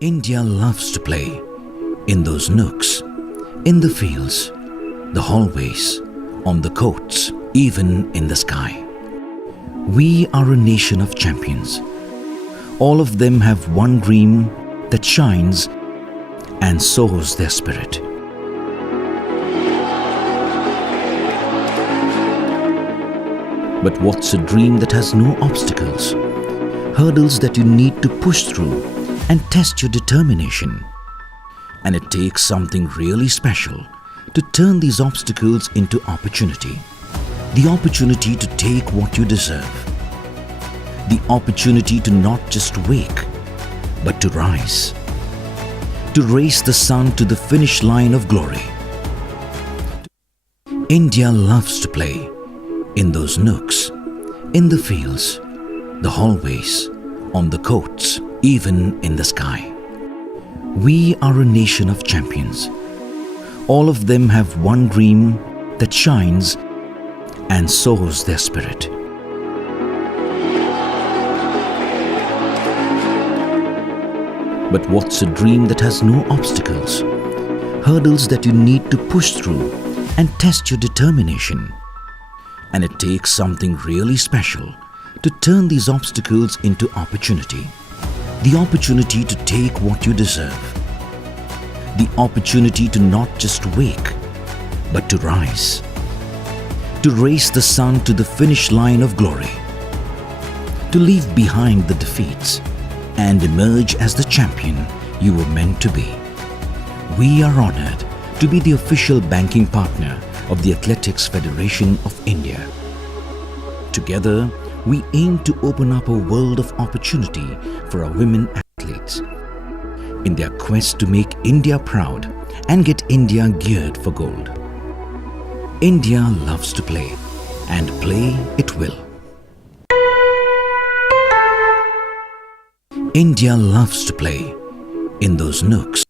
India loves to play in those nooks, in the fields, the hallways, on the courts, even in the sky. We are a nation of champions. All of them have one dream that shines and soars their spirit. But what's a dream that has no obstacles? Hurdles that you need to push through and test your determination. And it takes something really special to turn these obstacles into opportunity. The opportunity to take what you deserve. The opportunity to not just wake, but to rise. To race the sun to the finish line of glory. India loves to play in those nooks, in the fields, the hallways, on the courts, even in the sky. We are a nation of champions. All of them have one dream that shines and soars their spirit. But what's a dream that has no obstacles? Hurdles that you need to push through and test your determination. And it takes something really special to turn these obstacles into opportunity. The opportunity to take what you deserve. The opportunity to not just wake, but to rise. To race the sun to the finish line of glory. To leave behind the defeats and emerge as the champion you were meant to be. We are honored to be the official banking partner of the Athletics Federation of India. Together, we aim to open up a world of opportunity for our women athletes in their quest to make India proud and get India geared for gold. India loves to play, and play it will. India loves to play in those nooks.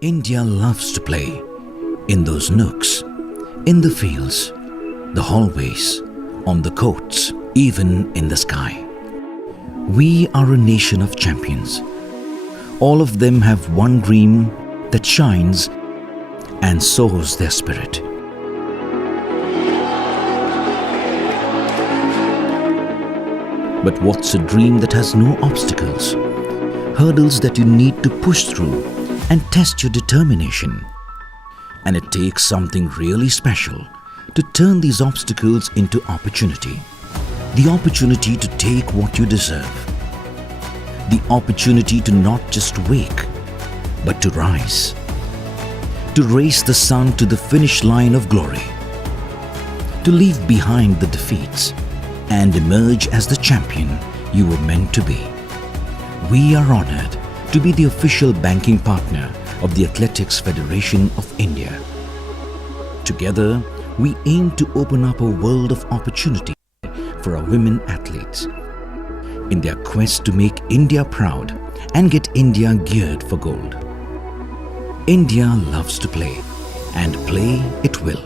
India loves to play in those nooks, in the fields, the hallways, on the courts, even in the sky. We are a nation of champions. All of them have one dream that shines and soars their spirit. But what's a dream that has no obstacles? Hurdles that you need to push through and test your determination. And it takes something really special to turn these obstacles into opportunity. The opportunity to take what you deserve. The opportunity to not just wake, but to rise. To race the sun to the finish line of glory. To leave behind the defeats and emerge as the champion you were meant to be. We are honored to be the official banking partner of the Athletics Federation of India. Together, we aim to open up a world of opportunity for our women athletes in their quest to make India proud and get India geared for gold. India loves to play, and play it will.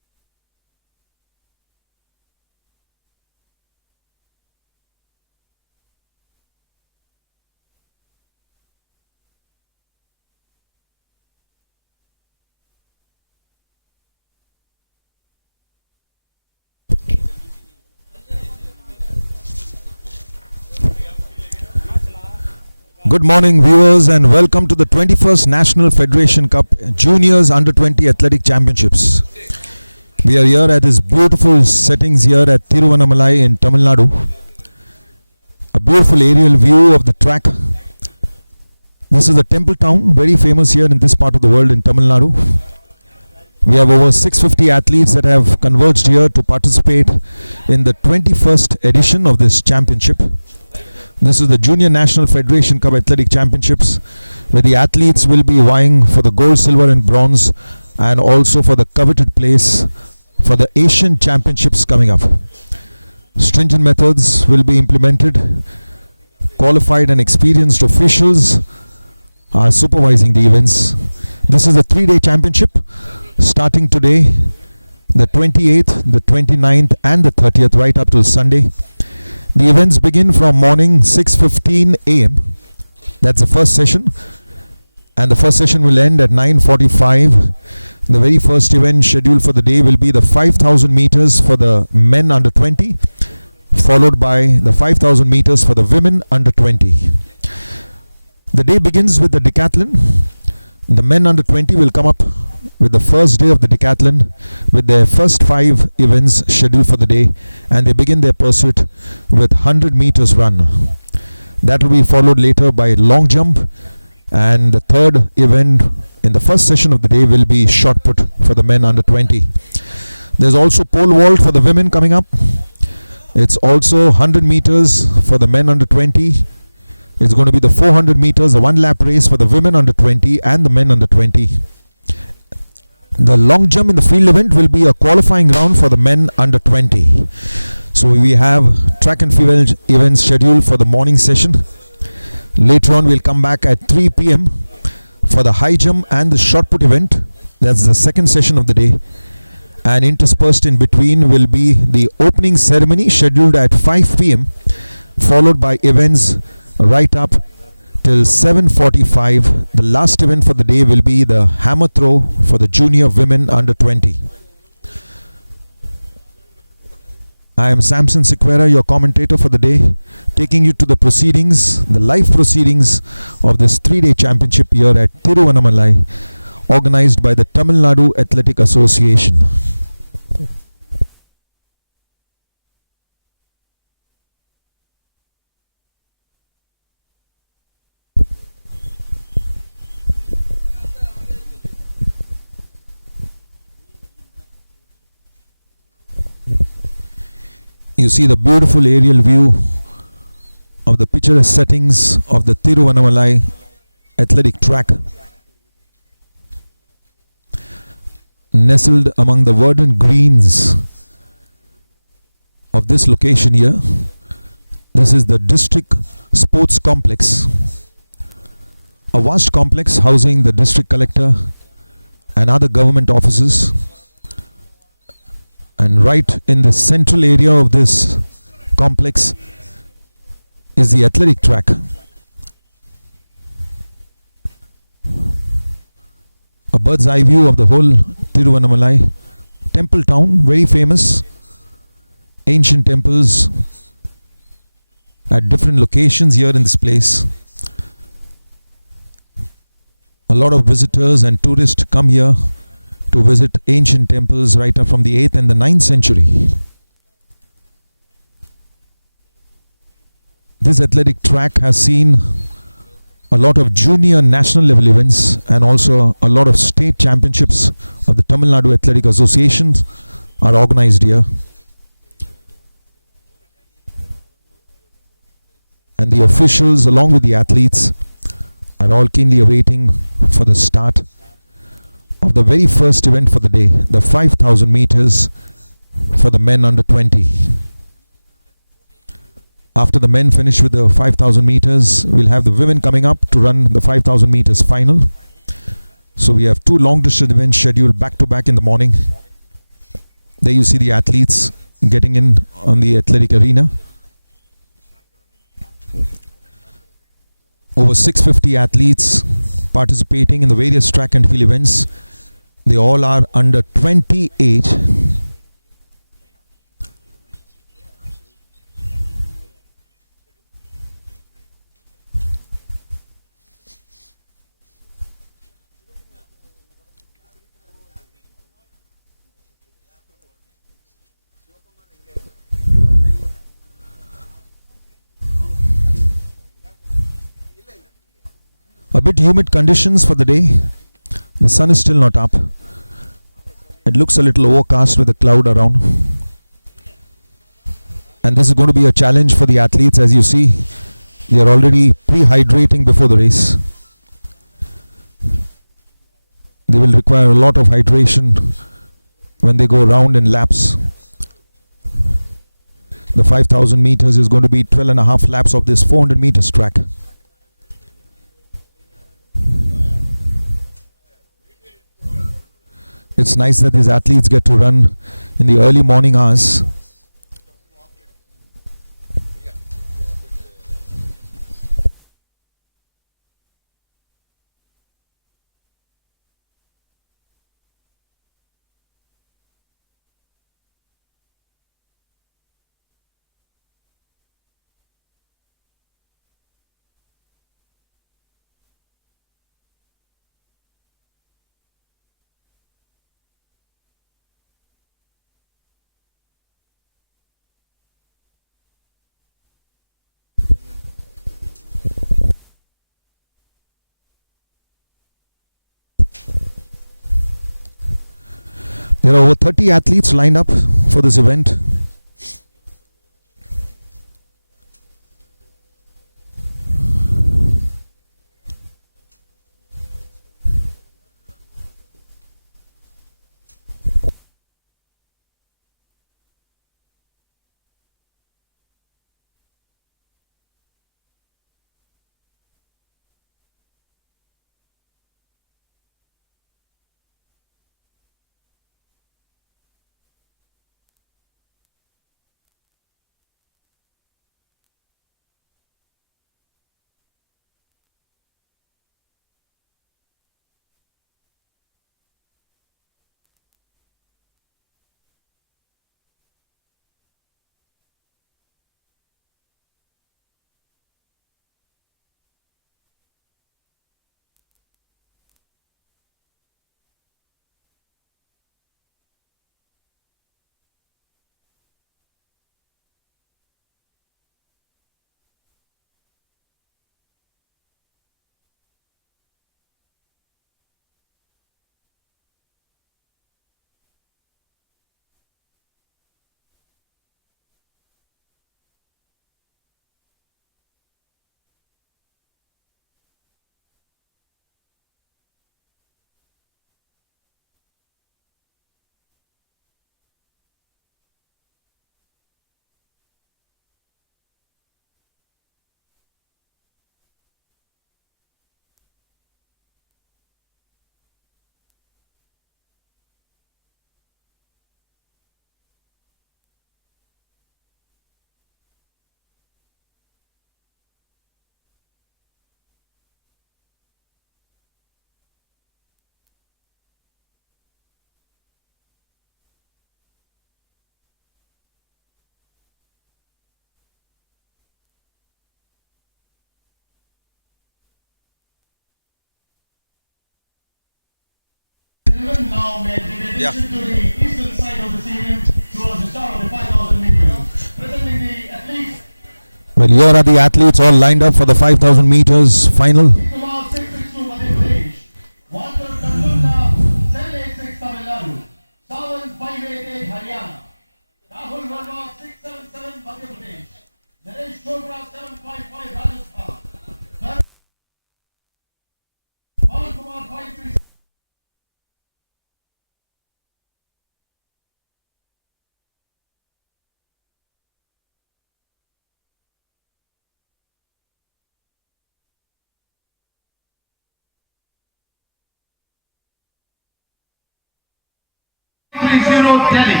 030 Delhi.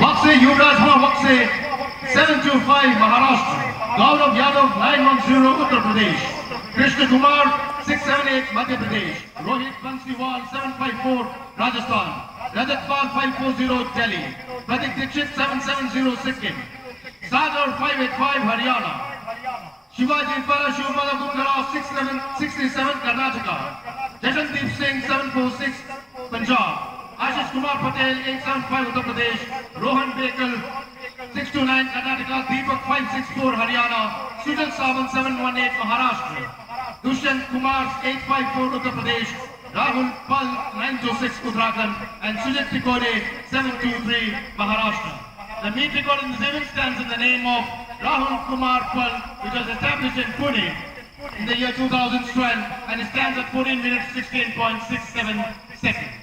Wakse Yuvraj Wakse 725 Maharashtra. Gaurav Yadav 910 Uttar Pradesh. Krishna Kumar 678 Madhya Pradesh. Rohit Bansiwal 754 Rajasthan. Rajat Pal 540 Delhi. Pratik Dixit 770 Sikkim. Sagar 585 Haryana. Shivaji Parashurmala Gupkara 67 Karnataka. Jashandeep Singh 746 Punjab. Ashish Kumar Patel 875 Uttar Pradesh. Rohan Bekal 629 Karnataka. Deepak 564 Haryana. Sujal Sawant 718 Maharashtra. Dushyant Kumar 854 Uttar Pradesh. Rahul Pal 926 Uttarakhand. And Sujit Tikore 723 Maharashtra. The meet record in this event stands in the name of Rahul Kumar Pal, which was established in Pune in the year 2012 and it stands at 14 minutes 16.67 seconds.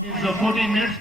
Is 14 minutes.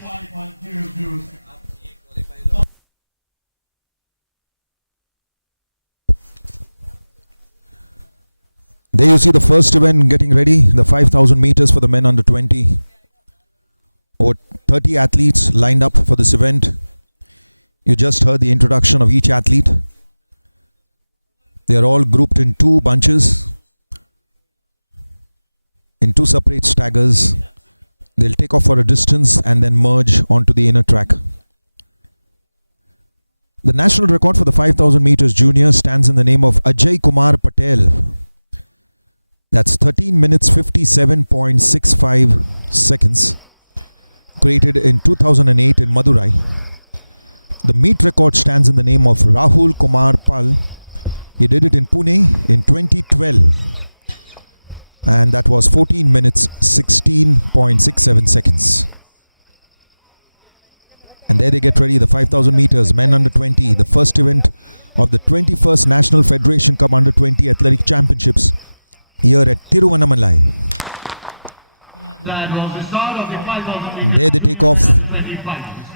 That was the start of the 5,000 meters junior under 25.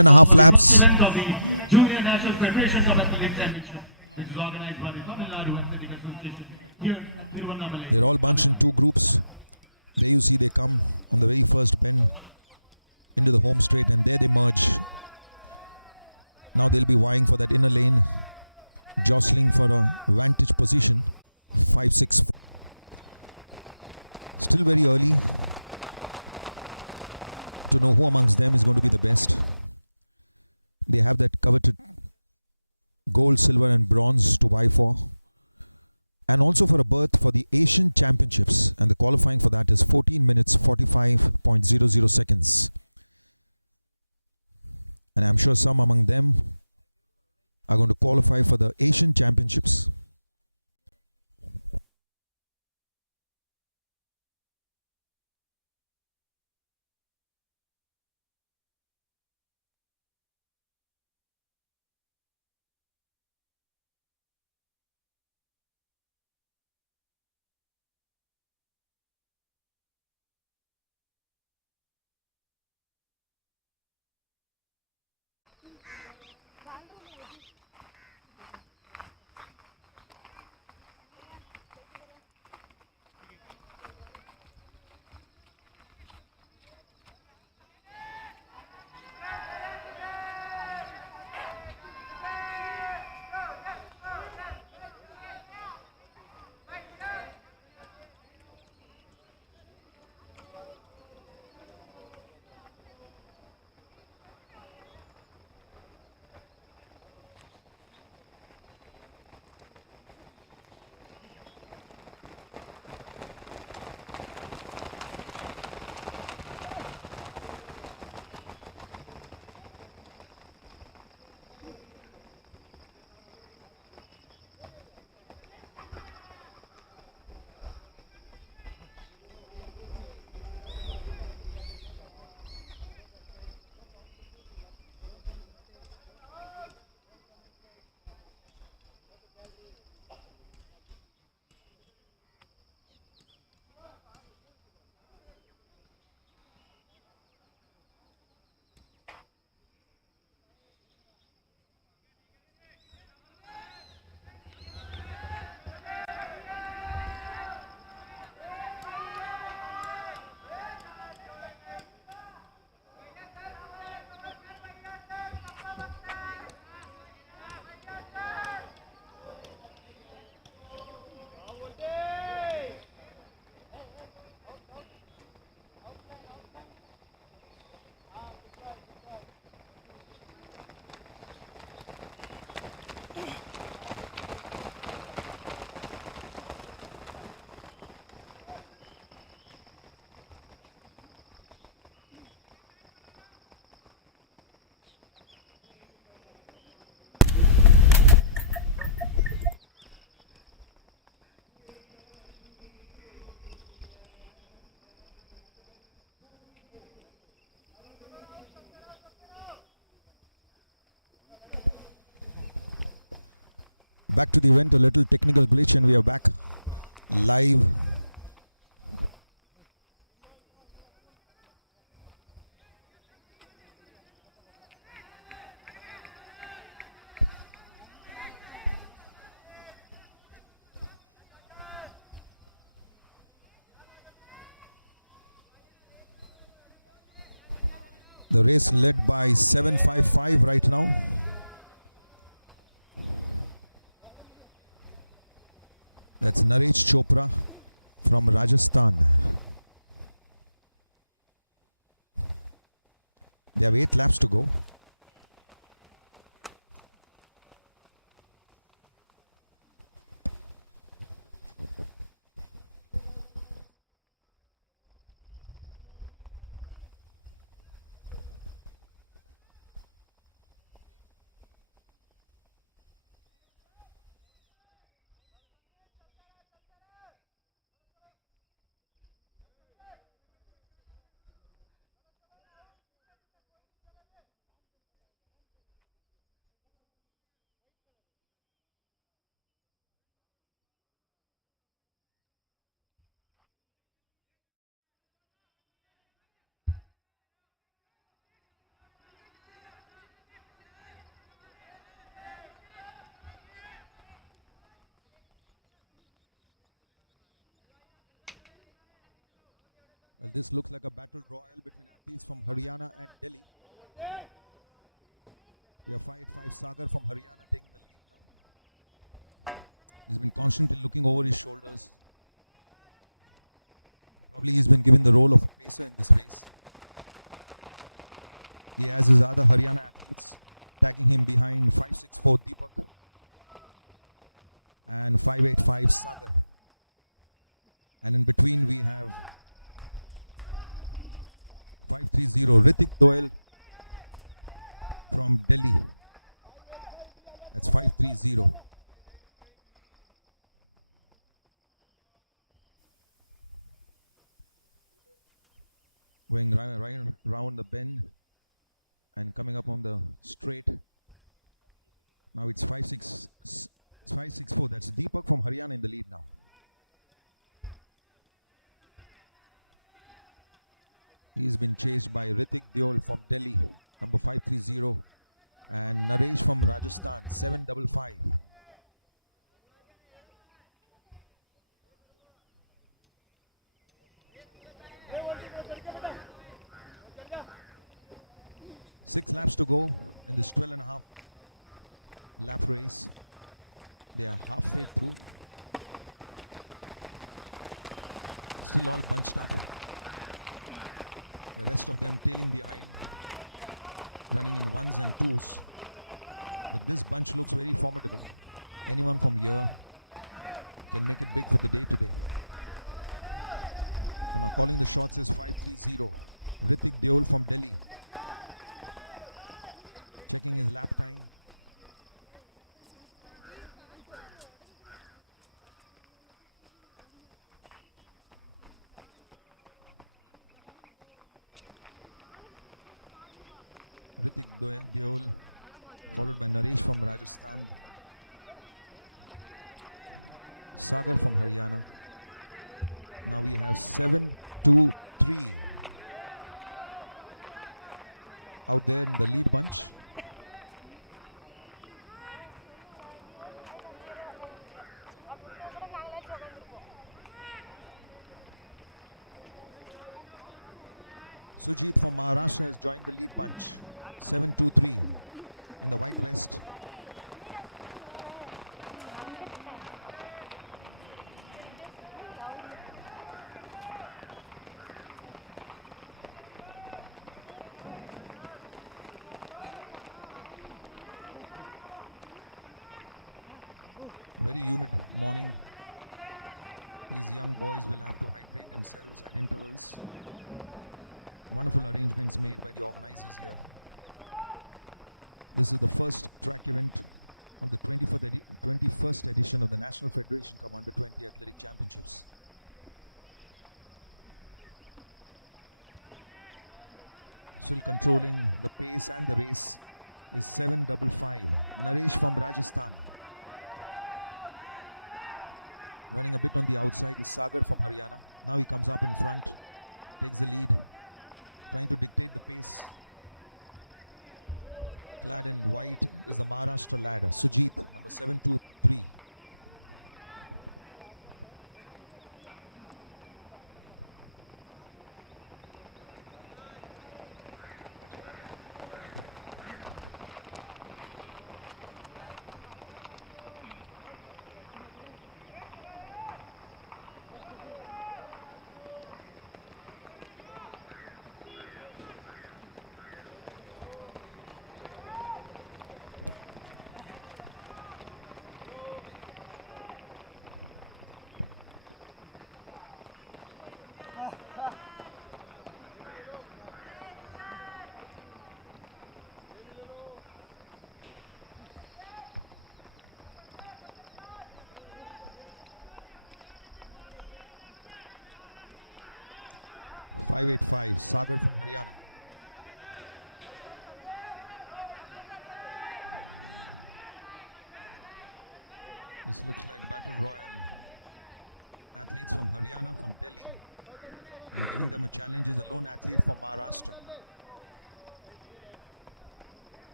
It's also the first event of the Junior National Federation of Athletics Championship, which is organized by the Tamil Nadu Athletic Association here at Tiruvannamalai, Tamil Nadu.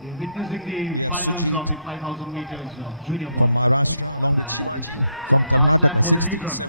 We're witnessing the finals of the 5,000 meters junior boys. And that is the last lap for the lead runner.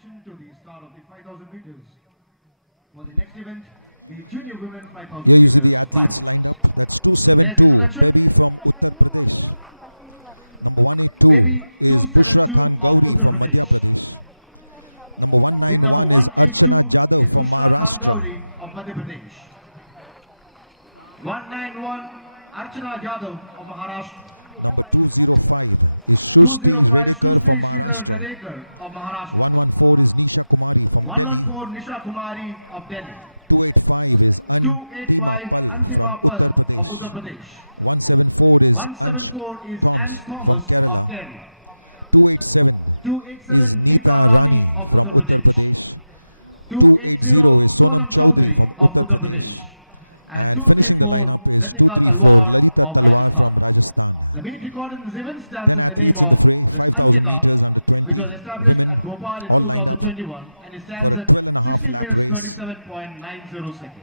attention to the start of the 5,000 meters. For the next event, the junior women 5,000 meters fight. The player's introduction. Baby 272 of Uttar Pradesh. With number 182 is Bushra Khan Gauri of Madhya Pradesh. 191 Archana Yadav of Maharashtra. 205 Shushri Sridhar Gadekar of Maharashtra. 114 Nisha Kumari of Delhi. 285 Antima Pal of Uttar Pradesh. 174 is Anne Thomas of Kerala. 287 Neeta Rani of Uttar Pradesh. 280 Sonam Chaudhary of Uttar Pradesh. And 234 Ritika Talwar of Rajasthan. The meet record in this event stands in the name of Ms. Ankita, which was established at Bhopal in 2021 and it stands at 16 minutes 37.90 seconds.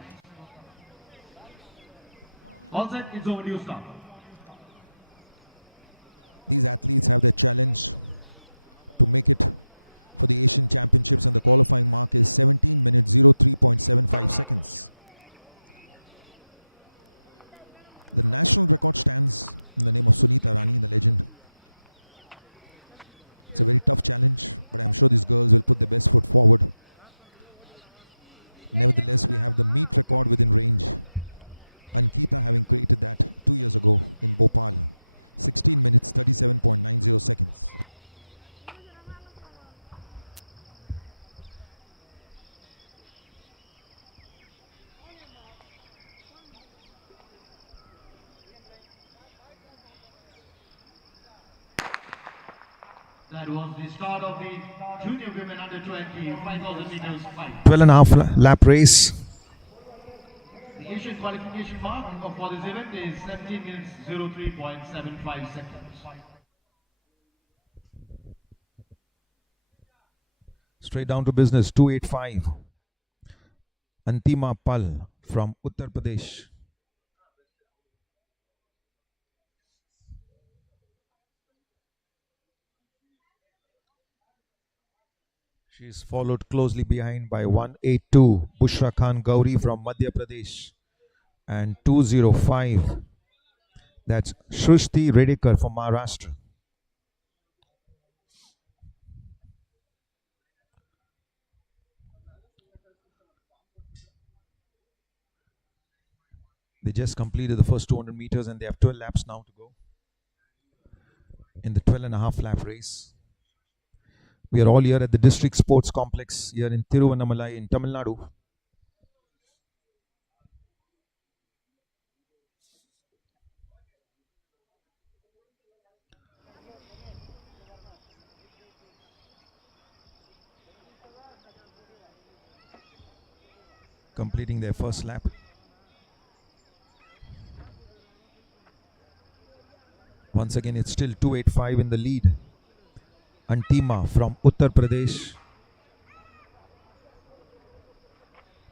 All set, it's over to you, start. That was the start of the junior women under 20 5,000 meters fight. 12.5 lap race. The Asian qualification mark for this event is 17 minutes 03.75 seconds. Straight down to business. 285 Antima Pal from Uttar Pradesh. She is followed closely behind by 182 Bushra Khan Gauri from Madhya Pradesh and 205, that's Shrishti Redekar from Maharashtra. They just completed the first 200 meters and they have 12 laps now to go in the 12.5 lap race. We are all here at the District Sports Complex here in Tiruvannamalai in Tamil Nadu. Completing their first lap. Once again, it's still 285 in the lead. Antima from Uttar Pradesh.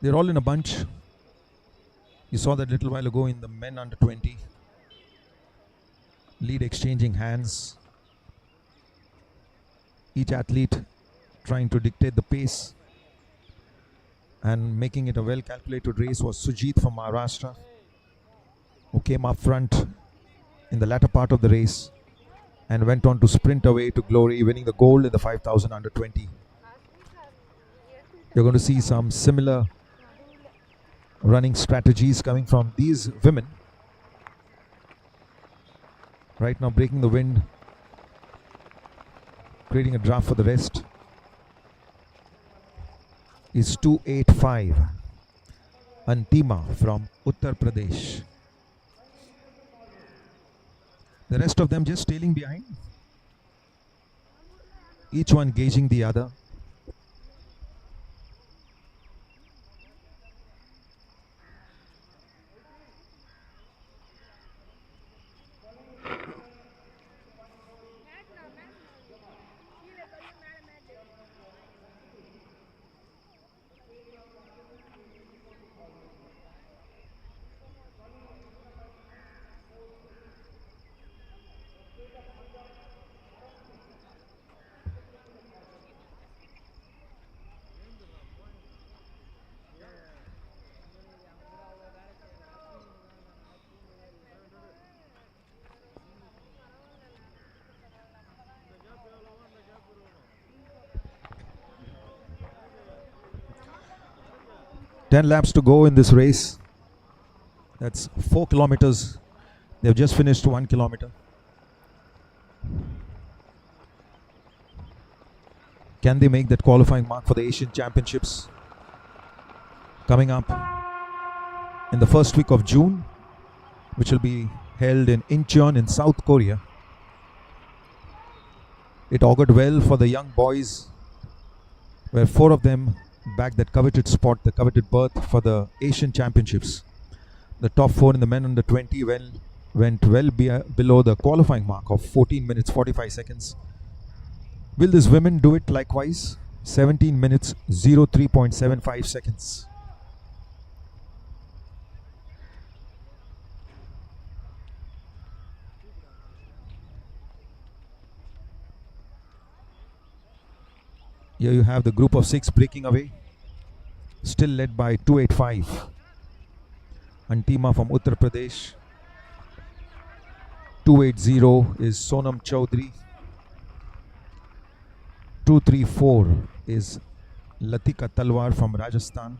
They're all in a bunch. You saw that little while ago in the men under 20. Lead exchanging hands. Each athlete trying to dictate the pace. And making it a well calculated race was Sujit from Maharashtra, who came up front in the latter part of the race and went on to sprint away to glory, winning the gold in the 5,000 under 20. You're going to see some similar running strategies coming from these women. Right now breaking the wind, creating a draft for the rest, is 285 Antima from Uttar Pradesh. The rest of them just tailing behind, each one gauging the other. 10 laps to go in this race. That's 4 kilometers. They've just finished 1 kilometer. Can they make that qualifying mark for the Asian Championships coming up in the first week of June, which will be held in Incheon in South Korea? It augured well for the young boys, where 4 of them bagged that coveted spot, the coveted berth for the Asian Championships. The top 4 in the men under 20 went well below the qualifying mark of 14 minutes 45 seconds. Will these women do it likewise? 17 minutes 03.75 seconds. Here you have the group of 6 breaking away, still led by 285. Antima from Uttar Pradesh. 280 is Sonam Chaudhary. 234 is Latika Talwar from Rajasthan.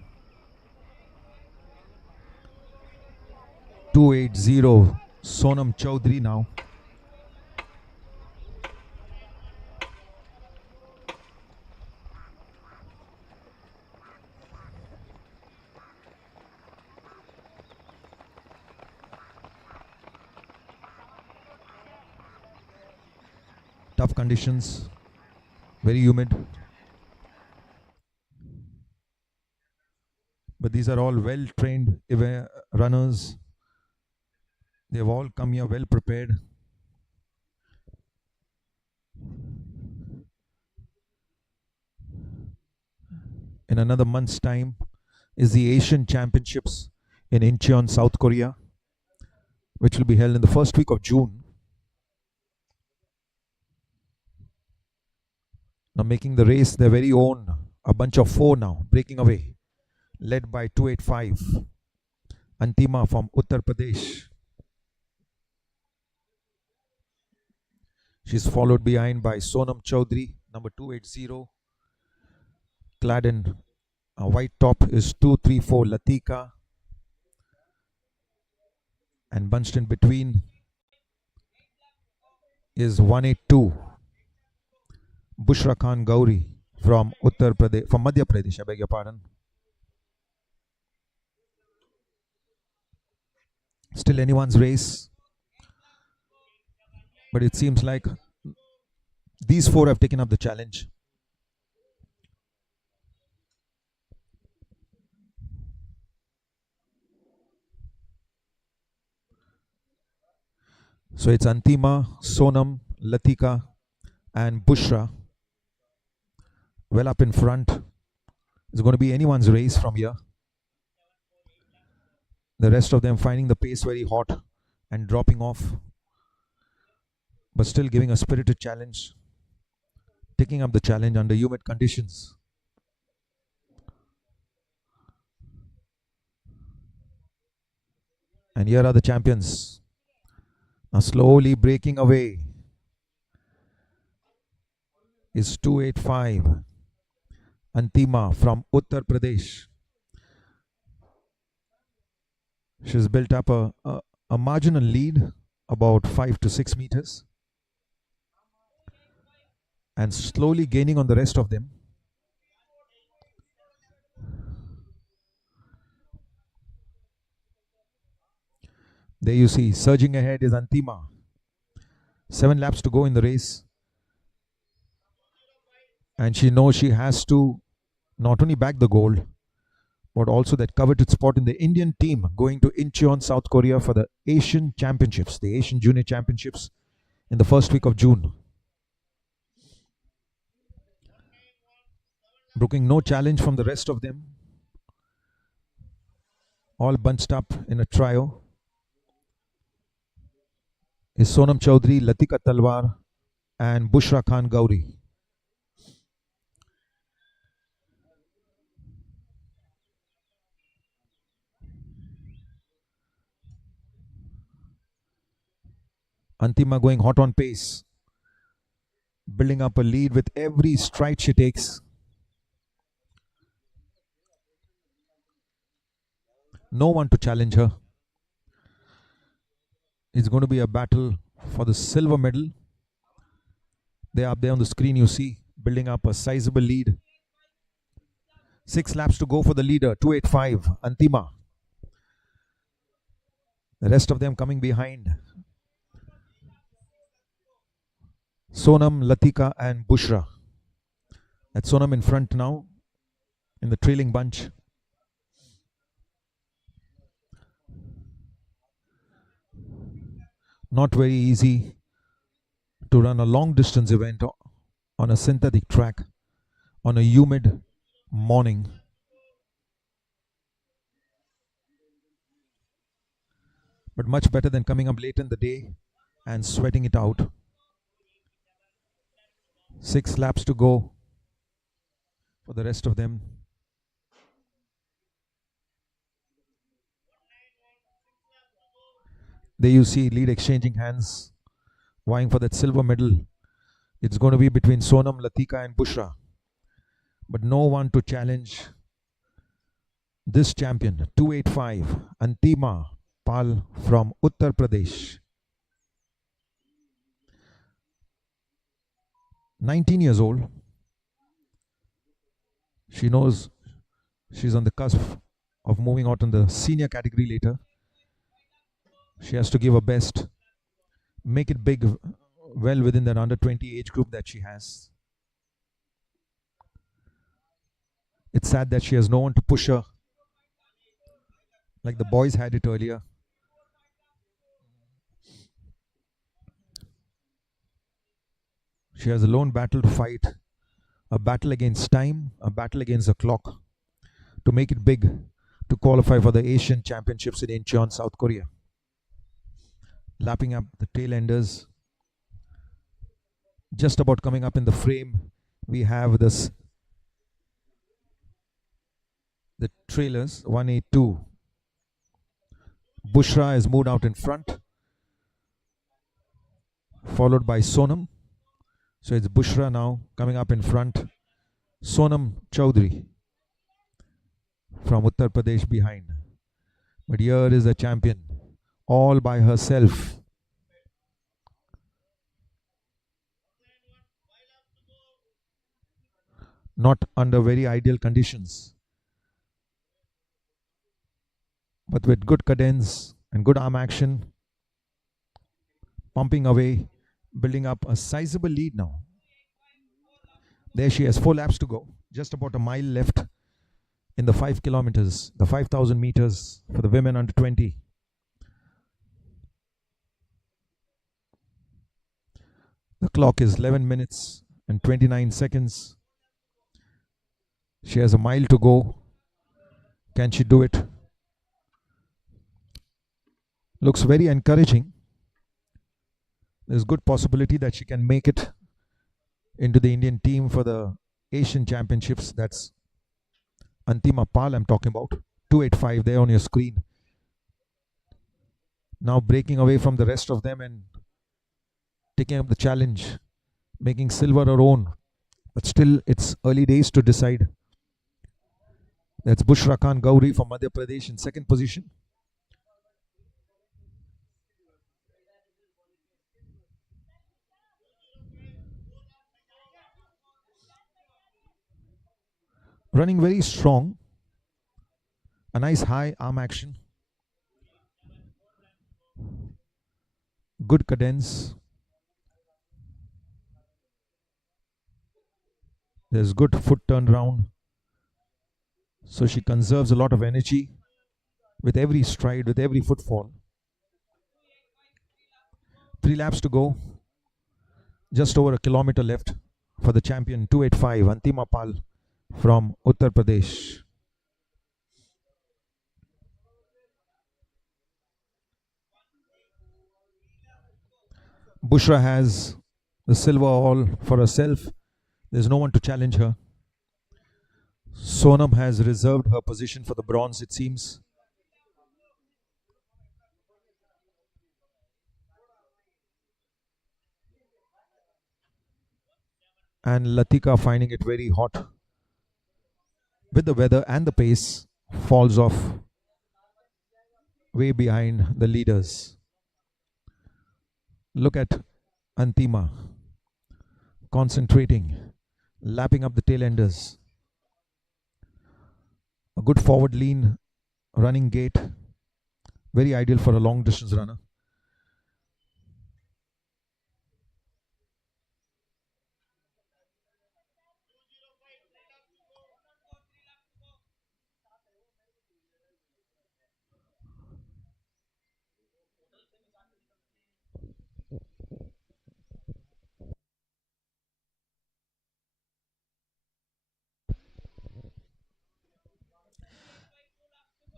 280 Sonam Chaudhary now. Tough conditions, very humid. But these are all well-trained runners. They have all come here well prepared. In another month's time is the Asian Championships in Incheon, South Korea, which will be held in the first week of June. Now making the race their very own, a bunch of 4 now, breaking away, led by 285, Antima from Uttar Pradesh. She's followed behind by Sonam Chaudhary, number 280. Clad in a white top is 234 Latika. And bunched in between is 182. Bushra Khan Gauri from Uttar Pradesh, from Madhya Pradesh, I beg your pardon. Still anyone's race, but it seems like these 4 have taken up the challenge. So it's Antima, Sonam, Latika, and Bushra well up in front. It's going to be anyone's race from here. The rest of them finding the pace very hot and dropping off, but still giving a spirited challenge, taking up the challenge under humid conditions. And here are the champions, now slowly breaking away is 285 Antima from Uttar Pradesh. She's built up a marginal lead, about 5 to 6 meters, and slowly gaining on the rest of them. There you see, surging ahead is Antima. 7 laps to go in the race. And she knows she has to not only bag the gold, but also that coveted spot in the Indian team going to Incheon, South Korea for the Asian Championships, the Asian Junior Championships in the first week of June. Brooking no challenge from the rest of them. All bunched up in a trio is Sonam Chaudhary, Latika Talwar, and Bushra Khan Gauri. Antima going hot on pace, building up a lead with every stride she takes. No one to challenge her. It's going to be a battle for the silver medal. They're up there on the screen, you see, building up a sizable lead. 6 laps to go for the leader, 2:85, Antima. The rest of them coming behind. Sonam, Latika and Bushra. That's Sonam in front now, in the trailing bunch. Not very easy to run a long distance event on a synthetic track on a humid morning. But much better than coming up late in the day and sweating it out. 6 laps to go for the rest of them. There you see lead exchanging hands, vying for that silver medal. It's going to be between Sonam, Latika and Bushra. But no one to challenge this champion, 2:85, Antima Pal from Uttar Pradesh. 19 years old. She knows she's on the cusp of moving out in the senior category later. She has to give her best, make it big, well within that under 20 age group that she has. It's sad that she has no one to push her like the boys had it earlier. She has a lone battle to fight, a battle against time, a battle against the clock, to make it big, to qualify for the Asian Championships in Incheon, South Korea. Lapping up the tail enders. Just about coming up in the frame, we have the trailers, 182. Bushra has moved out in front, followed by Sonam. So it's Bushra now coming up in front. Sonam Chaudhary from Uttar Pradesh behind. But here is the champion, all by herself. Not under very ideal conditions, but with good cadence and good arm action, pumping away, building up a sizable lead now. There she has 4 laps to go, just about a mile left in the 5 kilometers, the 5,000 meters for the women under 20. The clock is 11 minutes and 29 seconds. She has a mile to go. Can she do it? Looks very encouraging. There's good possibility that she can make it into the Indian team for the Asian Championships. That's Antima Pal I'm talking about. 2:85 there on your screen. Now breaking away from the rest of them and taking up the challenge, making silver her own. But still, it's early days to decide. That's Bushra Khan Gauri from Madhya Pradesh in second position. Running very strong. A nice high arm action. Good cadence. There's good foot turn round. So she conserves a lot of energy with every stride, with every footfall. 3 laps to go. Just over a kilometer left for the champion, 2:85, Antima Pal from Uttar Pradesh. Bushra has the silver all for herself. There's no one to challenge her. Sonam has reserved her position for the bronze, it seems. And Latika, finding it very hot with the weather and the pace, falls off. way behind the leaders. Look at Antima concentrating, lapping up the tailenders. A good forward lean running gait, very ideal for a long distance runner.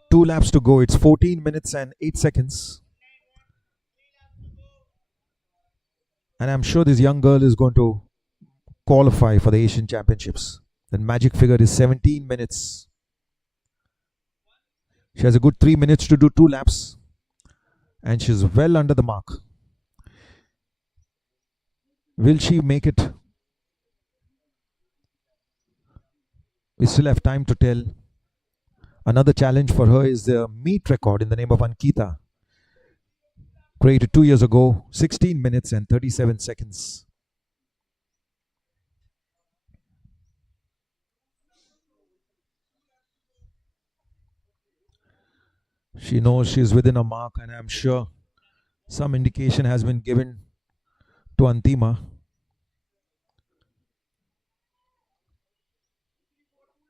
Two laps to go. It's 14 minutes and 8 seconds. And I'm sure this young girl is going to qualify for the Asian Championships. The magic figure is 17 minutes. She has a good 3 minutes to do 2 laps. And she's well under the mark. Will she make it? We still have time to tell. Another challenge for her is the meet record in the name of Ankita, created 2 years ago, 16 minutes and 37 seconds. She knows she's within a mark, and I'm sure some indication has been given to Antima.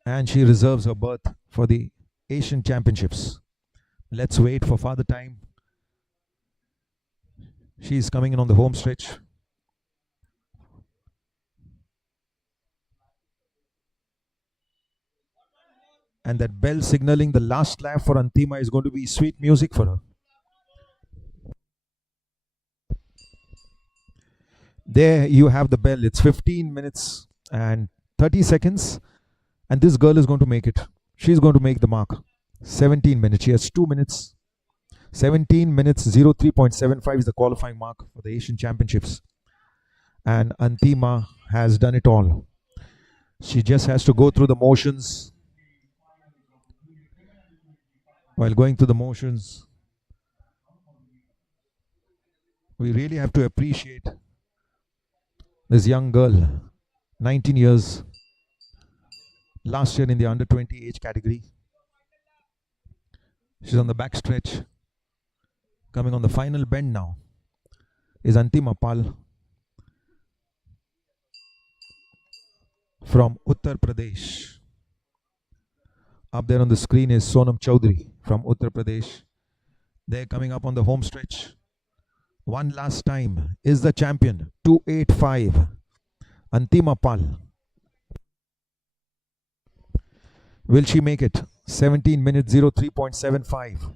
And she reserves her berth for the Asian Championships. Let's wait for Father Time. She's coming in on the home stretch. And that bell signaling the last lap for Antima is going to be sweet music for her. There you have the bell. It's 15 minutes and 30 seconds. And this girl is going to make it. She's going to make the mark. 17 minutes. She has 2 minutes. 17 minutes 03.75 is the qualifying mark for the Asian Championships. And Antima has done it all. She just has to go through the motions. While going through the motions, we really have to appreciate this young girl, 19 years, last year in the under 20 age category. She's on the back stretch. Coming on the final bend now is Antima Pal from Uttar Pradesh. Up there on the screen is Sonam Chaudhary from Uttar Pradesh. They're coming up on the home stretch. One last time is the champion, 285, Antima Pal. Will she make it? 17 minutes 03.75.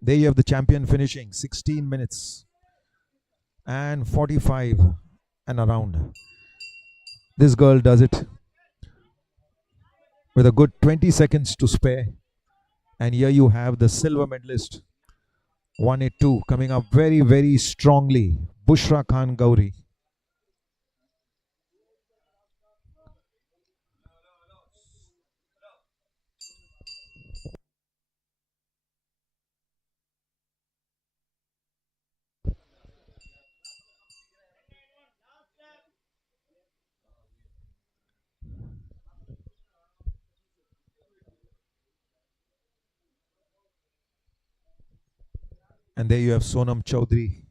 There you have the champion finishing 16 minutes and 45 and around. This girl does it with a good 20 seconds to spare. And here you have the silver medalist, 182, coming up very, very strongly, Bushra Khan Gauri. And there you have Sonam Chaudhary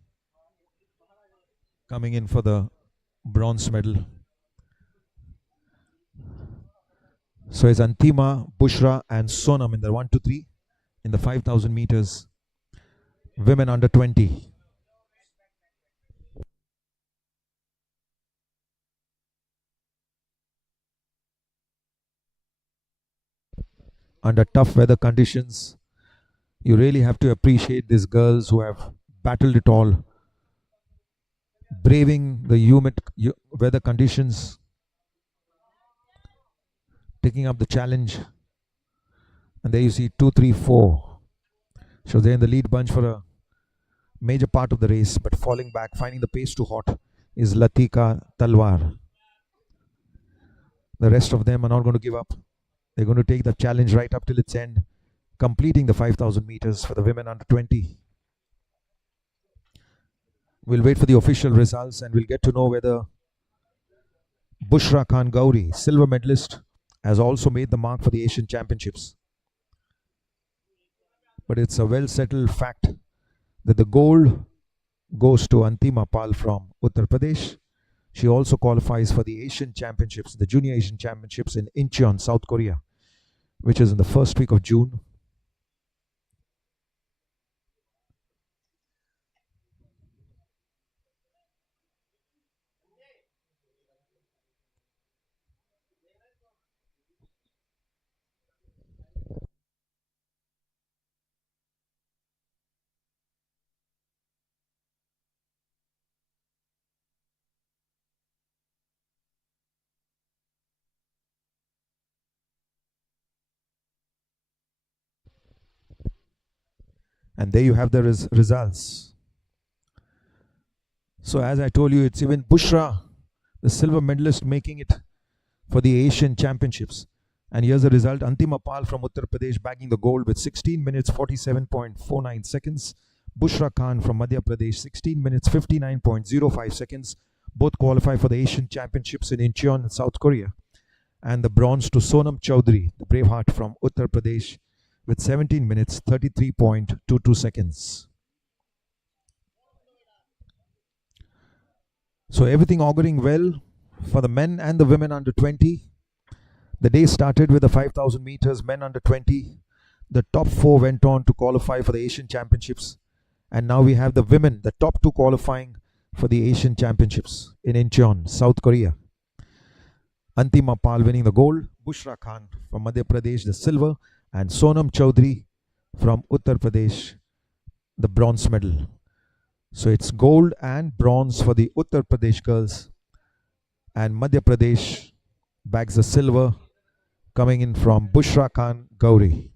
coming in for the bronze medal. So it's Antima, Bushra and Sonam in the 1 to 3 in the 5,000 meters. Women under 20. Under tough weather conditions, you really have to appreciate these girls who have battled it all, braving the humid weather conditions, taking up the challenge. And there you see 2, 3, 4. So they're in the lead bunch for a major part of the race, but falling back, finding the pace too hot, is Latika Talwar. The rest of them are not going to give up. They're going to take the challenge right up till its end, completing the 5,000 meters for the women under 20. We'll wait for the official results and we'll get to know whether Bushra Khan Gauri, silver medalist, has also made the mark for the Asian Championships. But it's a well settled fact that the gold goes to Antima Pal from Uttar Pradesh. She also qualifies for the Asian Championships, the Junior Asian Championships in Incheon, South Korea, which is in the first week of June. And there you have the results. So as I told you, it's even Bushra, the silver medalist, making it for the Asian Championships. And here's the result. Antima Pal from Uttar Pradesh bagging the gold with 16 minutes 47.49 seconds. Bushra Khan from Madhya Pradesh 16 minutes 59.05 seconds. Both qualify for the Asian Championships in Incheon in South Korea. And the bronze to Sonam Chowdhury, the Braveheart from Uttar Pradesh, with 17 minutes 33.22 seconds. So everything auguring well for the men and the women under 20. The day started with the 5,000 meters men under 20. The top 4 went on to qualify for the Asian Championships. And now we have the women, the top 2 qualifying for the Asian Championships in Incheon, South Korea. Antima Pal winning the gold, Bushra Khan from Madhya Pradesh the silver, and Sonam Chowdhury from Uttar Pradesh the bronze medal. So it's gold and bronze for the Uttar Pradesh girls, and Madhya Pradesh bags the silver, coming in from Bushra Khan Gauri.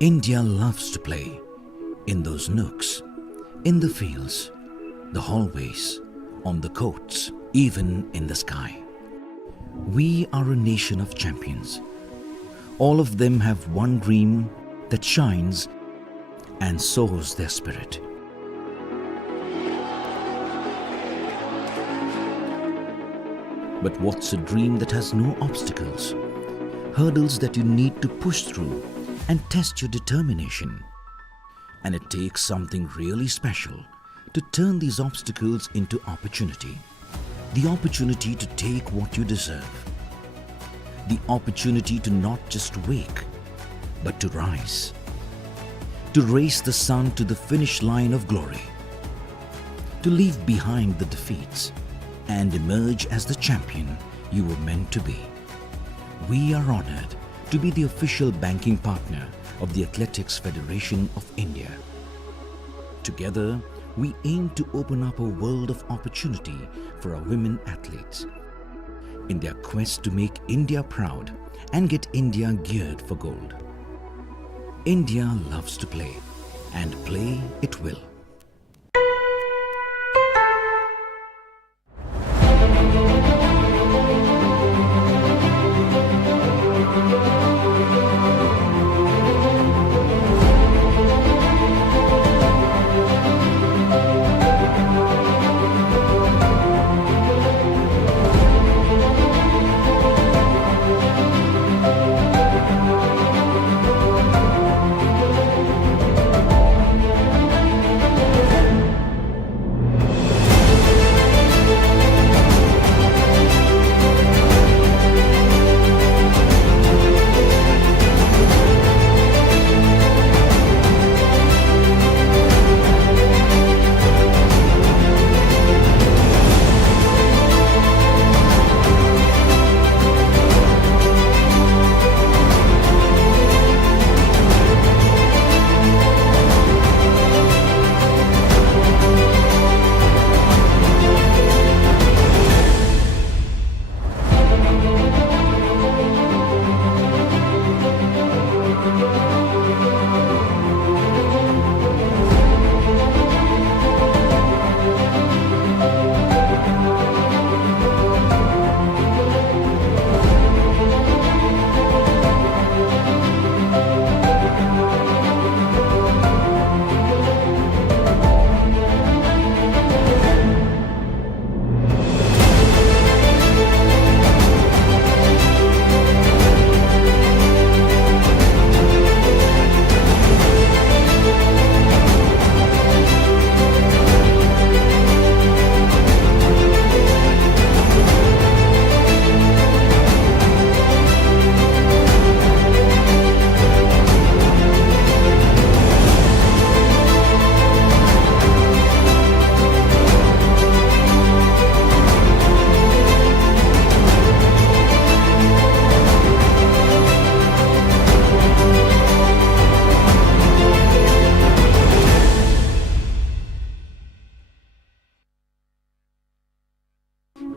India loves to play in those nooks, in the fields, the hallways, on the courts, even in the sky. We are a nation of champions. All of them have one dream that shines and soars their spirit. But what's a dream that has no obstacles? Hurdles that you need to push through and test your determination. And it takes something really special to turn these obstacles into opportunity. The opportunity to take what you deserve. The opportunity to not just wake, but to rise. To race the sun to the finish line of glory. To leave behind the defeats and emerge as the champion you were meant to be. We are honored to be the official banking partner of the Athletics Federation of India. Together, we aim to open up a world of opportunity for our women athletes in their quest to make India proud and get India geared for gold. India loves to play, and play it will.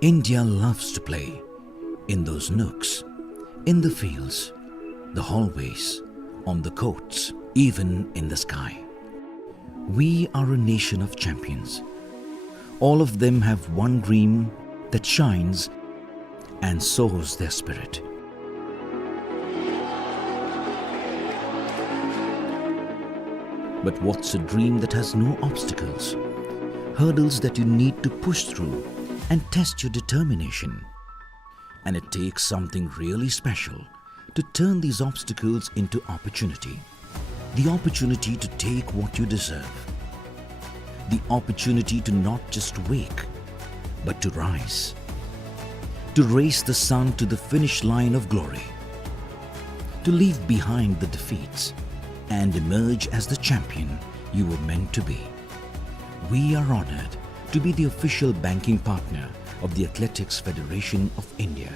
India loves to play in those nooks, in the fields, the hallways, on the courts, even in the sky. We are a nation of champions. All of them have one dream that shines and soars their spirit. But what's a dream that has no obstacles? Hurdles that you need to push through and test your determination. And it takes something really special to turn these obstacles into opportunity. The opportunity to take what you deserve. The opportunity to not just wake, but to rise. To race the sun to the finish line of glory. To leave behind the defeats and emerge as the champion you were meant to be. We are honored to be the official banking partner of the Athletics Federation of India.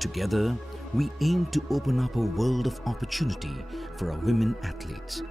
Together, we aim to open up a world of opportunity for our women athletes.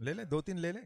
ले ले, 2-3 ले ले.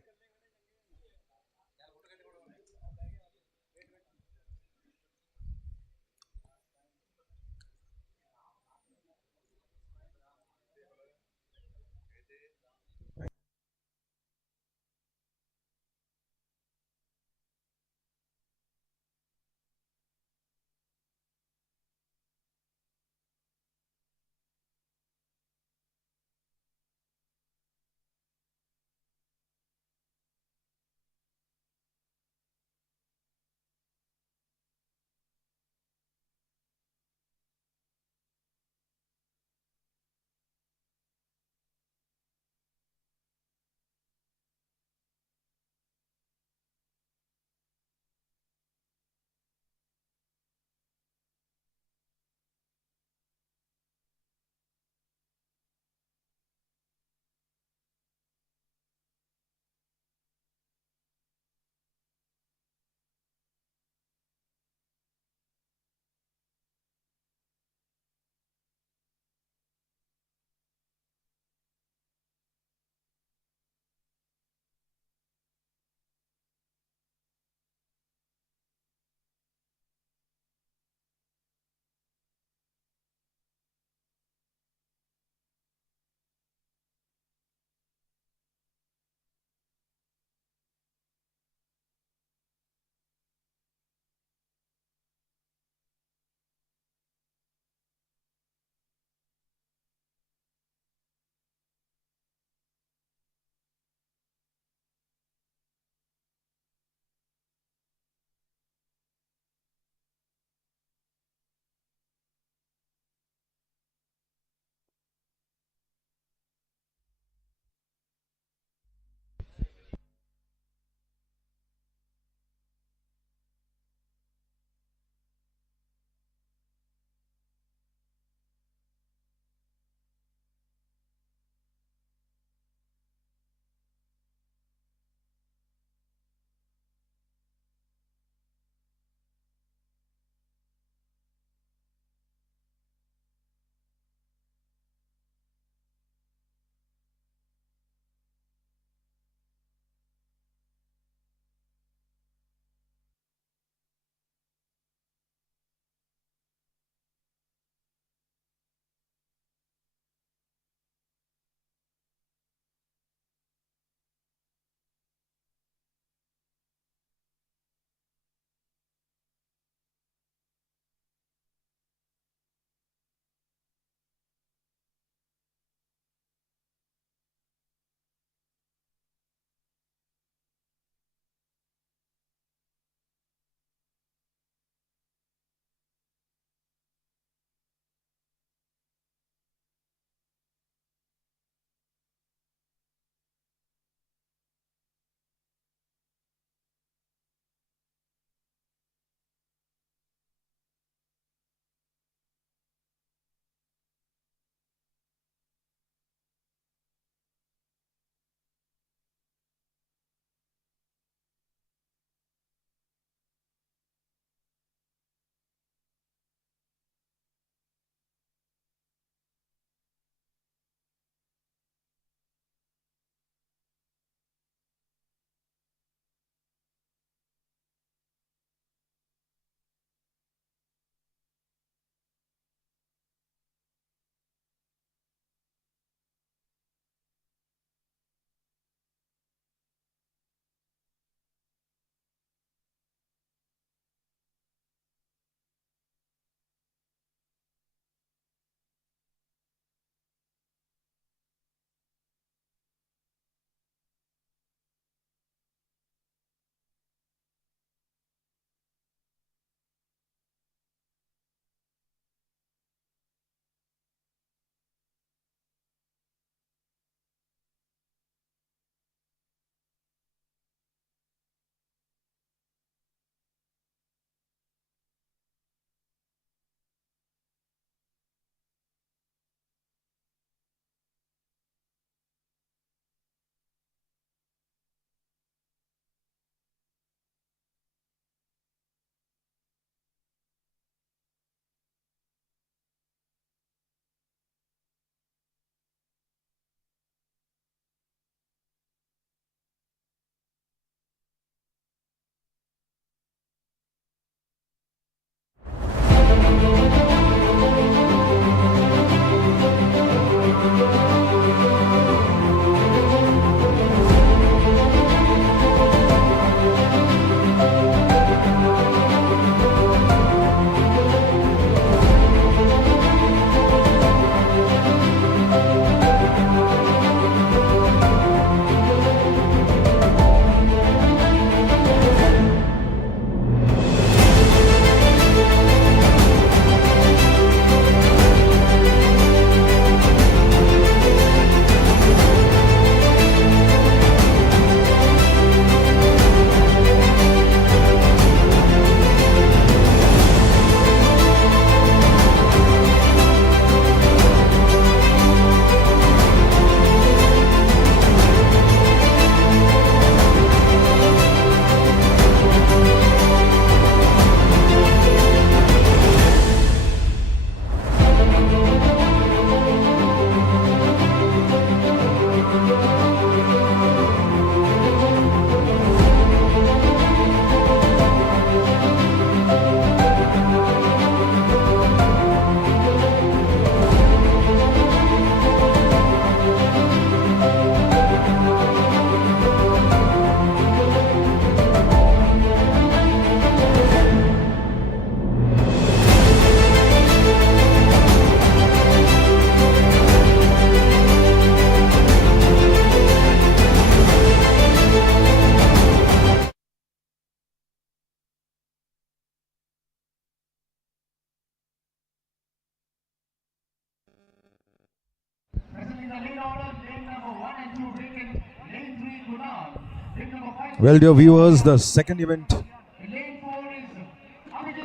Well, dear viewers, the second event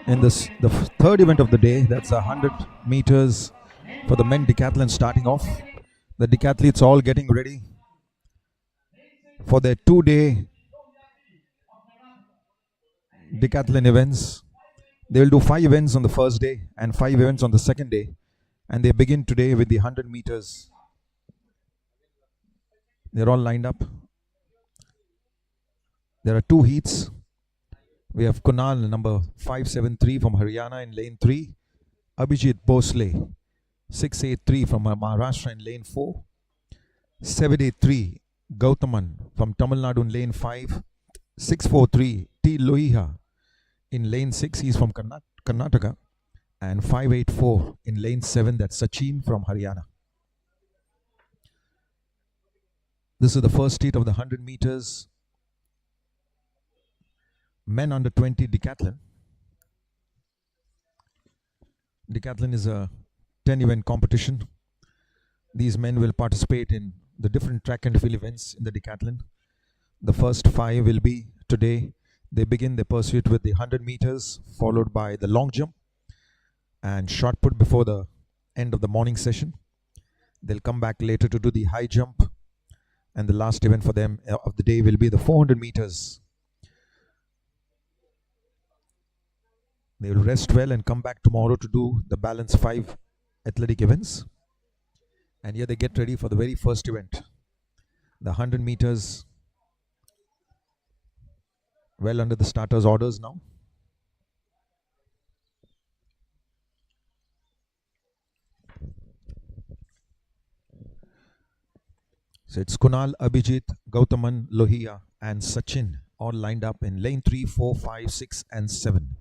in this, the third event of the day, that's 100 meters for the men decathlon starting off. The decathletes all getting ready for their 2-day decathlon events. They will do 5 events on the first day and 5 events on the second day, and they begin today with the 100 meters. They're all lined up. There are 2 heats. We have Kunal, number 573 from Haryana in lane 3. Abhijit Bhosle, 683 from Maharashtra in lane 4. 783 Gautaman from Tamil Nadu in lane 5. 643 T. Lohiha in lane 6, he's from Karnataka. And 584 in lane 7, that's Sachin from Haryana. This is the first heat of the 100 meters men under 20 decathlon. Decathlon is a 10 event competition. These men will participate in the different track and field events in the decathlon. The first 5 will be today. They begin their pursuit with the 100 meters, followed by the long jump and shot put before the end of the morning session. They'll come back later to do the high jump, and the last event for them of the day will be the 400 meters. They will rest well and come back tomorrow to do the balance 5 athletic events. And here they get ready for the very first event, the 100 meters, well under the starters' orders now. So it's Kunal, Abhijit, Gautaman, Lohiya and Sachin all lined up in lane 3, 4, 5, 6 and 7.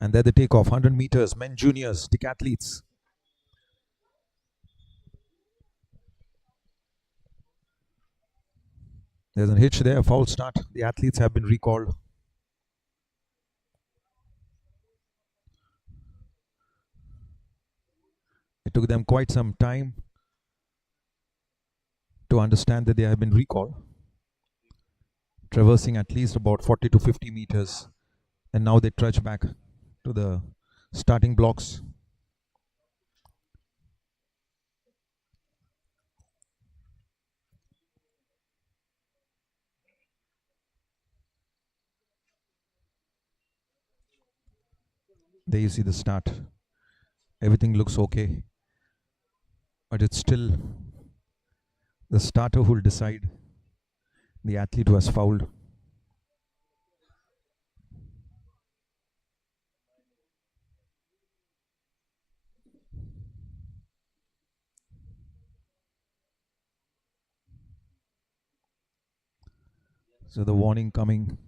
And there they take off, 100 meters, men juniors, decathletes. There's a hitch there, a foul start. The athletes have been recalled. It took them quite some time to understand that they have been recalled, traversing at least about 40 to 50 meters. And now they trudge back to the starting blocks. There you see the start. Everything looks okay, but it's still the starter who will decide the athlete who has fouled. So the warning coming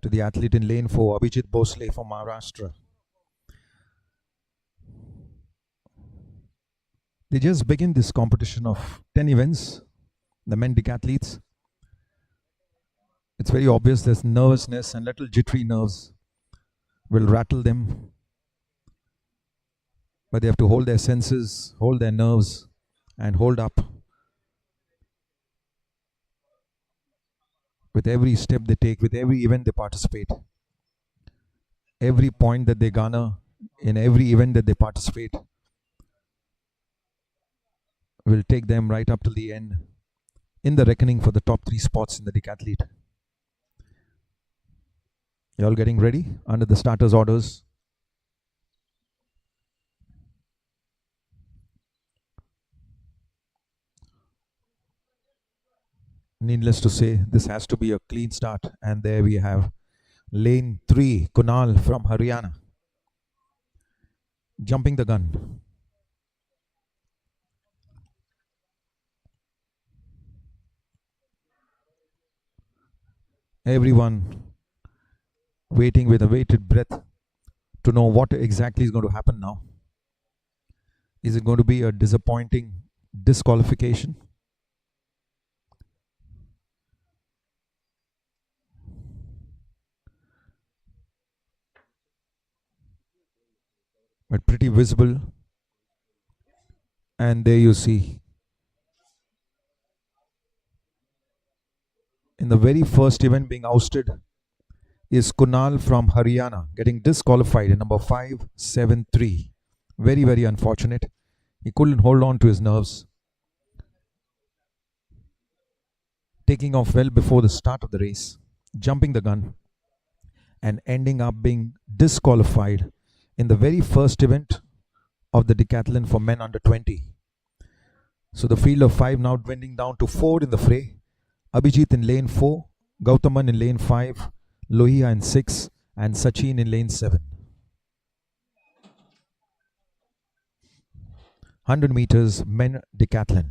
to the athlete in lane 4, Abhijit Bhosle from Maharashtra. They just begin this competition of 10 events, the men decathletes. It's very obvious there's nervousness and little jittery nerves will rattle them. But they have to hold their senses, hold their nerves and hold up. With every step they take, with every event they participate, every point that they garner in every event that they participate will take them right up till the end in the reckoning for the top 3 spots in the decathlete. You all getting ready under the starters' orders? Needless to say, this has to be a clean start. And there we have lane 3, Kunal from Haryana, jumping the gun. Everyone waiting with a bated breath to know what exactly is going to happen now. Is it going to be a disappointing disqualification? but pretty visible. And there you see, in the very first event being ousted is Kunal from Haryana, getting disqualified in number 573. Very, very unfortunate. He couldn't hold on to his nerves, taking off well before the start of the race, jumping the gun, and ending up being disqualified in the very first event of the decathlon for men under 20. So the field of 5 now dwindling down to 4 in the fray. Abhijit in lane 4, Gautaman in lane 5, Lohia in 6, and Sachin in lane 7. 100 meters men decathlon.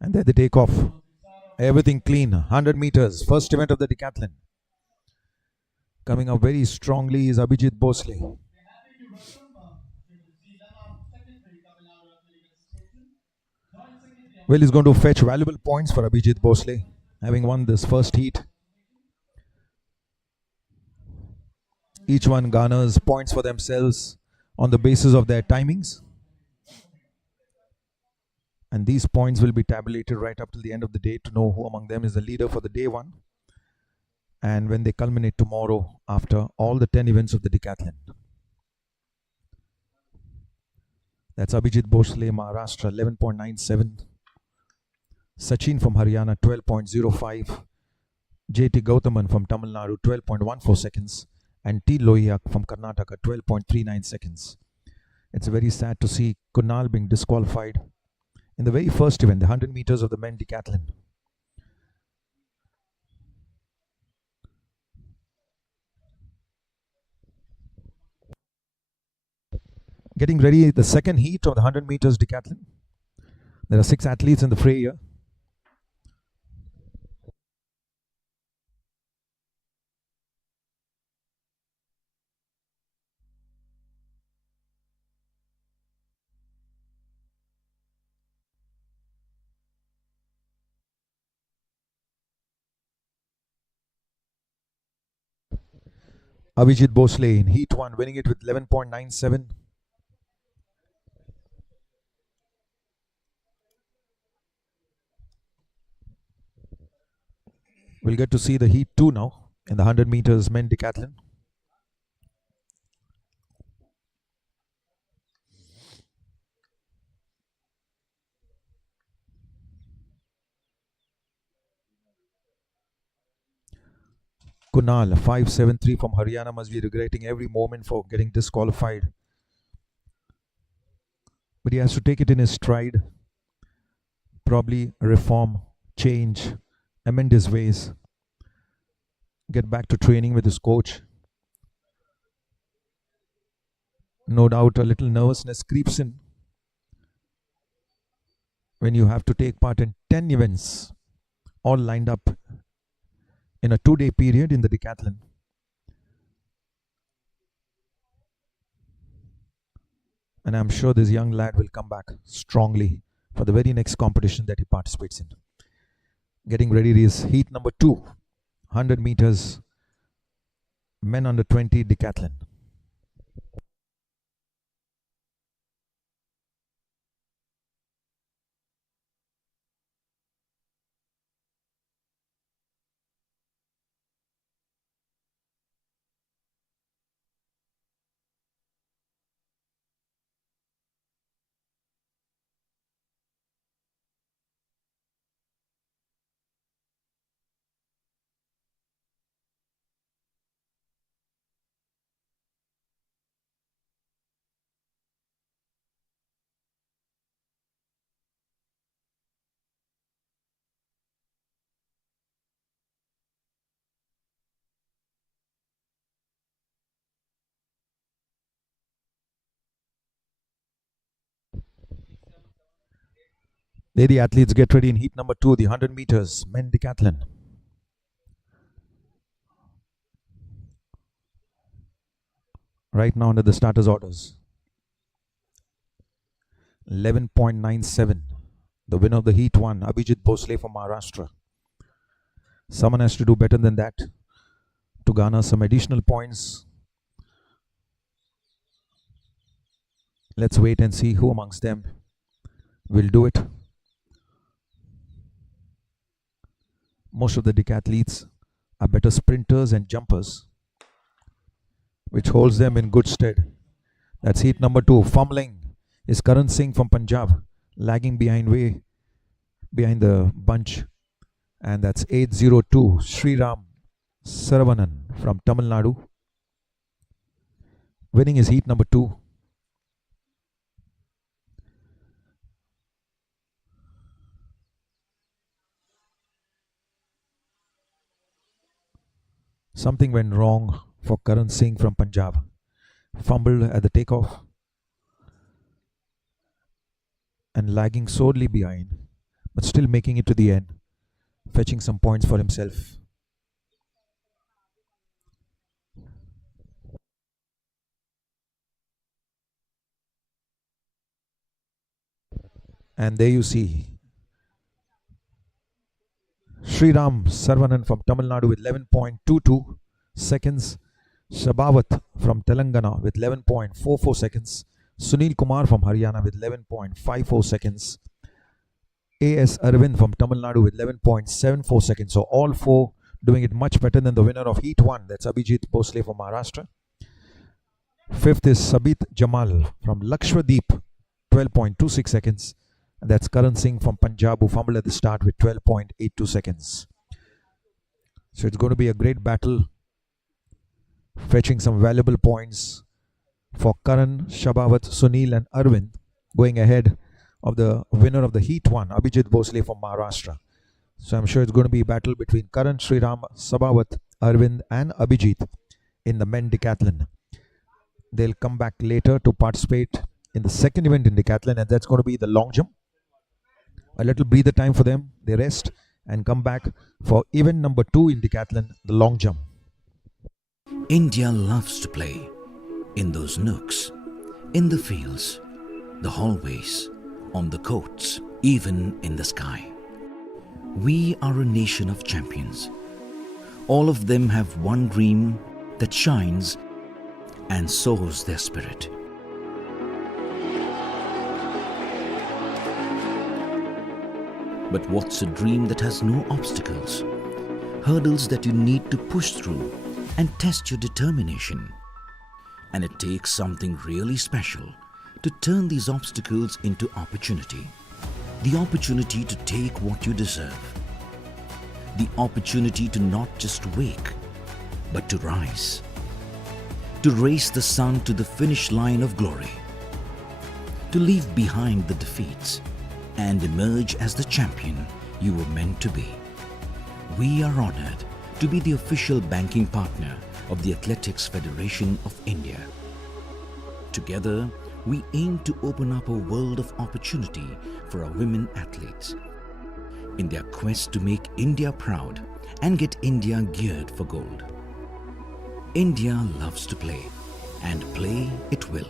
And there they take off. Everything clean. 100 meters, first event of the decathlon. Coming up very strongly is Abhijit Bhosle. Well, he's going to fetch valuable points for Abhijit Bhosle, having won this first heat. Each one garners points for themselves on the basis of their timings. And these points will be tabulated right up till the end of the day to know who among them is the leader for the day one. And when they culminate tomorrow after all the 10 events of the decathlon. That's Abhijit Bhosle, Maharashtra, 11.97. Sachin from Haryana, 12.05. JT Gautaman from Tamil Nadu, 12.14 seconds. And T. Lohia from Karnataka, 12.39 seconds. It's very sad to see Kunal being disqualified in the very first event, the 100 meters of the men decathlon. Getting ready the second heat of the 100 meters decathlon. There are 6 athletes in the fray here. Abhijit Bhosle in heat 1, winning it with 11.97. We'll get to see the heat 2 now in the 100 meters men decathlon. Kunal, 573 from Haryana, must be regretting every moment for getting disqualified. But he has to take it in his stride. Probably reform, change, amend his ways. Get back to training with his coach. No doubt a little nervousness creeps in when you have to take part in 10 events, all lined up in a 2-day period in the decathlon. And I'm sure this young lad will come back strongly for the very next competition that he participates in. Getting ready is heat number 2, 100 meters men under 20 decathlon. There the athletes get ready in heat number 2, the 100 meters men decathlon. Right now under the starters orders. 11.97. The winner of the Heat 1, Abhijit Bhosle from Maharashtra. Someone has to do better than that to garner some additional points. Let's wait and see who amongst them will do it. Most of the decathletes are better sprinters and jumpers, which holds them in good stead. That's heat number 2. Fumbling is Karan Singh from Punjab, lagging behind the bunch. And that's 802 Sriram Saravanan from Tamil Nadu. Winning is heat number 2. Something went wrong for Karan Singh from Punjab. Fumbled at the takeoff and lagging sorely behind, but still making it to the end, fetching some points for himself. And there you see Sriram Sarvanan from Tamil Nadu with 11.22 seconds. Shabawat from Telangana with 11.44 seconds. Sunil Kumar from Haryana with 11.54 seconds. A.S. Arvind from Tamil Nadu with 11.74 seconds. So all four doing it much better than the winner of Heat 1. That's Abhijit Bhosle from Maharashtra. Fifth is Sabit Jamal from Lakshadweep, 12.26 seconds. And that's Karan Singh from Punjab, who fumbled at the start with 12.82 seconds. So it's going to be a great battle, fetching some valuable points for Karan, Shabawat, Sunil and Arvind, going ahead of the winner of the Heat 1, Abhijit Bhosle from Maharashtra. So I'm sure it's going to be a battle between Karan, Sriram, Shabawat, Arvind and Abhijit in the men decathlon. They'll come back later to participate in the second event in decathlon, and that's going to be the long jump. A little breather time for them. They rest and come back for event number 2 in decathlon, the long jump. India loves to play in those nooks, in the fields, the hallways, on the courts, even in the sky. We are a nation of champions. All of them have one dream that shines and soars their spirit. But what's a dream that has no obstacles? Hurdles that you need to push through and test your determination. And it takes something really special to turn these obstacles into opportunity. The opportunity to take what you deserve. The opportunity to not just wake, but to rise. To race the sun to the finish line of glory. To leave behind the defeats and emerge as the champion you were meant to be. We are honored to be the official banking partner of the Athletics Federation of India. Together, we aim to open up a world of opportunity for our women athletes in their quest to make India proud and get India geared for gold. India loves to play, and play it will.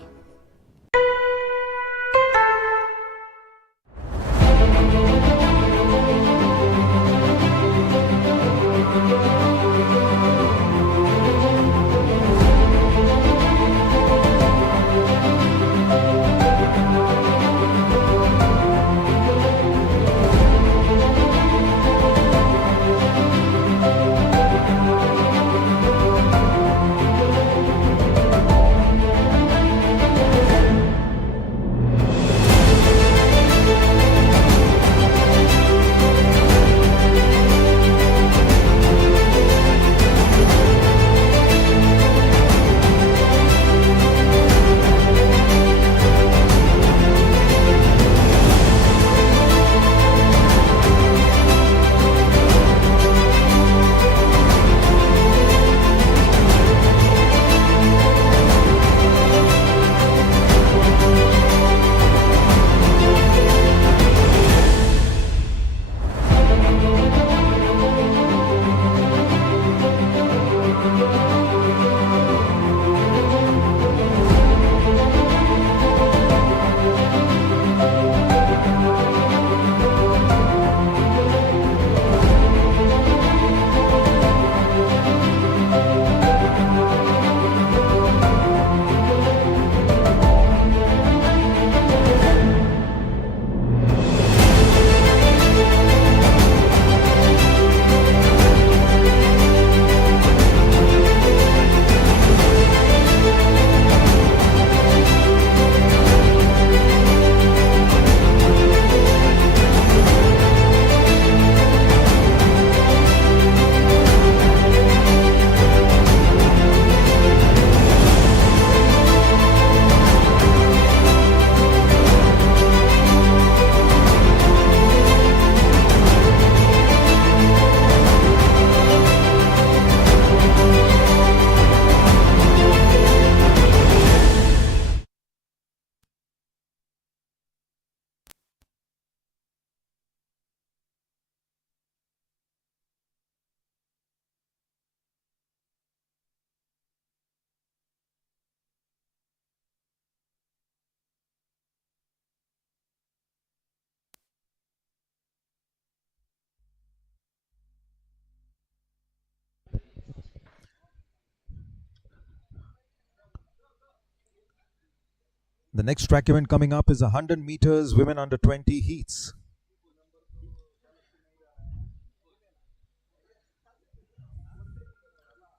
The next track event coming up is 100 meters women under 20 heats.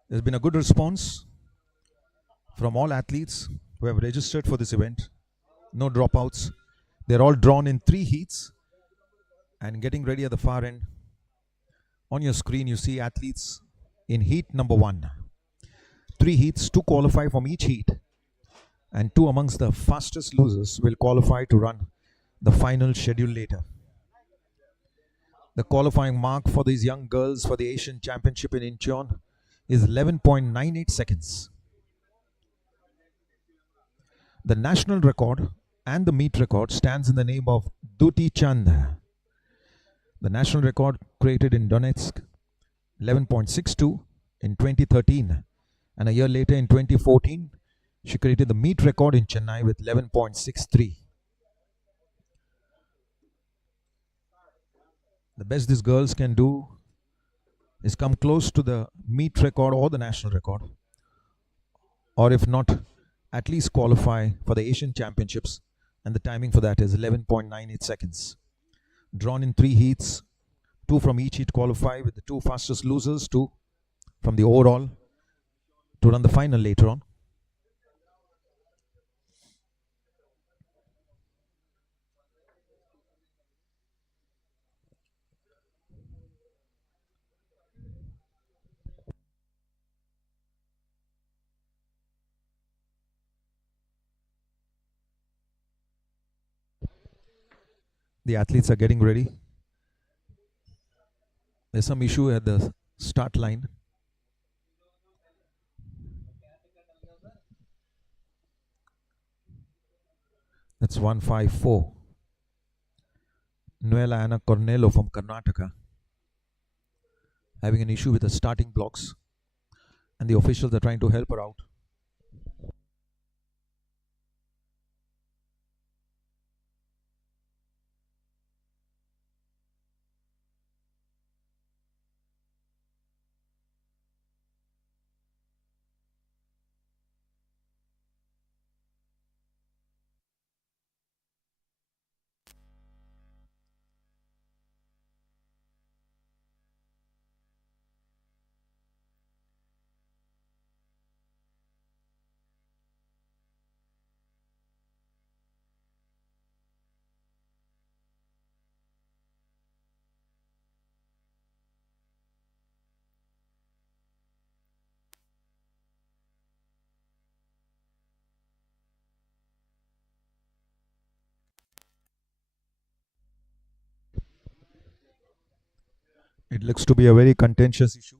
There's been a good response from all athletes who have registered for this event. No dropouts. They're all drawn in 3 heats and getting ready at the far end. On your screen you see athletes in heat number 1. 3 heats, 2 qualify from each heat, and 2 amongst the fastest losers will qualify to run the final schedule later. The qualifying mark for these young girls for the Asian Championship in Incheon is 11.98 seconds. The national record and the meet record stands in the name of Duti Chand. The national record created in Donetsk, 11.62 in 2013, and a year later in 2014 she created the meet record in Chennai with 11.63. The best these girls can do is come close to the meet record or the national record, or if not, at least qualify for the Asian Championships, and the timing for that is 11.98 seconds. Drawn in 3 heats, 2 from each heat qualify, with the 2 fastest losers, 2 from the overall, to run the final later on. The athletes are getting ready. There's some issue at the start line. That's 154. Noella Anna Cornello from Karnataka having an issue with the starting blocks, and the officials are trying to help her out. It looks to be a very contentious issue.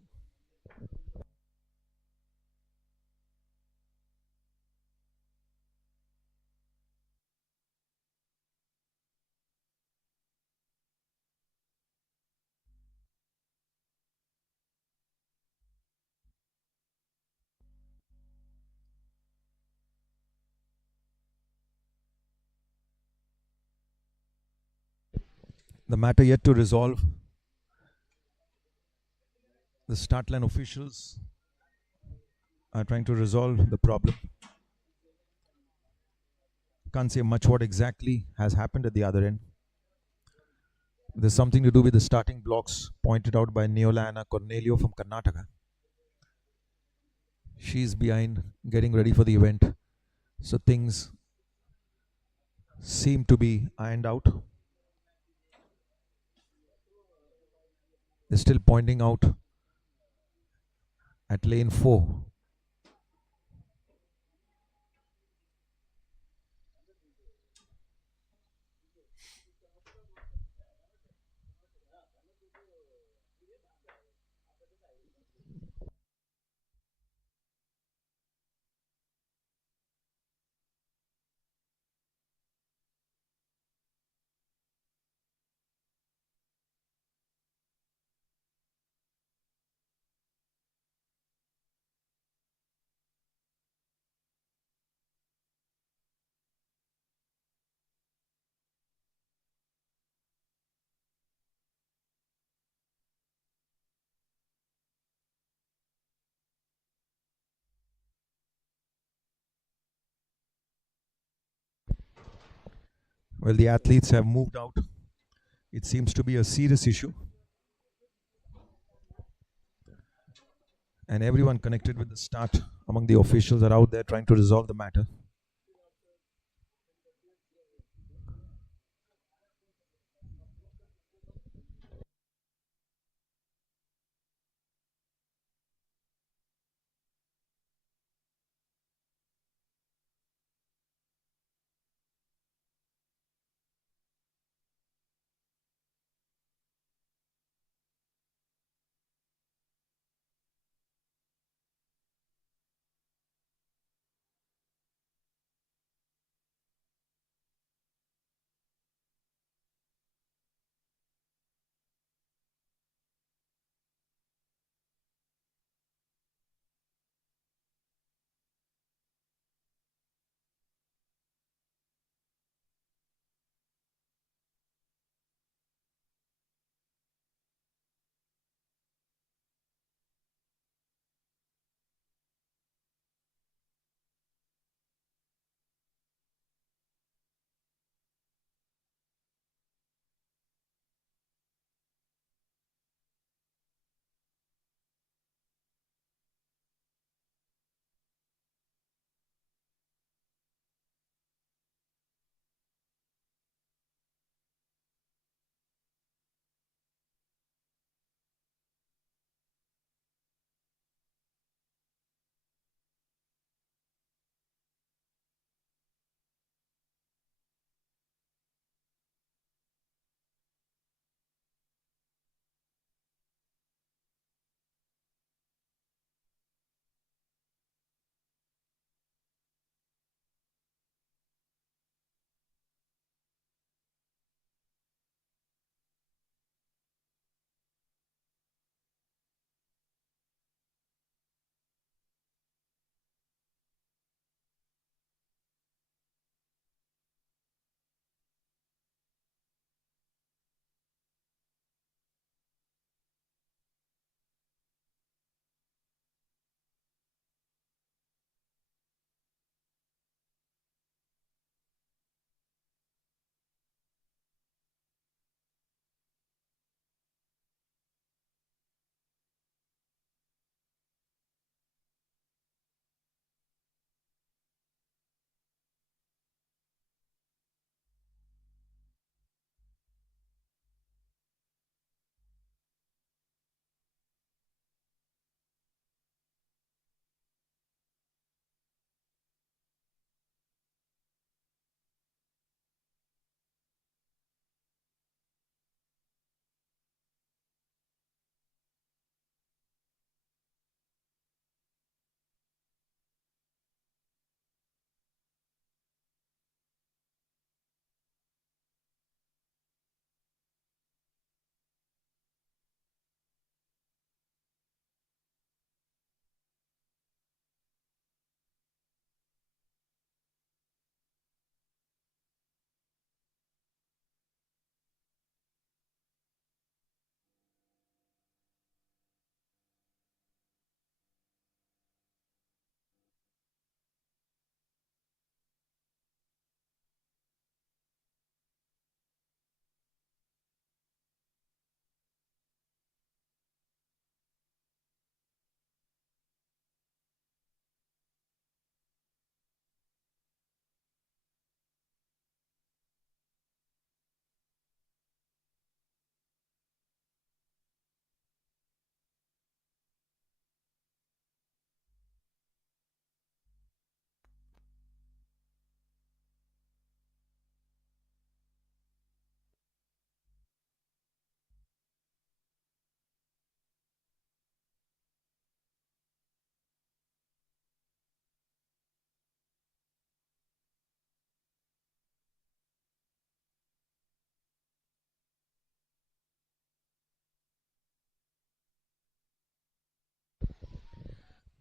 The matter yet to resolve. The start line officials are trying to resolve the problem. Can't say much what exactly has happened at the other end. There's something to do with the starting blocks pointed out by Neola Anna Cornelio from Karnataka. She's behind getting ready for the event, so things seem to be ironed out. They're still pointing out at lane 4. Well, the athletes have moved out. It seems to be a serious issue, and everyone connected with the start among the officials are out there trying to resolve the matter.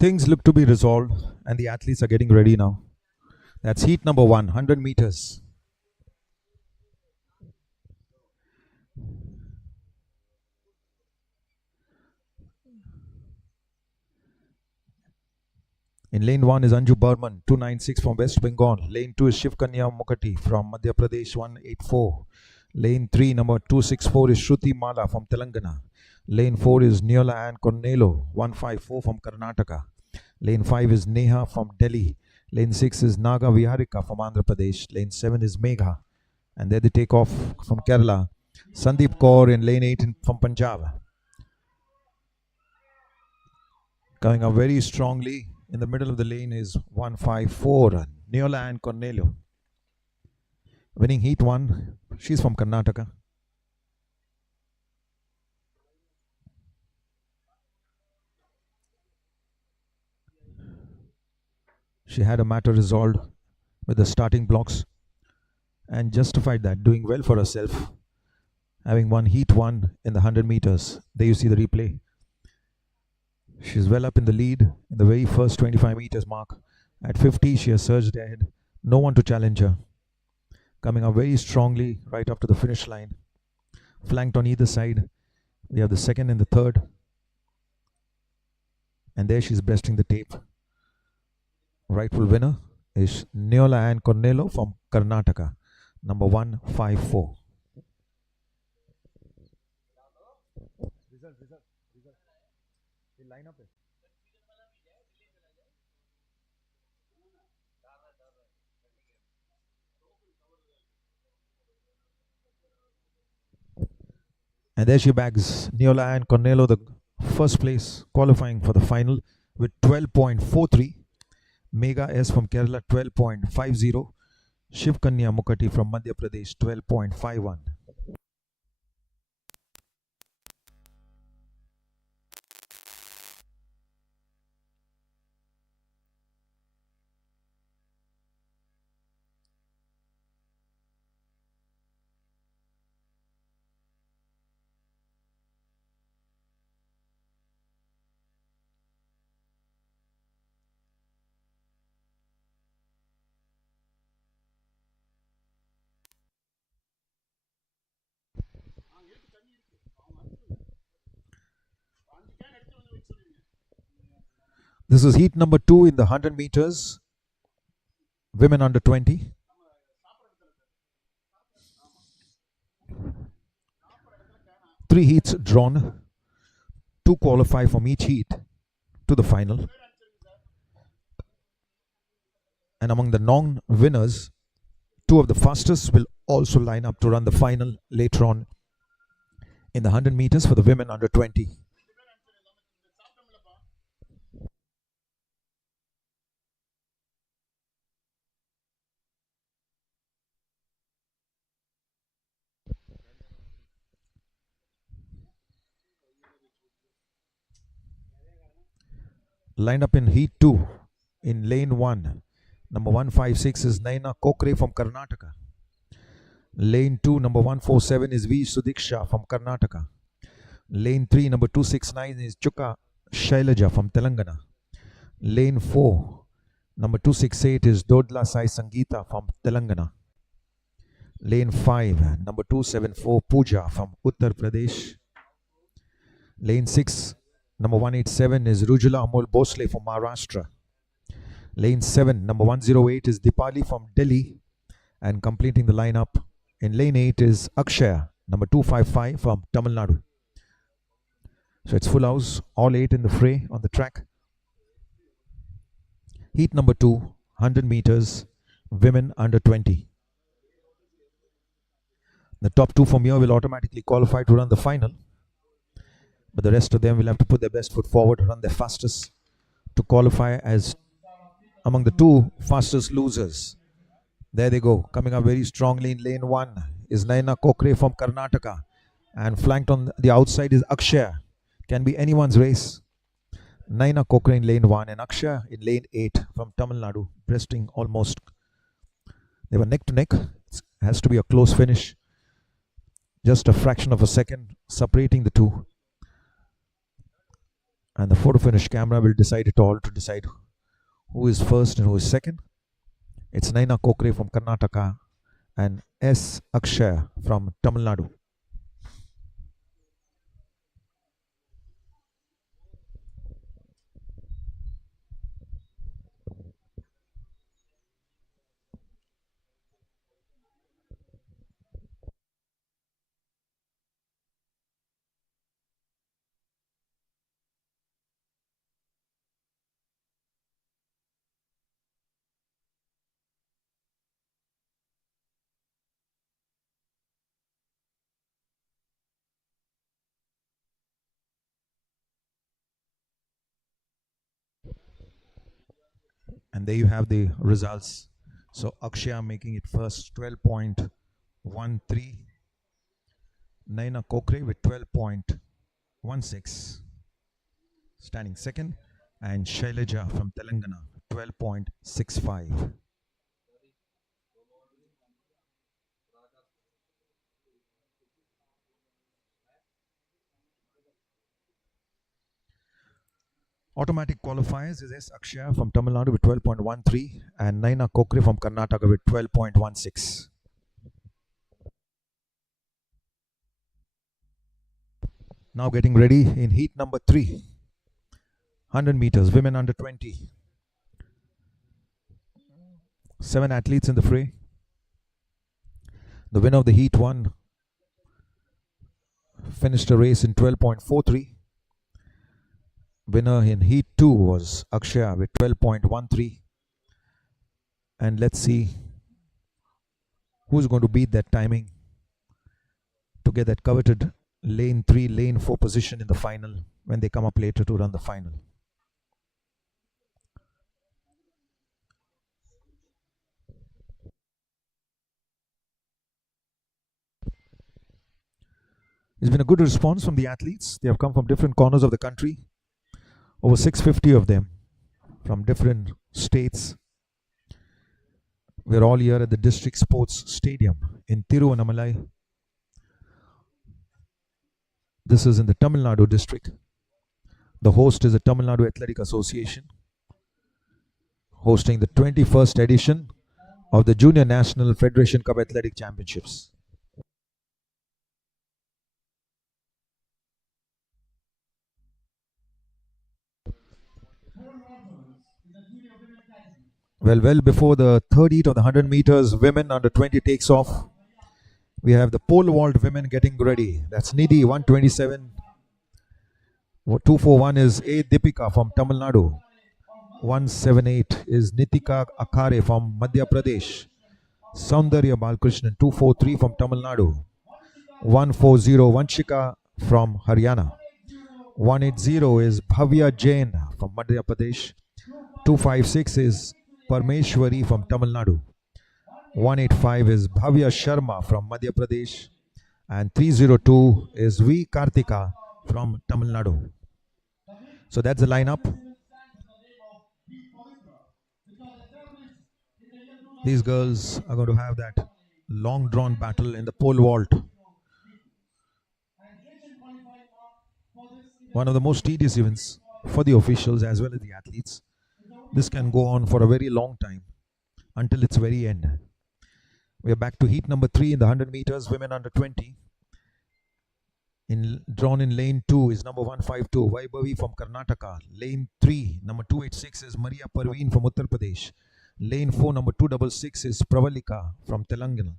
Things look to be resolved, and the athletes are getting ready now. That's heat number 100 meters. In lane 1 is Anju Burman, 296 from West Bengal. Lane 2 is Shivkanya Mukherjee from Madhya Pradesh, 184. Lane 3, number 264 is Shruti Mala from Telangana. Lane 4 is Neola Ann Cornelo, 154 from Karnataka. Lane 5 is Neha from Delhi. Lane 6 is Naga Viharika from Andhra Pradesh. Lane 7 is Megha. And there they take off from Kerala. Sandeep Kaur in lane 8 from Punjab. Coming up very strongly in the middle of the lane is 154, Neola Ann Cornelio. Winning heat 1, she's from Karnataka. She had a matter resolved with the starting blocks and justified that, doing well for herself, having won heat 1 in the 100 meters. There you see the replay. She's well up in the lead in the very first 25 meters mark. At 50, she has surged ahead. No one to challenge her. Coming up very strongly right up to the finish line. Flanked on either side. We have the second and the third. And there she's breasting the tape. Rightful winner is Neola Ann Cornelo from Karnataka, number 154. Line up. And there she bags Neola Ann Cornelo, the first place, qualifying for the final with 12.43. Megha S from Kerala 12.50. Shiv Kanya Mukherjee from Madhya Pradesh 12.51. This is heat number 2 in the 100 meters, women under 20. Three heats drawn, 2 qualify from each heat to the final. And among the non-winners, 2 of the fastest will also line up to run the final later on in the 100 meters for the women under 20. Lined up in heat 2 in lane 1. Number 156 is Naina Kokre from Karnataka. Lane 2, number 147 is V Sudiksha from Karnataka. Lane 3, number 269 is Chuka Shailaja from Telangana. Lane 4, number 268 is Dodla Sai Sangeeta from Telangana. Lane 5, number 274 Pooja from Uttar Pradesh. Lane 6, number 187 is Rujula Amol Bhosle from Maharashtra. Lane 7, number 108 is Dipali from Delhi. And completing the lineup in lane 8 is Akshaya, number 255 from Tamil Nadu. So it's full house, all 8 in the fray on the track. Heat number 2, 100 meters, women under 20. The top 2 from here will automatically qualify to run the final. But the rest of them will have to put their best foot forward, run their fastest to qualify as among the 2 fastest losers. There they go, coming up very strongly in lane 1 is Naina Kokre from Karnataka. And flanked on the outside is Akshaya. Can be anyone's race. Naina Kokre in lane 1 and Akshaya in lane 8 from Tamil Nadu, breasting almost. They were neck to neck. It has to be a close finish. Just a fraction of a second separating the 2. And the photo finish camera will decide it all, to decide who is first and who is second. It's Naina Kokre from Karnataka and S. Akshaya from Tamil Nadu. And there you have the results. So Akshaya making it first, 12.13. Naina Kokre with 12.16, standing second. And Shailaja from Telangana, 12.65. Automatic qualifiers is S. Akshaya from Tamil Nadu with 12.13 and Naina Kokre from Karnataka with 12.16. Now getting ready in heat number 3. 100 meters, women under 20. 7 athletes in the fray. The winner of the heat 1 finished the race in 12.43. Winner in heat 2 was Akshaya with 12.13. And let's see who's going to beat that timing to get that coveted lane 3, lane 4 position in the final when they come up later to run the final. It's been a good response from the athletes. They have come from different corners of the country. Over 650 of them from different states. We're all here at the District Sports Stadium in Tiruvannamalai. This is in the Tamil Nadu district. The host is the Tamil Nadu Athletic Association, hosting the 21st edition of the Junior National Federation Cup Athletic Championships. Well before the third heat of the 100 meters, women under 20 takes off. We have the pole vault women getting ready. That's Nidhi, 127. 241 is A. Deepika from Tamil Nadu. 178 is Nitika Akare from Madhya Pradesh. Saundarya Balkrishnan, 243 from Tamil Nadu. 140 Vanshika from Haryana. 180 is Bhavya Jain from Madhya Pradesh. 256 is Parmeshwari from Tamil Nadu. 185 is Bhavya Sharma from Madhya Pradesh. And 302 is V. Kartika from Tamil Nadu. So that's the lineup. These girls are going to have that long drawn battle in the pole vault. One of the most tedious events for the officials as well as the athletes. This can go on for a very long time until its very end. We are back to heat number 3 in the 100 meters, women under 20. Drawn in lane 2 is number 152, Vaibhavi from Karnataka. Lane 3, number 286 is Maria Parveen from Uttar Pradesh. Lane 4, number 266 is Pravalika from Telangana.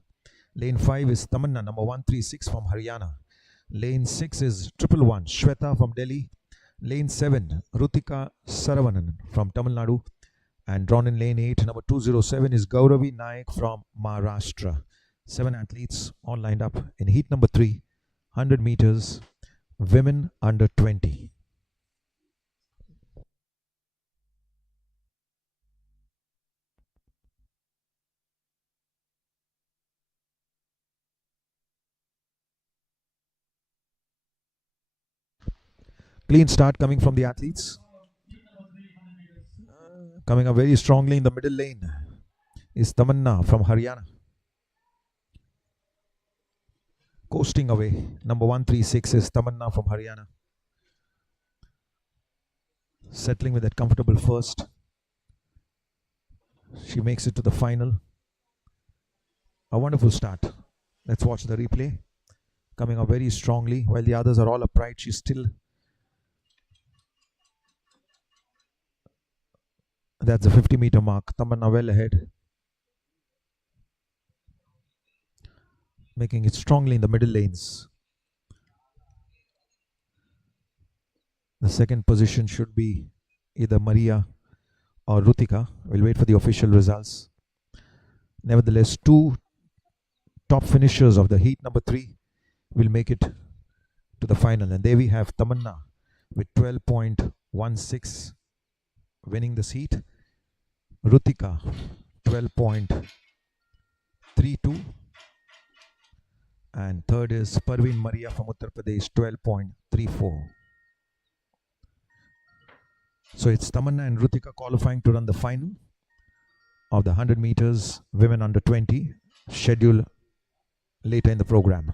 Lane 5 is Tamanna, number 136 from Haryana. Lane 6 is 111, Shweta from Delhi. Lane 7, Rutika Saravanan from Tamil Nadu. And drawn in lane 8, number 207 is Gauravi Naik from Maharashtra. 7 athletes all lined up in heat number 3, 100 meters, women under 20. Clean start coming from the athletes. Coming up very strongly in the middle lane is Tamanna from Haryana. Coasting away, number 136 is Tamanna from Haryana. Settling with that comfortable first. She makes it to the final. A wonderful start. Let's watch the replay. Coming up very strongly while the others are all upright. She's still... That's the 50-meter mark. Tamanna well ahead. Making it strongly in the middle lanes. The second position should be either Maria or Rutika. We'll wait for the official results. Nevertheless, 2 top finishers of the heat number 3 will make it to the final. And there we have Tamanna with 12.16 winning this heat. Rutika 12.32, and third is Parveen Maria from Uttar Pradesh 12.34. So it's Tamanna and Rutika qualifying to run the final of the 100 meters women under 20, scheduled later in the program.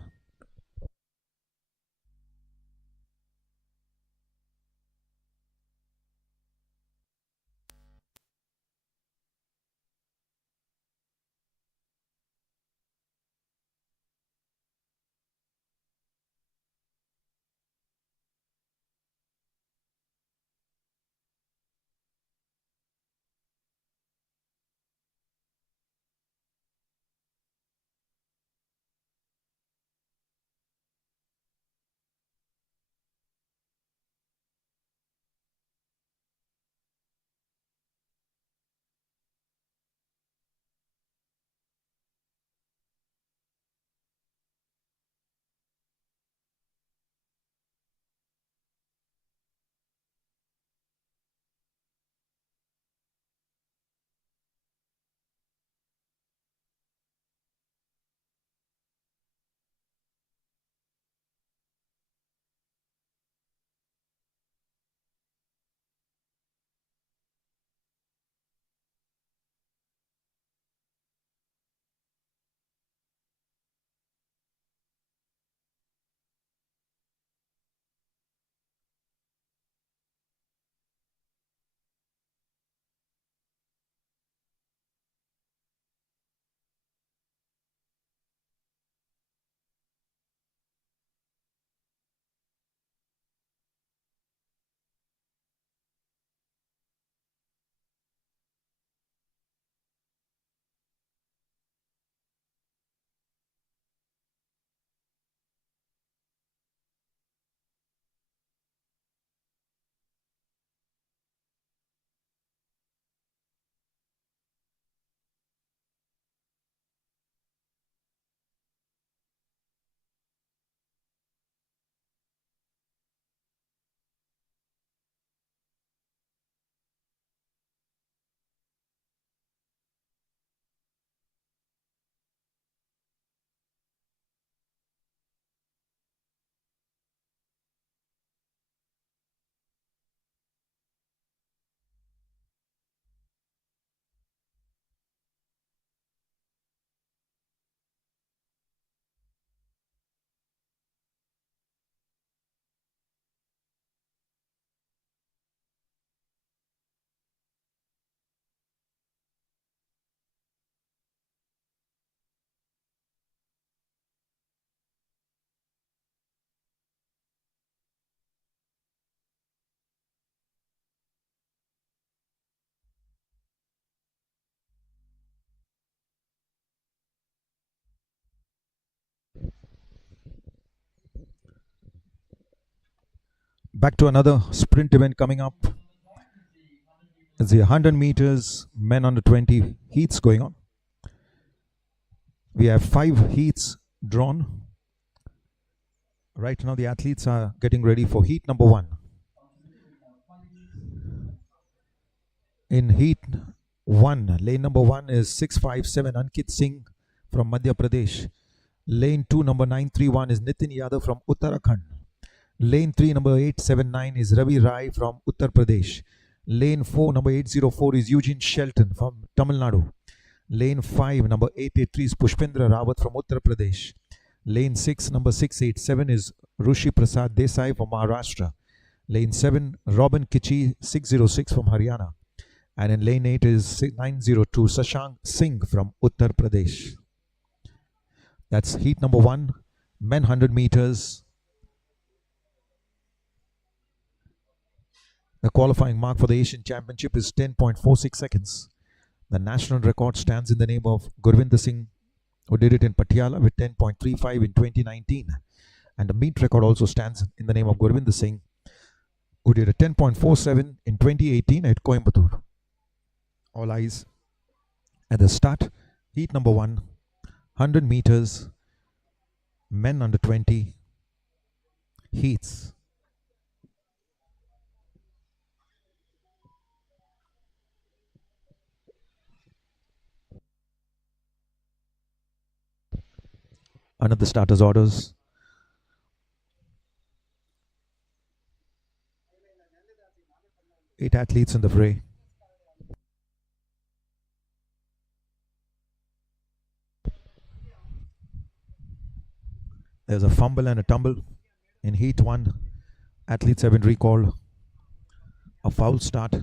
Back to another sprint event coming up. It's the 100 meters men under 20 heats going on. We have 5 heats drawn. Right now the athletes are getting ready for heat number 1. In heat 1, lane number 1 is 657 Ankit Singh from Madhya Pradesh. Lane 2, number 931 is Nitin Yadav from Uttarakhand. Lane 3, number 879 is Ravi Rai from Uttar Pradesh. Lane 4, number 804 is Eugene Shelton from Tamil Nadu. Lane 5, number 883 is Pushpendra Rawat from Uttar Pradesh. Lane 6, number 687 is Rushi Prasad Desai from Maharashtra. Lane 7, Robin Kichi 606 from Haryana. And in lane 8 is 902 Sashank Singh from Uttar Pradesh. That's heat number 1, men 100 meters. The qualifying mark for the Asian Championship is 10.46 seconds. The national record stands in the name of Gurvinder Singh, who did it in Patiala with 10.35 in 2019. And the meet record also stands in the name of Gurvinder Singh, who did a 10.47 in 2018 at Coimbatore. All eyes at the start. Heat number 1, 100 meters, men under 20 heats. under the starters' orders. Eight athletes in the fray. There's a fumble and a tumble in Heat 1. Athletes have been recalled. A foul start.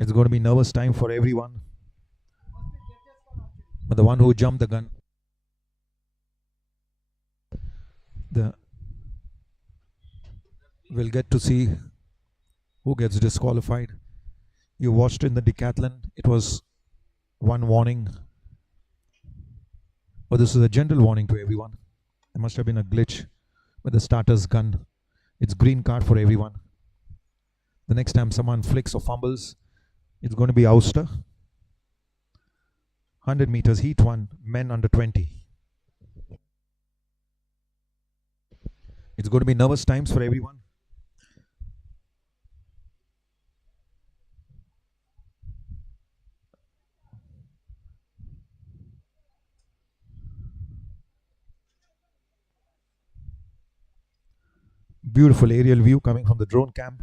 It's going to be nervous time for everyone. But the one who jumped the gun, we'll get to see who gets disqualified. You watched in the decathlon, it was one warning. But this is a general warning to everyone. There must have been a glitch with the starter's gun. It's green card for everyone. The next time someone flicks or fumbles, it's going to be ouster. 100 meters, Heat 1, men under 20. It's going to be nervous times for everyone. Beautiful aerial view coming from the drone camp.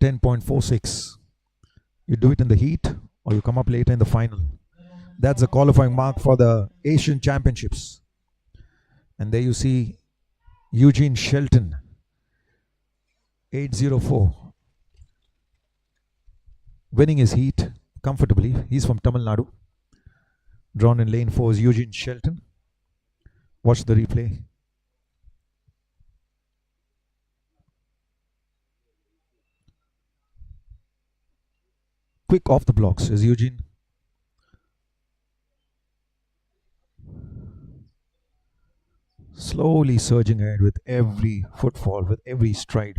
.46. You do it in the heat or you come up later in the final. That's a qualifying mark for the Asian Championships. And there you see Eugene Shelton, 804, winning his heat comfortably. He's from Tamil Nadu. Drawn in lane 4 is Eugene Shelton. Watch the replay. Quick off the blocks is Eugene. Slowly surging ahead with every footfall, with every stride.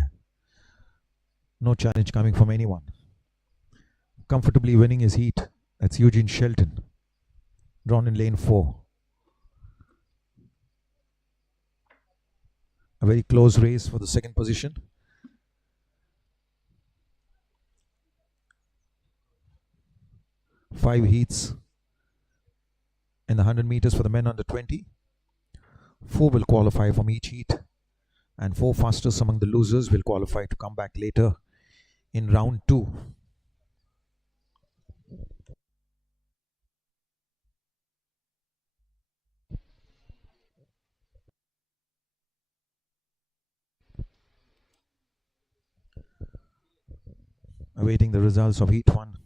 No challenge coming from anyone. Comfortably winning his heat. That's Eugene Shelton. Drawn in lane 4. A very close race for the second position. Five heats in the 100 meters for the men under 20. 4 will qualify from each heat, and 4 fastest among the losers will qualify to come back later in round 2. Awaiting the results of heat 1.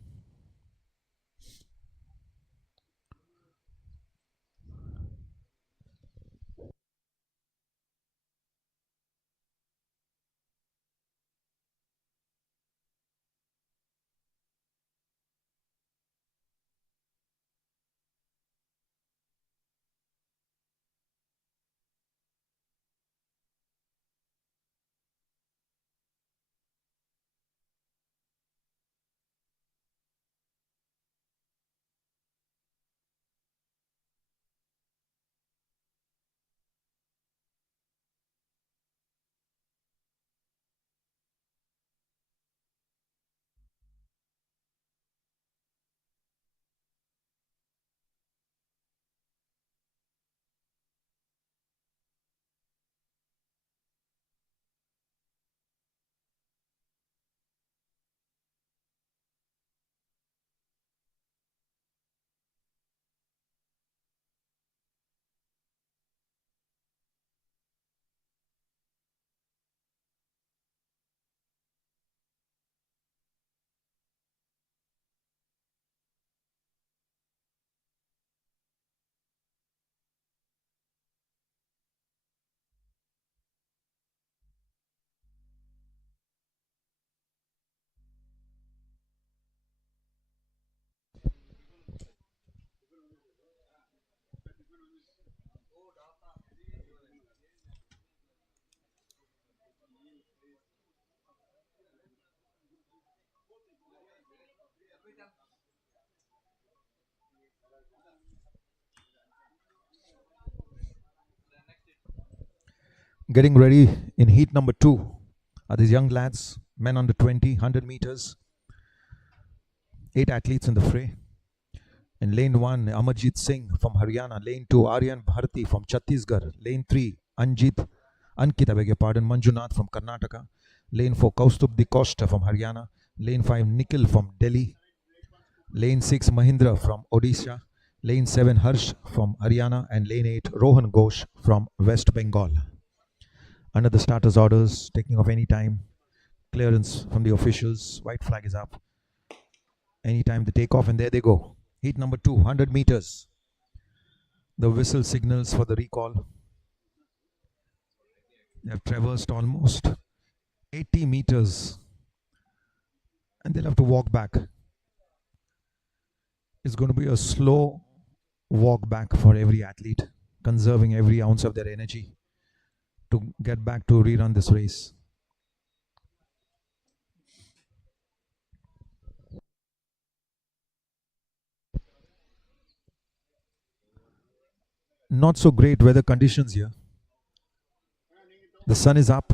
Getting ready in heat number 2. are these young lads, men under 20, 100 meters. 8 athletes in the fray. In lane 1, Amarjit Singh from Haryana. Lane 2, Aryan Bharti from Chhattisgarh. Lane 3, Ankit, I beg your pardon, Manjunath from Karnataka. Lane 4, Kaustubh Dikosta from Haryana. Lane 5, Nikhil from Delhi. Lane 6, Mahindra from Odisha. Lane 7, Harsh from Haryana. And lane 8, Rohan Ghosh from West Bengal. Under the starters' orders, taking off any time. Clearance from the officials. White flag is up. Anytime they take off, and there they go. Heat number 2, 100 meters. The whistle signals for the recall. They have traversed almost 80 meters and they'll have to walk back. It's going to be a slow walk back for every athlete, conserving every ounce of their energy to get back to rerun this race. Not so great weather conditions here. The sun is up,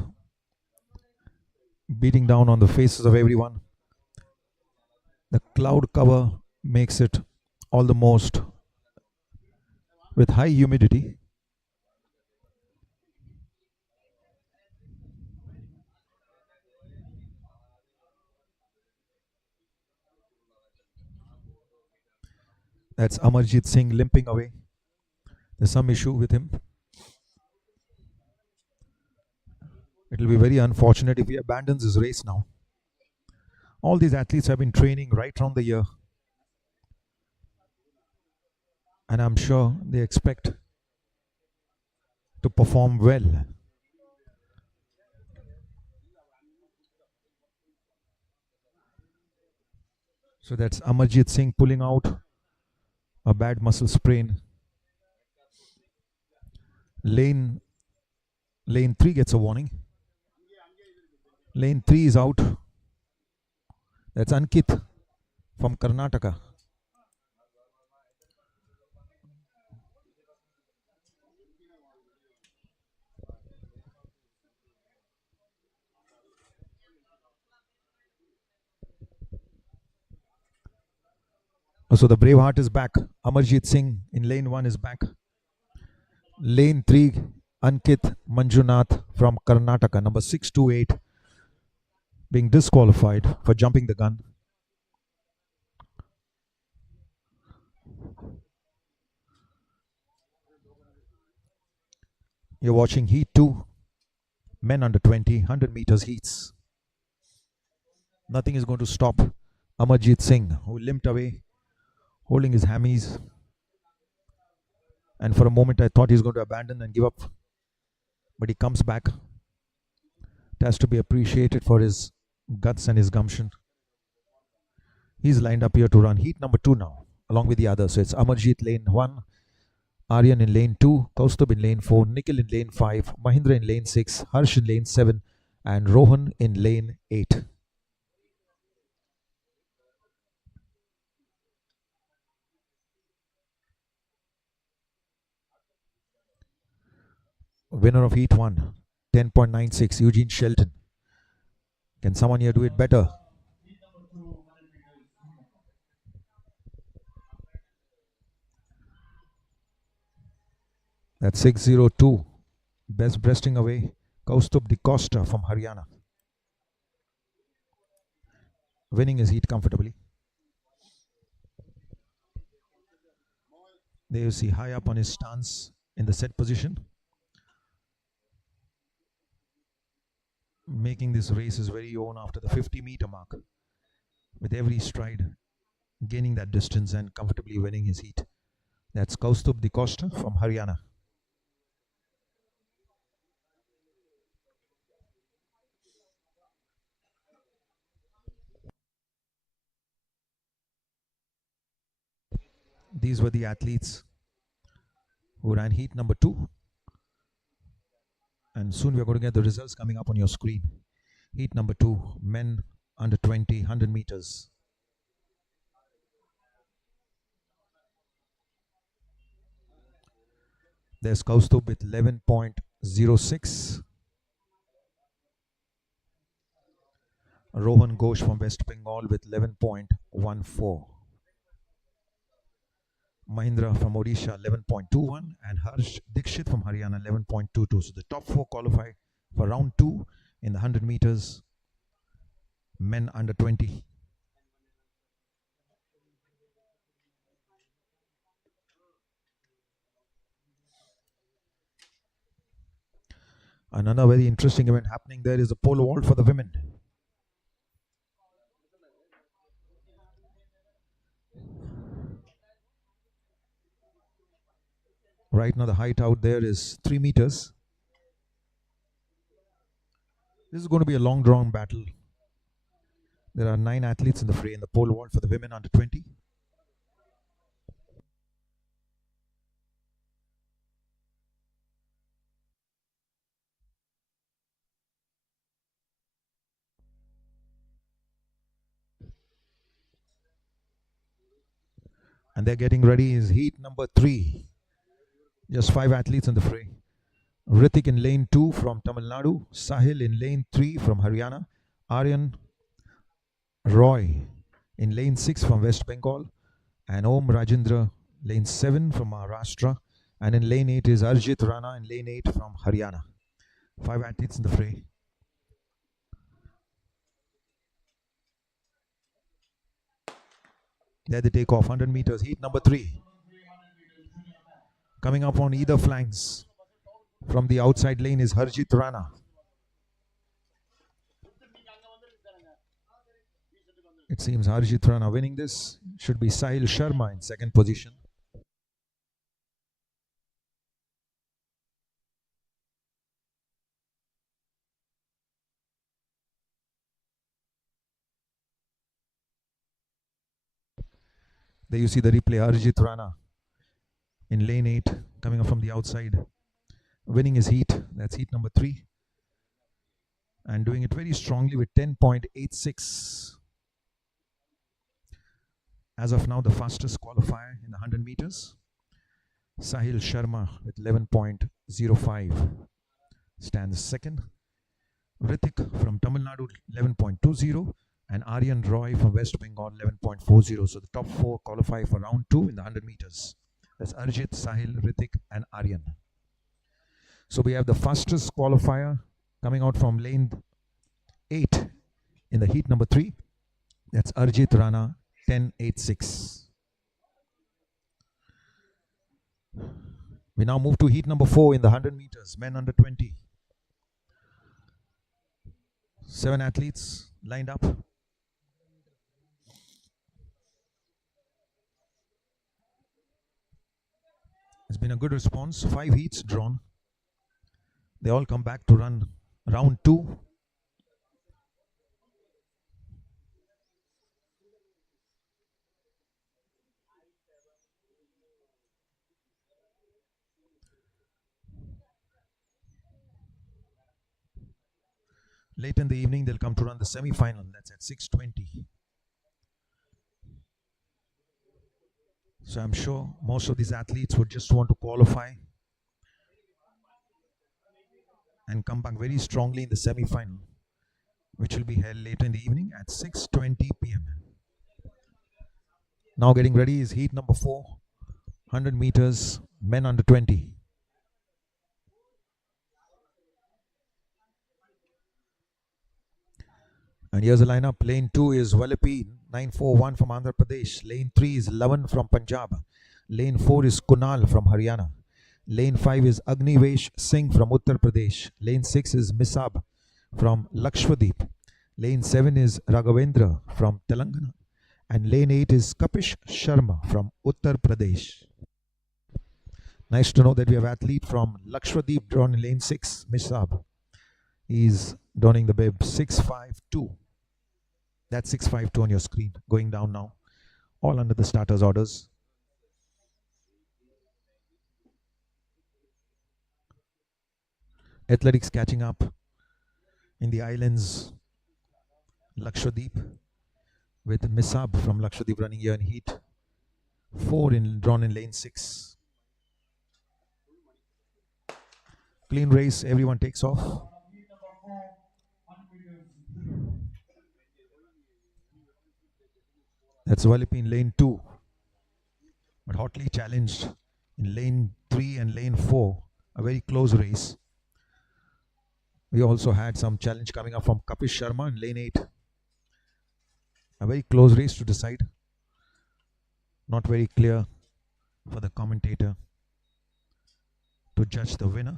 beating down on the faces of everyone. The cloud cover makes it all the most with high humidity. That's Amarjit Singh limping away. There's some issue with him. It will be very unfortunate if he abandons his race now. All these athletes have been training right around the year. And I'm sure they expect to perform well. So that's Amarjit Singh pulling out a bad muscle sprain. Lane 3 gets a warning. Lane 3 is out. That's Ankit from Karnataka. So the Braveheart is back. Amarjit Singh in lane 1 is back. Lane 3, Ankit Manjunath from Karnataka, number 628, being disqualified for jumping the gun. You're watching Heat 2, men under 20, 100 meters heats. Nothing is going to stop Amarjit Singh, who limped away, holding his hammies. And for a moment I thought he's going to abandon and give up. But he comes back. It has to be appreciated for his guts and his gumption. He's lined up here to run Heat number 2 now, along with the others. So it's Amarjit lane 1, Aryan in lane 2, Kaustubh in lane 4, Nikhil in lane 5, Mahindra in lane 6, Harsh in lane 7, and Rohan in lane 8. Winner of Heat 1, 10.96, Eugene Shelton. Can someone here do it better? That's 6:02. Best breasting away, Kaustubh Dikosta from Haryana. Winning his heat comfortably. There you see high up on his stance in the set position. Making this race his very own after the 50-meter mark. With every stride, gaining that distance and comfortably winning his heat. That's Kaustubh Dikosta from Haryana. These were the athletes who ran Heat number 2. And soon we're going to get the results coming up on your screen. Heat number 2, men under 20, 100 meters. There's Kaustubh with 11.06. Rohan Ghosh from West Bengal with 11.14. Mahindra from Odisha 11.21 and Harsh Dikshit from Haryana 11.22. So the top four qualify for round 2 in the 100 meters men under 20. Another very interesting event happening there is the pole vault for the women. Right now the height out there is 3 meters. This is going to be a long drawn battle. There are 9 athletes in the fray in the pole vault for the women under 20. And they're getting ready is heat number 3. Just 5 athletes in the fray. Ritik in lane 2 from Tamil Nadu, Sahil in lane 3 from Haryana, Aryan Roy in lane 6 from West Bengal, and Om Rajendra lane 7 from Maharashtra, and in lane 8 is Arjit Rana in lane 8 from Haryana. 5 athletes in the fray. There they take off 100 meters, heat number 3. Coming up on either flanks from the outside lane is Harjit Rana. It seems Harjit Rana winning this. Should be Sahil Sharma in second position. There you see the replay, Harjit Rana in lane 8 coming up from the outside, winning his heat. That's heat number 3 and doing it very strongly with 10.86. As of now the fastest qualifier in the 100 meters. Sahil Sharma with 11.05 stands second. Ritik from Tamil Nadu 11.20 and Aryan Roy from West Bengal 11.40. So the top 4 qualify for round 2 in the 100 meters. That's Arjit, Sahil, Ritik and Aryan. So we have the fastest qualifier coming out from lane 8 in the heat number 3. That's Arjit Rana 10.86. We now move to heat number 4 in the 100 meters, men under 20. 7 athletes lined up. It's been a good response. 5 heats drawn. They all come back to run round 2. Late in the evening, they'll come to run the semi-final. That's at 6:20. So I'm sure most of these athletes would just want to qualify and come back very strongly in the semi-final, which will be held later in the evening at 6:20 p.m. Now getting ready is heat number 4, 100 meters, men under 20. And here's the lineup. Lane 2 is Vallappi 941 from Andhra Pradesh. Lane 3 is Lavan from Punjab. Lane 4 is Kunal from Haryana. Lane 5 is Agnivesh Singh from Uttar Pradesh. Lane 6 is Misab from Lakshadweep. Lane 7 is Raghavendra from Telangana. And lane 8 is Kapish Sharma from Uttar Pradesh. Nice to know that we have athlete from Lakshadweep drawn in lane 6, Misab. He's donning the bib 652. That's 652 on your screen, going down now. All under the starters orders. Athletics catching up in the islands, Lakshadweep, with Misab from Lakshadweep running here in heat 4 drawn in lane 6. Clean race, everyone takes off. That's Valipi in lane 2. But hotly challenged in lane 3 and lane 4. A very close race. We also had some challenge coming up from Kapish Sharma in lane 8. A very close race to decide. Not very clear for the commentator to judge the winner.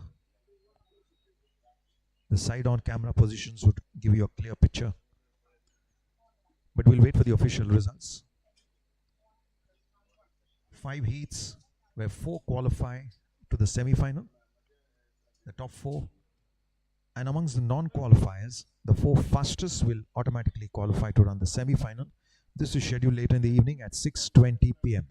The side-on camera positions would give you a clear picture. But we'll wait for the official results. 5 heats where 4 qualify to the semi-final. The top 4. And amongst the non-qualifiers, the 4 fastest will automatically qualify to run the semi-final. This is scheduled later in the evening at 6:20 p.m.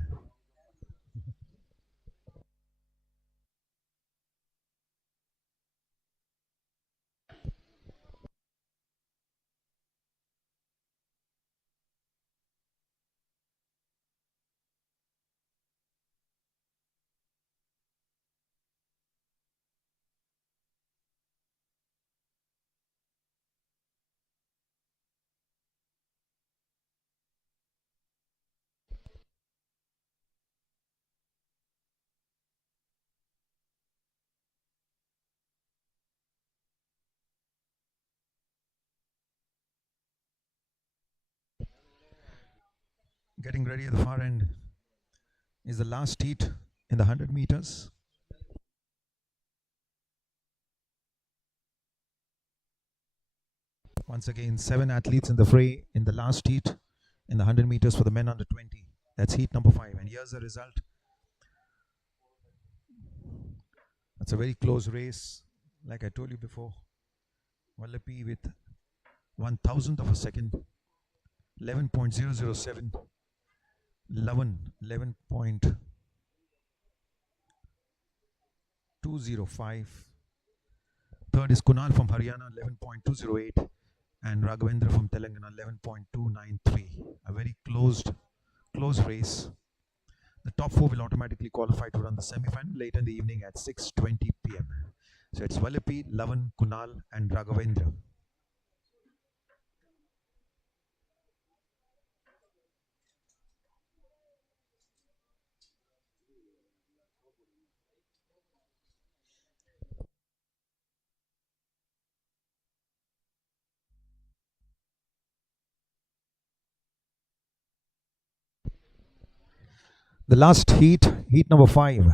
Getting ready at the far end is the last heat in the 100 meters. Once again, 7 athletes in the fray in the last heat in the 100 meters for the men under 20. That's heat number 5. And here's the result. That's a very close race. Like I told you before, Vallapi with 1,000th of a second, 11.007. 11.205. Third is Kunal from Haryana, 11.208. And Raghavendra from Telangana, 11.293. A very close race. The top 4 will automatically qualify to run the semi-final later in the evening at 6:20 p.m. So it's Vallapi, Lavan, Kunal and Raghavendra. The last heat, heat number 5.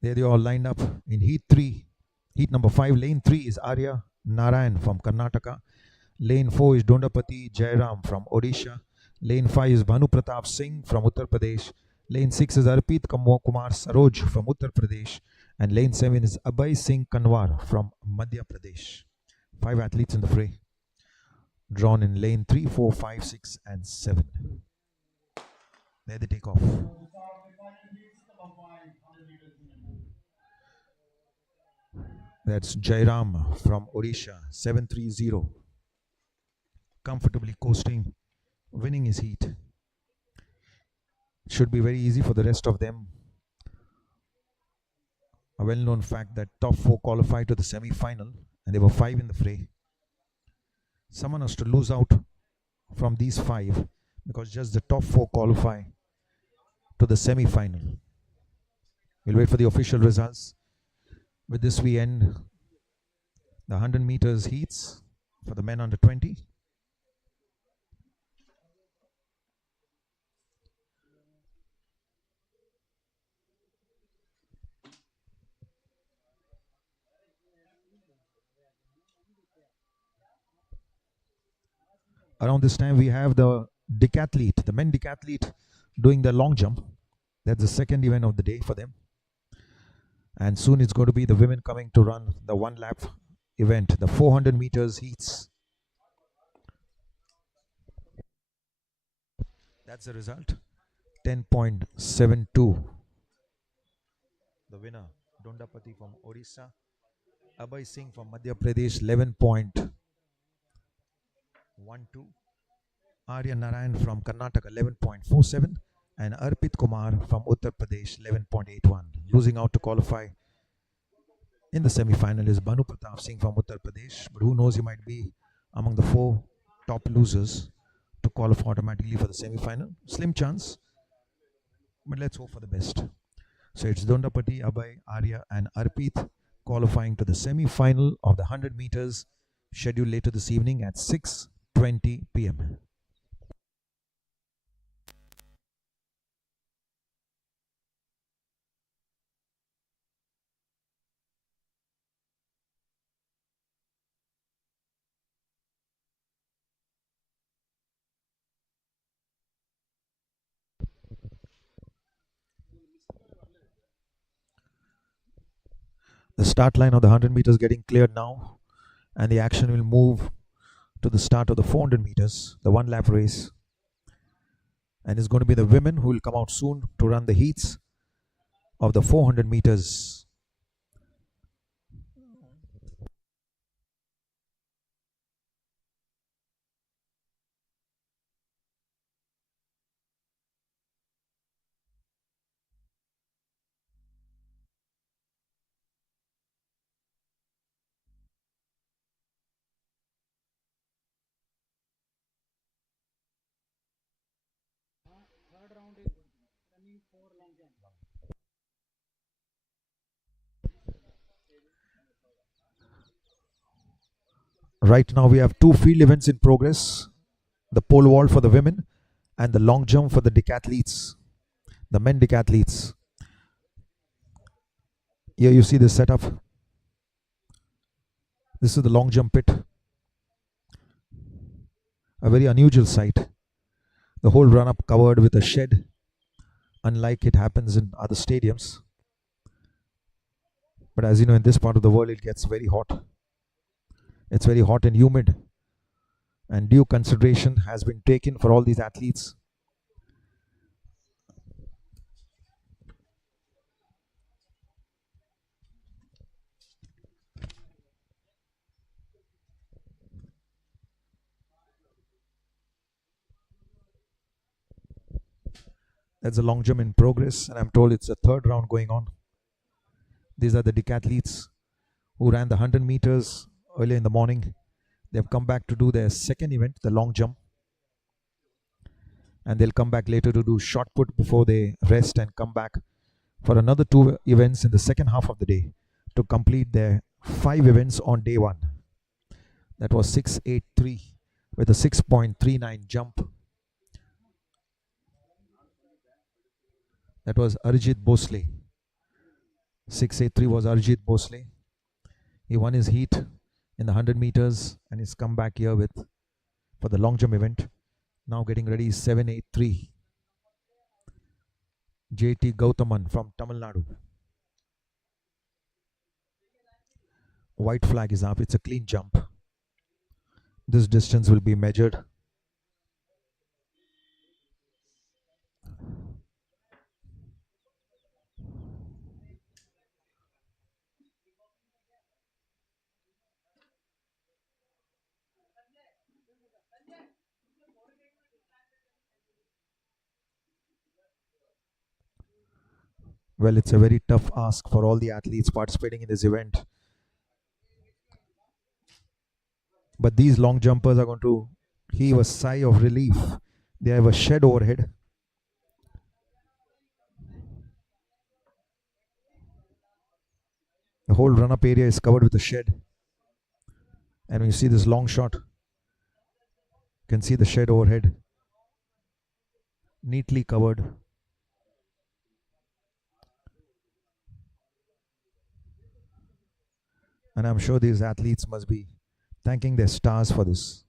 There they all lined up in heat 3. Heat number 5, lane 3 is Arya Narayan from Karnataka. Lane 4 is Dondapati Jairam from Odisha. Lane 5 is Bhanu Pratap Singh from Uttar Pradesh. Lane 6 is Arpit Kumar Saroj from Uttar Pradesh. And lane 7 is Abhay Singh Kanwar from Madhya Pradesh. 5 athletes in the fray. Drawn in lane 3, 4, 5, 6 and 7. There they take off. That's Jairam from Odisha, 730. Comfortably coasting, winning his heat. It should be very easy for the rest of them. A well-known fact that top 4 qualified to the semi-final and there were 5 in the fray. Someone has to lose out from these 5 because just the top 4 qualify to the semi-final. We'll wait for the official results. With this we end the 100 meters heats for the men under 20. Around this time we have the decathlete, the men decathlete doing the long jump. That's the second event of the day for them. And soon it's going to be the women coming to run the 1 lap event, the 400 meters heats. That's the result. 10.72. The winner, Dondapati from Odisha. Abhay Singh from Madhya Pradesh, 11.12. Arya Narayan from Karnataka, 11.47. And Arpit Kumar from Uttar Pradesh, 11.81. Losing out to qualify In the semi-final is Banu Pratap Singh from Uttar Pradesh, but who knows, he might be among the 4 top losers to qualify automatically for the semi-final. Slim chance, but let's hope for the best. So it's Dondapati, Abhay, Arya and Arpit qualifying to the semi-final of the 100 meters, scheduled later this evening at 6:20 p.m. The start line of the 100 meters getting cleared now, and the action will move to the start of the 400 meters, the 1 lap race. And it's going to be the women who will come out soon to run the heats of the 400 meters. Right now we have 2 field events in progress, the pole vault for the women and the long jump for the decathletes, the men decathletes. Here you see the setup. This is the long jump pit, a very unusual sight. The whole run up covered with a shed, unlike it happens in other stadiums. But as you know, in this part of the world it gets very hot. It's very hot and humid, and due consideration has been taken for all these athletes. That's a long jump in progress, and I'm told it's a 3rd round going on. These are the decathletes who ran the 100 meters earlier in the morning. They've come back to do their 2nd event, the long jump. And they'll come back later to do shot put before they rest and come back for another 2 events in the second half of the day to complete their 5 events on day 1. That was 6.83 with a 6.39 jump. That was Arijit Bhosle. 6.83 was Arijit Bhosle. He won his heat in the 100 meters and he's come back here for the long jump event. Now getting ready is 7.83. JT Gautaman from Tamil Nadu. White flag is up. It's a clean jump. This distance will be measured. Well, it's a very tough ask for all the athletes participating in this event. But these long jumpers are going to heave a sigh of relief. They have a shed overhead. The whole run-up area is covered with a shed. And when you see this long shot, you can see the shed overhead. Neatly covered. And I'm sure these athletes must be thanking their stars for this.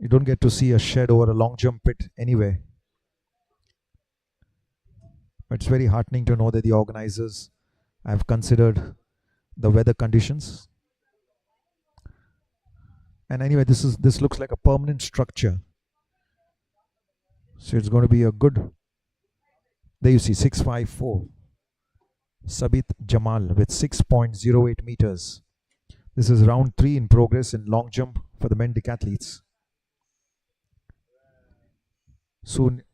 You don't get to see a shed over a long jump pit anywhere. But it's very heartening to know that the organizers have considered the weather conditions. And anyway, this looks like a permanent structure. So it's going to be a good. There you see 6.54. Sabit Jamal with 6.08 meters. This is round 3 in progress in long jump for the men decathletes. Soon.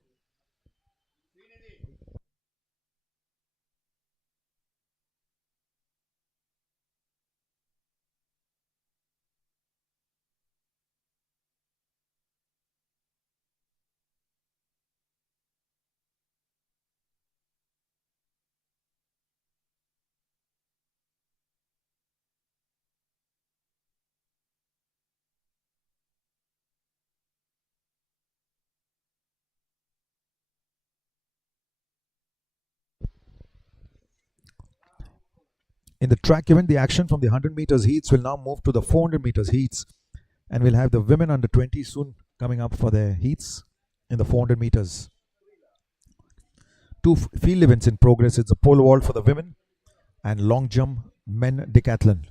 In the track event, the action from the 100 meters heats will now move to the 400 meters heats, and we'll have the women under 20 soon coming up for their heats in the 400 meters. Two field events in progress. It's a pole vault for the women and long jump men decathlon.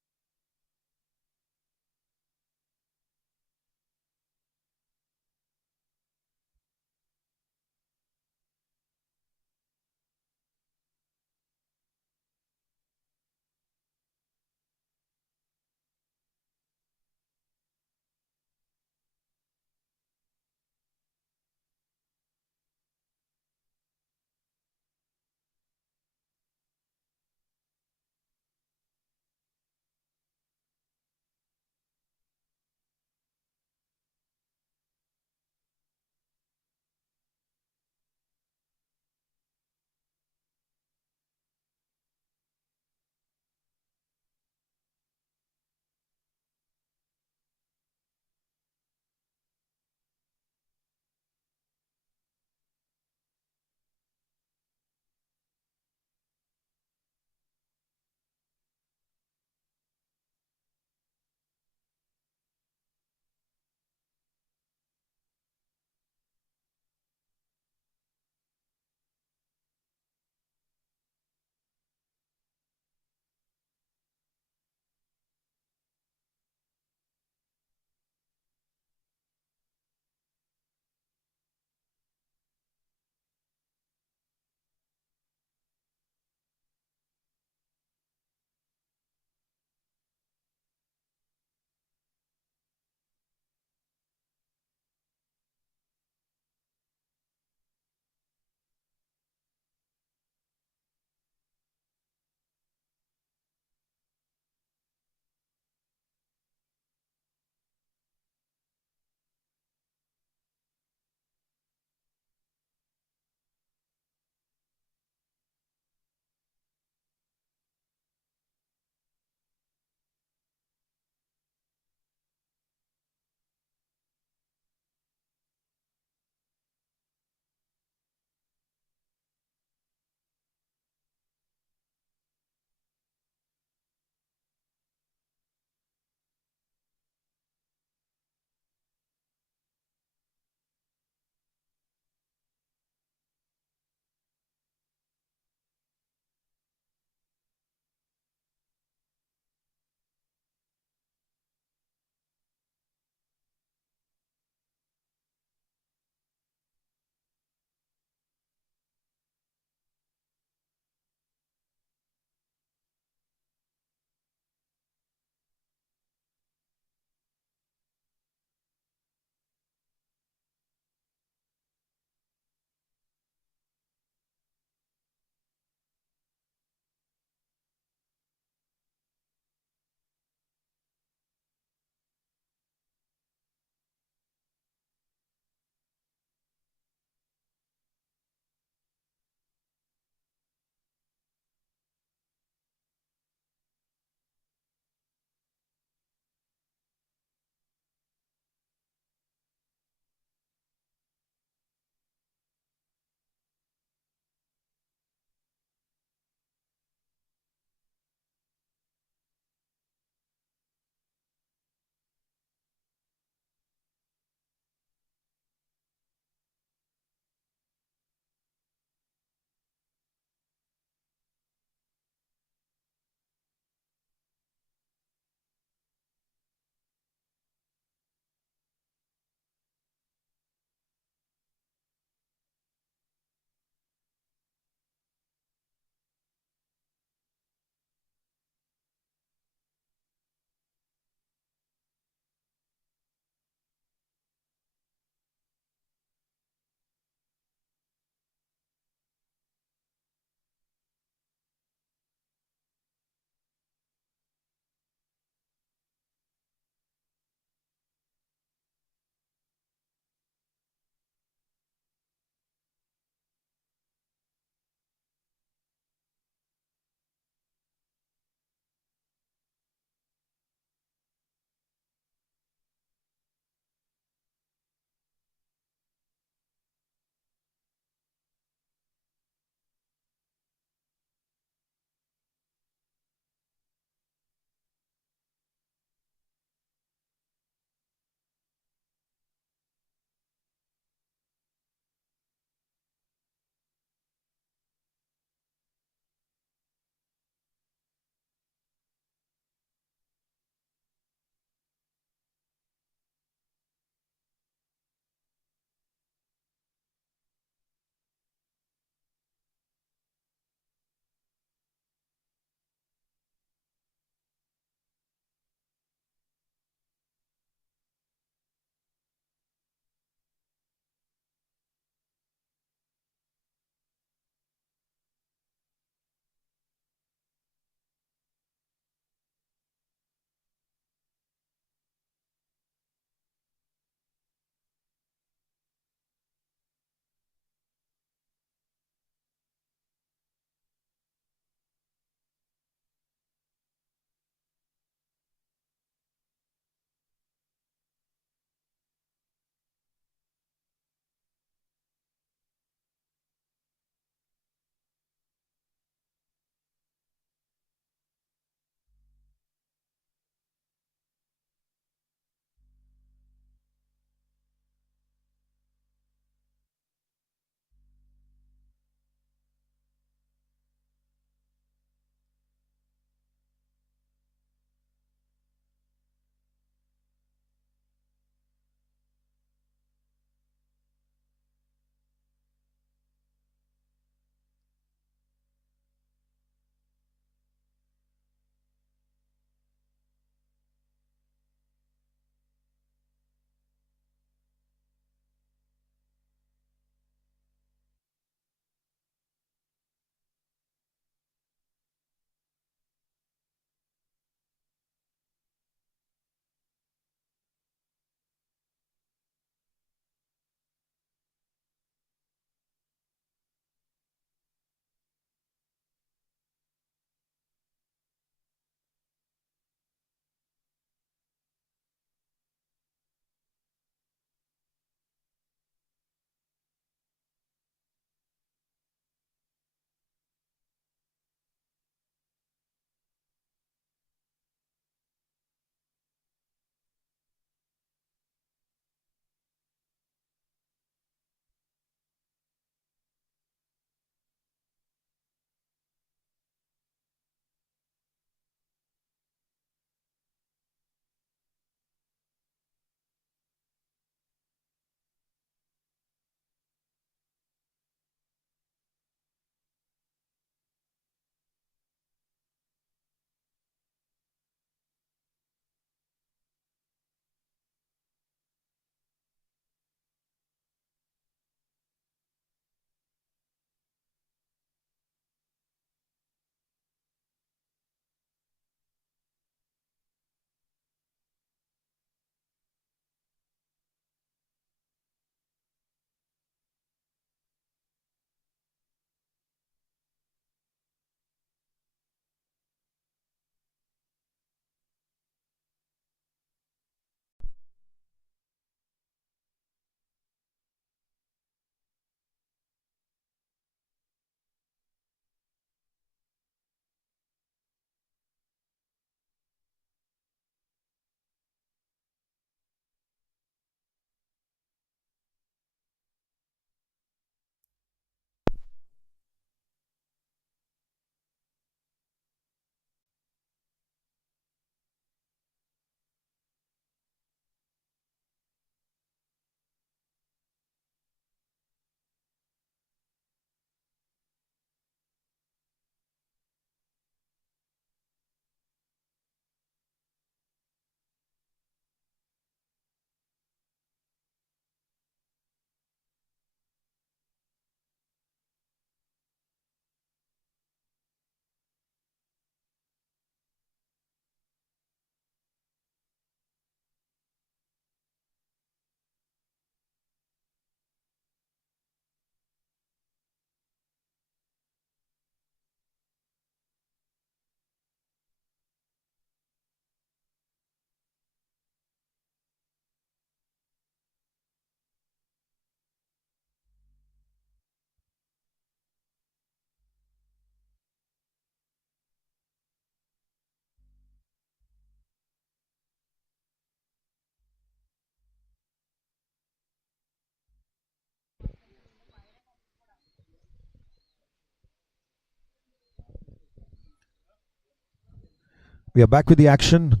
We are back with the action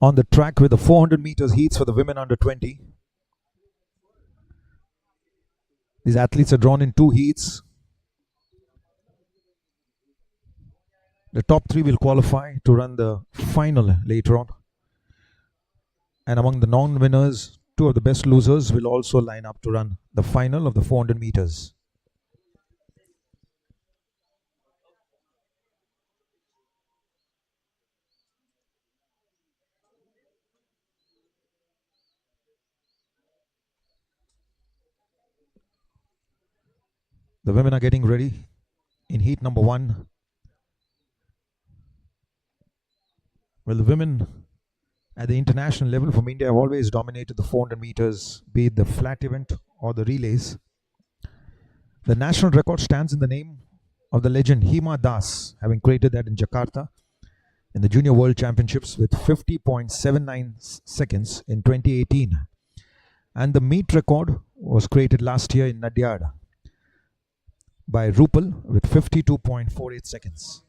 on the track with the 400 meters heats for the women under 20. These athletes are drawn in 2 heats. The top 3 will qualify to run the final later on. And among the non-winners, 2 of the best losers will also line up to run the final of the 400 meters. The women are getting ready in heat number 1. Well, the women at the international level from India have always dominated the 400 meters, be it the flat event or the relays. The national record stands in the name of the legend Hima Das, having created that in Jakarta in the Junior World Championships with 50.79 seconds in 2018. And the meet record was created last year in Nadyad by Rupal with 52.48 seconds.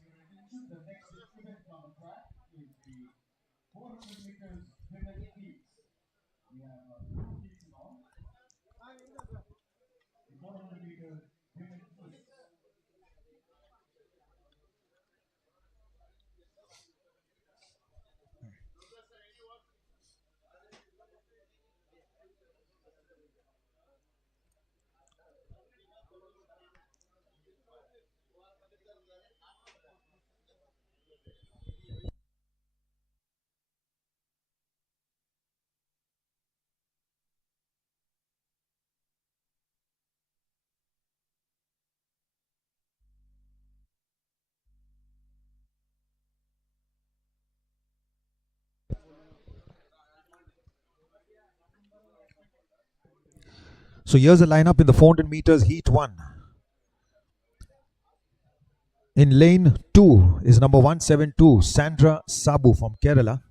So here's the lineup in the 400 meters heat 1. In lane 2 is number 172 Sandra Sabu from Kerala.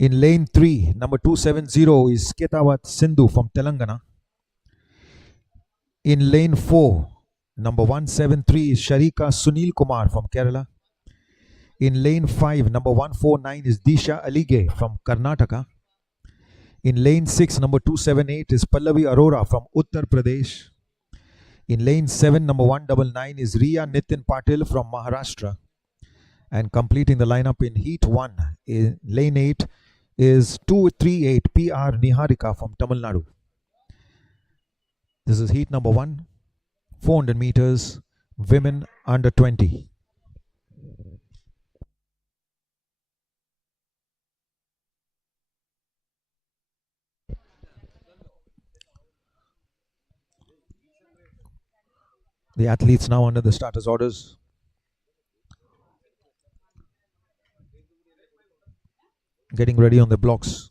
In lane 3, number 270 is Ketawat Sindhu from Telangana. In lane 4, number 173 is Sharika Sunil Kumar from Kerala. In lane 5, number 149 is Disha Alige from Karnataka. In lane 6, number 278 is Pallavi Arora from Uttar Pradesh. In lane 7, number 199 is Riya Nitin Patil from Maharashtra. And completing the lineup in heat 1, in lane 8 is 238 PR Niharika from Tamil Nadu. This is heat number 1, 400 meters, women under 20. The athletes now under the starters' orders. Getting ready on the blocks.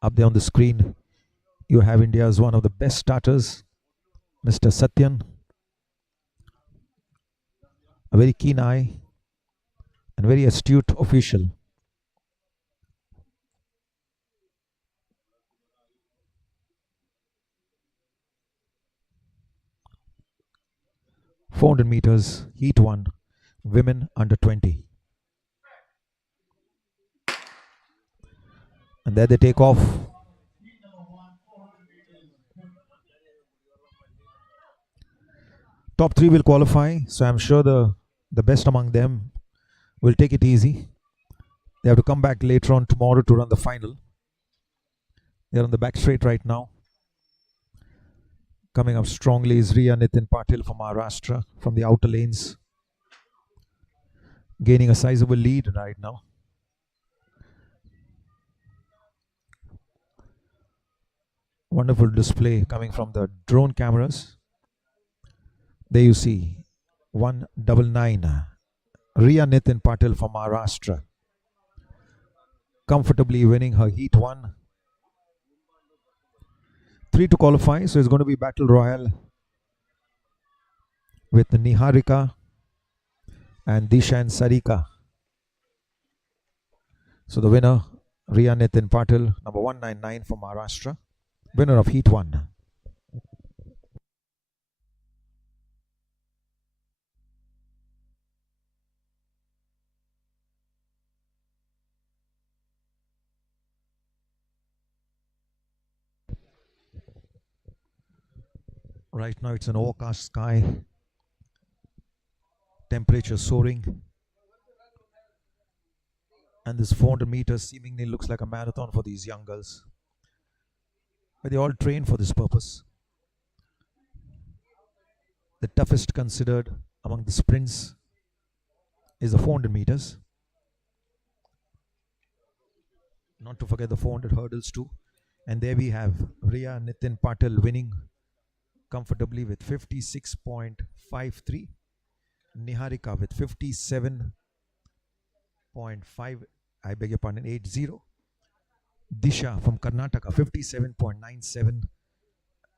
Up there on the screen, you have India's one of the best starters, Mr. Satyan. A very keen eye and very astute official. .400 meters, heat 1, women under 20. And there they take off. Top 3 will qualify, so I'm sure the best among them will take it easy. They have to come back later on tomorrow to run the final. They're on the back straight right now. Coming up strongly is Riya Nitin Patil from Maharashtra, from the outer lanes. Gaining a sizable lead right now. Wonderful display coming from the drone cameras. There you see 199 Riya Nitin Patil from Maharashtra, comfortably winning her heat 1. 3 to qualify, so it's going to be battle royal with Niharika and Disha and Sarika. So the winner, Riya Nitin Patil, number 199 from Maharashtra, winner of heat 1. Right now it's an overcast sky, temperature soaring, and this 400 meters seemingly looks like a marathon for these young girls. But they all train for this purpose. The toughest considered among the sprints is the 400 meters. Not to forget the 400 hurdles too. And there we have Riya Nitin Patil winning comfortably with 56.53. Niharika with 57.5, I beg your pardon, 80. Disha from Karnataka 57.97.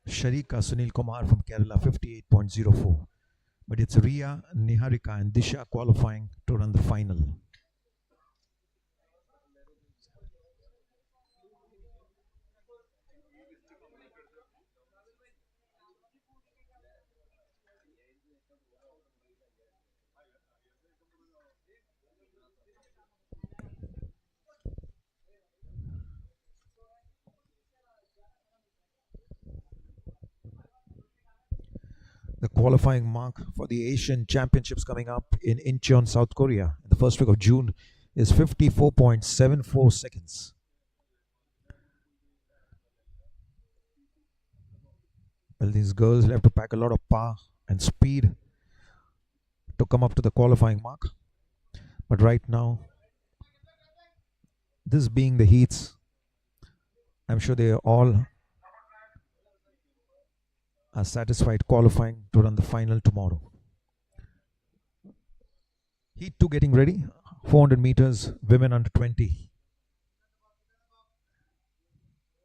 Sharika Sunil Kumar from Kerala 58.04. But it's Riya, Niharika and Disha qualifying to run the final. The qualifying mark for the Asian Championships coming up in Incheon, South Korea, in the first week of June is 54.74 seconds. Well, these girls will have to pack a lot of power and speed to come up to the qualifying mark. But right now, this being the heats, I'm sure they all are satisfied qualifying to run the final tomorrow. Heat 2 getting ready, 400 meters, women under 20.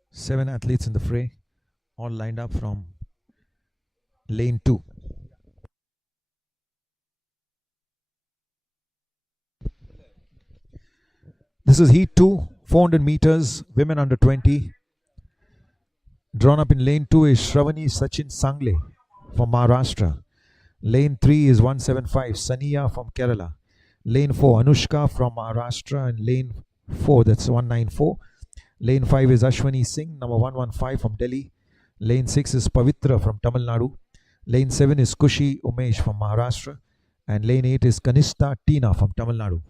7 athletes in the fray, all lined up from lane 2. This is Heat 2, 400 meters, women under 20. Drawn up in lane 2 is Shravani Sachin Sangle from Maharashtra. Lane 3 is 175, Saniya from Kerala. Lane 4, Anushka from Maharashtra. And lane 4, that's 194. Lane 5 is Ashwani Singh, number 115 from Delhi. Lane 6 is Pavitra from Tamil Nadu. Lane 7 is Kushi Umesh from Maharashtra. And lane 8 is Kanista Tina from Tamil Nadu.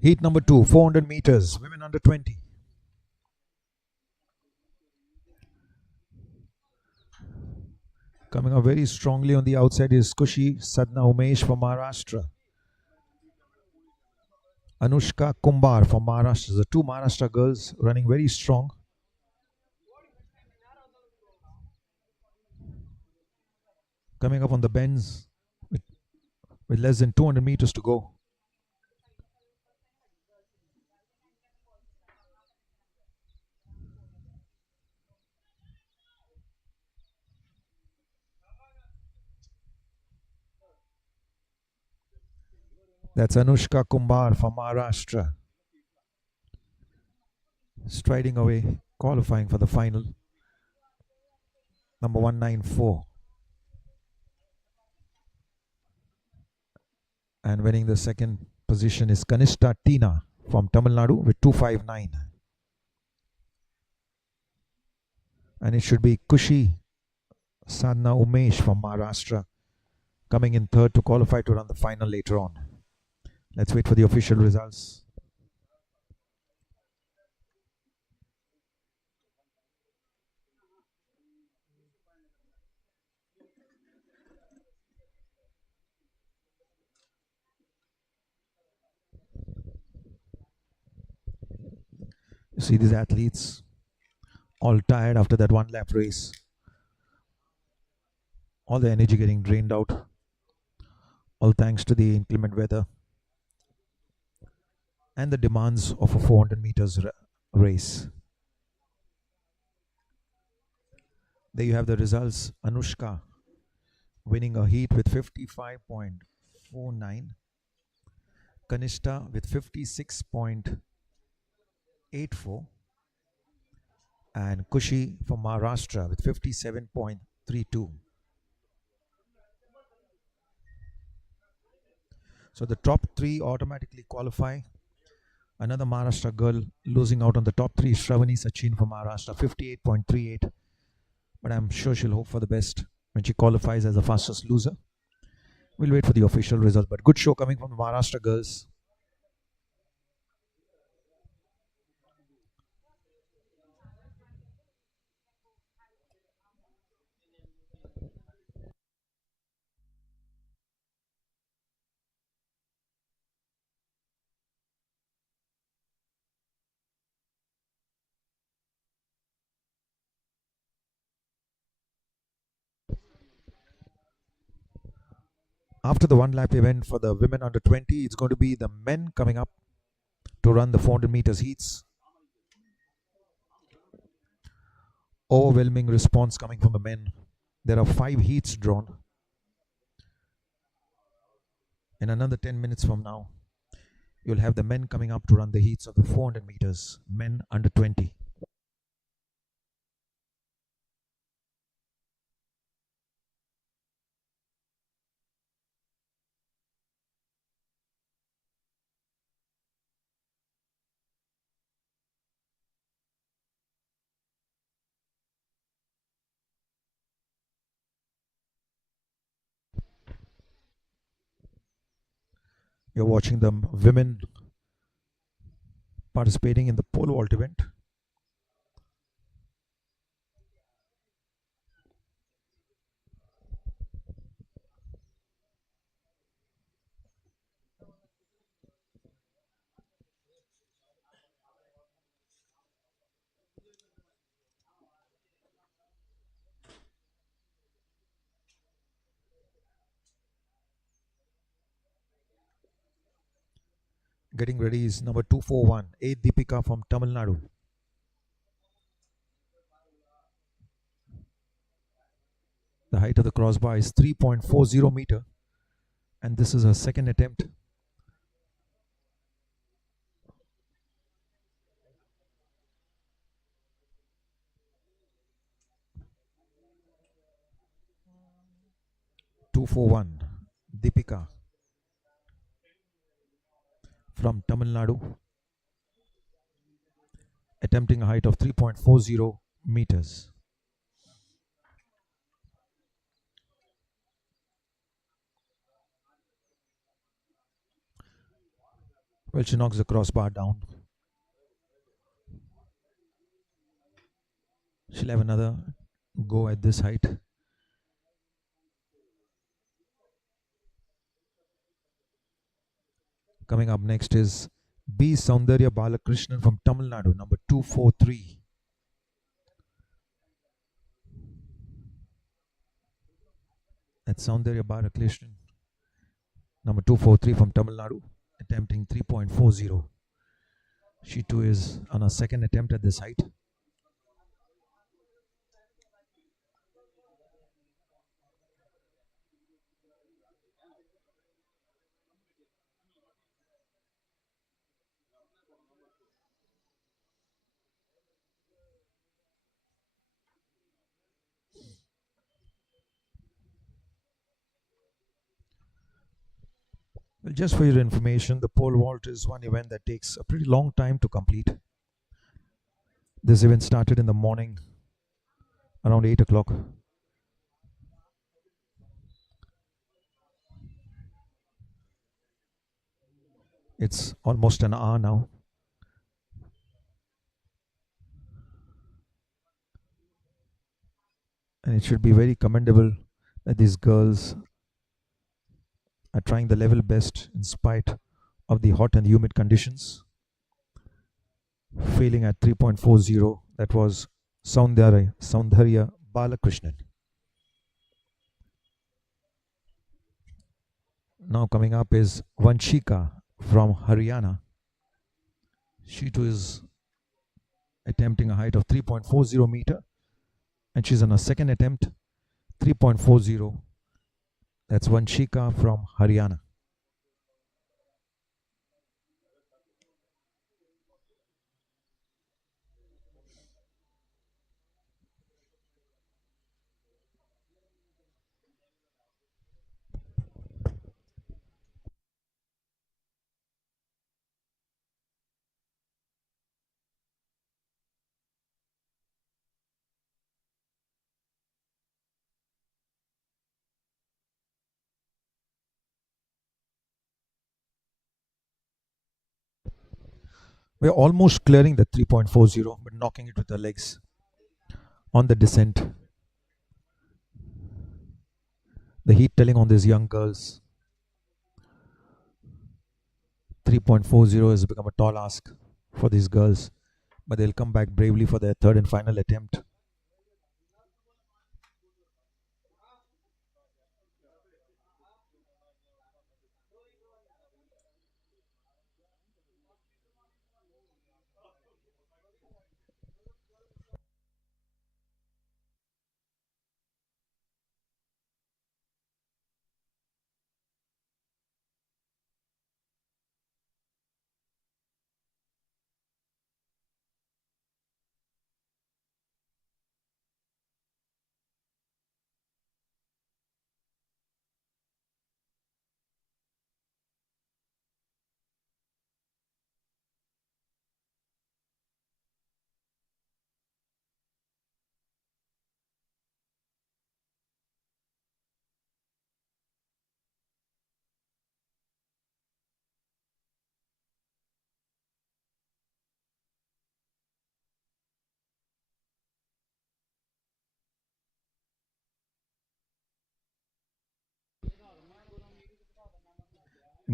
Heat number 2, 400 meters, women under 20. Coming up very strongly on the outside is Kushi Sadna Umesh from Maharashtra. Anushka Kumbar from Maharashtra. The two Maharashtra girls running very strong. Coming up on the bends with less than 200 meters to go. That's Anushka Kumbar from Maharashtra. Striding away, qualifying for the final. Number 194. And winning the second position is Kanishta Tina from Tamil Nadu with 259. And it should be Kushi Sadna Umesh from Maharashtra coming in third to qualify to run the final later on. Let's wait for the official results. You see these athletes all tired after that one lap race. All the energy getting drained out. All thanks to the inclement weather and the demands of a 400 meters race. There you have the results. Anushka winning a heat with 55.49. Kanishta with 56.84. and Kushi from Maharashtra with 57.32. So the top three automatically qualify. Another Maharashtra girl losing out on the top three, Shravani Sachin from Maharashtra, 58.38. But I'm sure she'll hope for the best when she qualifies as the fastest loser. We'll wait for the official result. But good show coming from the Maharashtra girls. After the one lap event for the women under 20, it's going to be the men coming up to run the 400 meters heats. Overwhelming response coming from the men. There are 5 heats drawn. In another 10 minutes from now, you'll have the men coming up to run the heats of the 400 meters, men under 20. You're watching the women participating in the pole vault event. Getting ready is number 241, A Deepika from Tamil Nadu. The height of the crossbar is 3.40 meter, and this is her second attempt. (241) Deepika from Tamil Nadu, attempting a height of 3.40 meters. Well, she knocks the crossbar down. She'll have another go at this height. Coming up next is B. Soundarya Balakrishnan from Tamil Nadu, number 243. That's Soundarya Balakrishnan, number 243 from Tamil Nadu, attempting 3.40. She too is on her second attempt at this height. Well, just for your information, the pole vault is one event that takes a pretty long time to complete. This event started in the morning around 8 o'clock. It's almost an hour now. And it should be very commendable that these girls are trying the level best in spite of the hot and humid conditions. Failing at 3.40, that was Soundarya Balakrishnan. Now coming up is Vanshika from Haryana. She too is attempting a height of 3.40 meter, and she's on her second attempt, 3.40. That's Vanshika from Haryana. We're almost clearing the 3.40, but knocking it with the legs on the descent. The heat telling on these young girls. 3.40 has become a tall ask for these girls, but they'll come back bravely for their third and final attempt.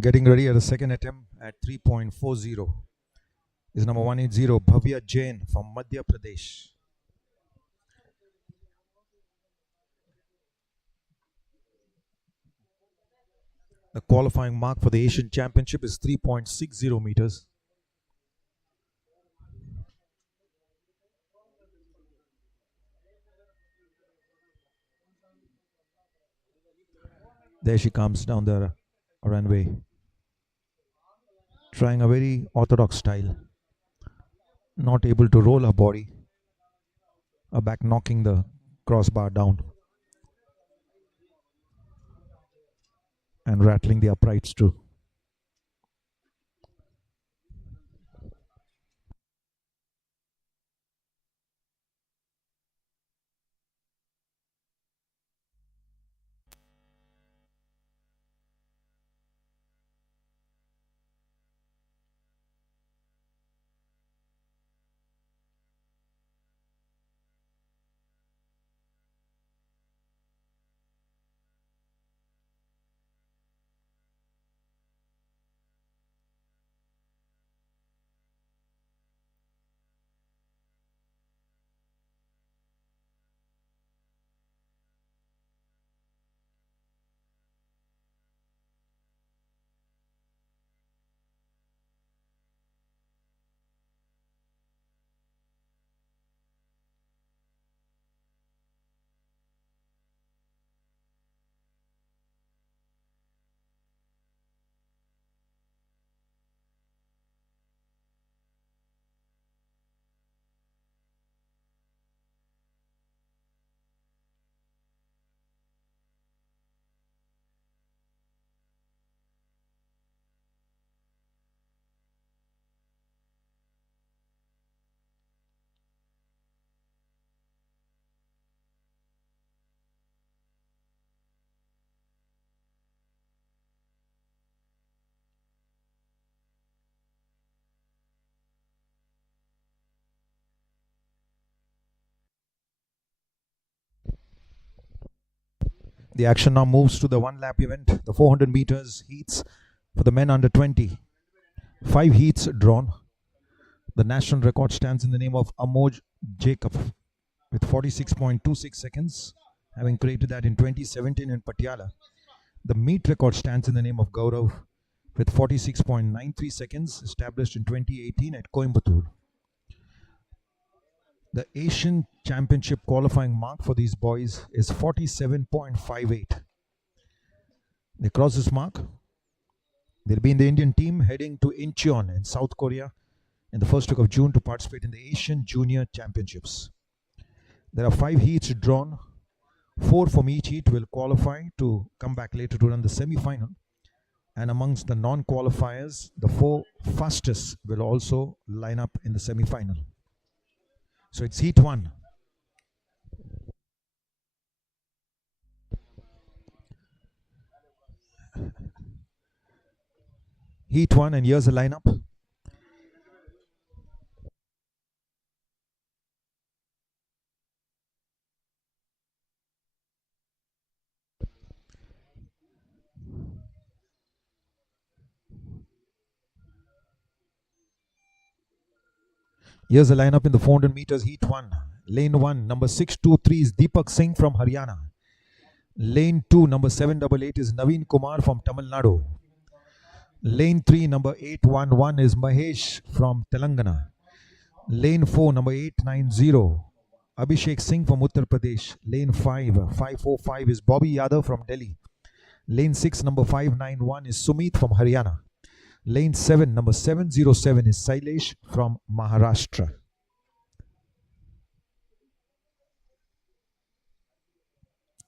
Getting ready at the second attempt at 3.40 is number 180, Bhavya Jain from Madhya Pradesh. The qualifying mark for the Asian Championship is 3.60 meters. There she comes down the runway, trying a very orthodox style, not able to roll her body, her back knocking the crossbar down and rattling the uprights too. The action now moves to the one lap event, the 400 meters heats for the men under 20. 5 heats drawn. The national record stands in the name of Amoj Jacob with 46.26 seconds, having created that in 2017 in Patiala. The meet record stands in the name of Gaurav with 46.93 seconds, established in 2018 at Coimbatore. The Asian Championship qualifying mark for these boys is 47.58. They cross this mark. They'll be in the Indian team heading to Incheon in South Korea in the first week of June to participate in the Asian Junior Championships. There are 5 heats drawn. 4 from each heat will qualify to come back later to run the semi-final. And amongst the non-qualifiers, the 4 fastest will also line up in the semi-final. So it's heat 1. Heat 1, and here's the lineup. Here's the lineup in the 400 meters heat 1. Lane 1, number 623 is Deepak Singh from Haryana. Lane 2, number 788 is Naveen Kumar from Tamil Nadu. Lane 3, number 811 is Mahesh from Telangana. Lane 4, number 890, Abhishek Singh from Uttar Pradesh. Lane 5, 545 is Bobby Yadav from Delhi. Lane 6, number 591 is Sumit from Haryana. Lane 7, number 707 is Sailesh from Maharashtra.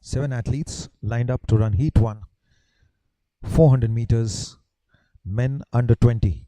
Seven athletes lined up to run heat 1, 400 meters, men under 20.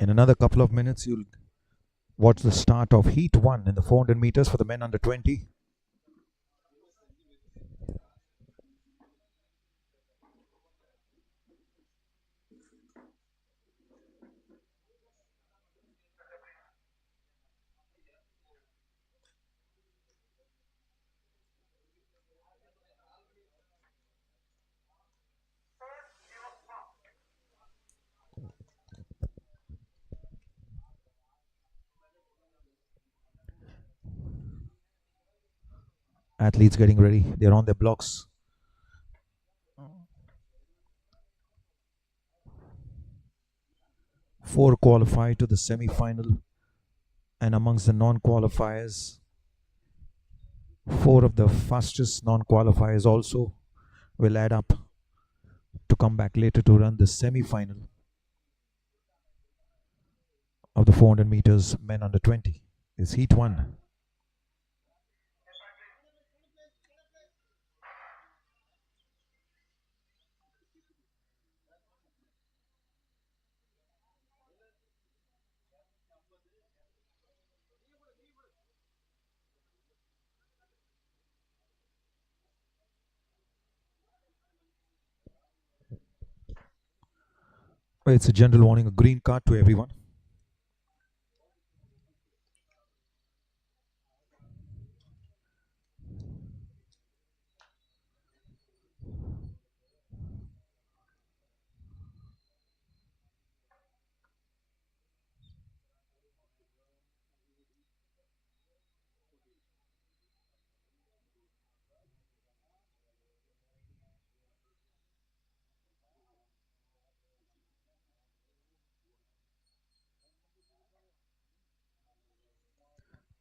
In another couple of minutes, you'll watch the start of heat 1 in the 400 meters for the men under 20. Athletes getting ready. They're on their blocks. Four qualify to the semi-final, and amongst the non-qualifiers, 4 of the fastest non-qualifiers also will add up to come back later to run the semi-final of the 400 meters men under 20. It's heat 1. It's a general warning, a green card to everyone.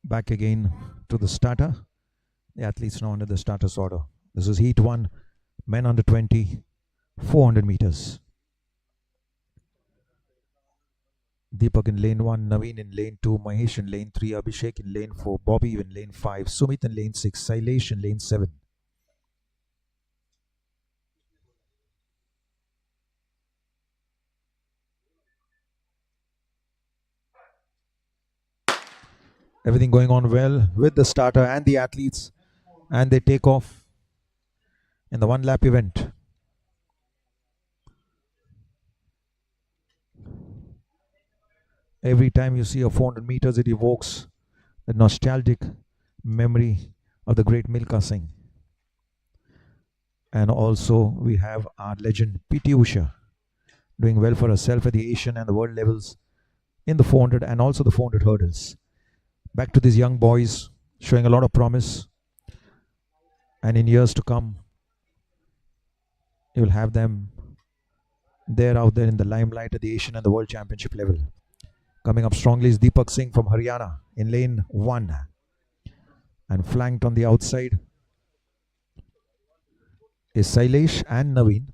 Back again to the starter. The athletes now under the starter's order. This is heat 1, men under 20, 400 meters. Deepak in lane 1, Naveen in lane 2, Mahesh in lane 3, Abhishek in lane 4, Bobby in lane 5, Sumit in lane 6, Sailesh in lane 7. Everything going on well with the starter and the athletes, and they take off in the 1 lap event. Every time you see a 400 meters, it evokes the nostalgic memory of the great Milkha Singh. And also we have our legend PT Usha doing well for herself at the Asian and the world levels in the 400 and also the 400 hurdles. Back to these young boys showing a lot of promise, and in years to come you'll have them there out there in the limelight at the Asian and the World Championship level. Coming up strongly is Deepak Singh from Haryana in lane 1, and flanked on the outside is Sailesh and Naveen,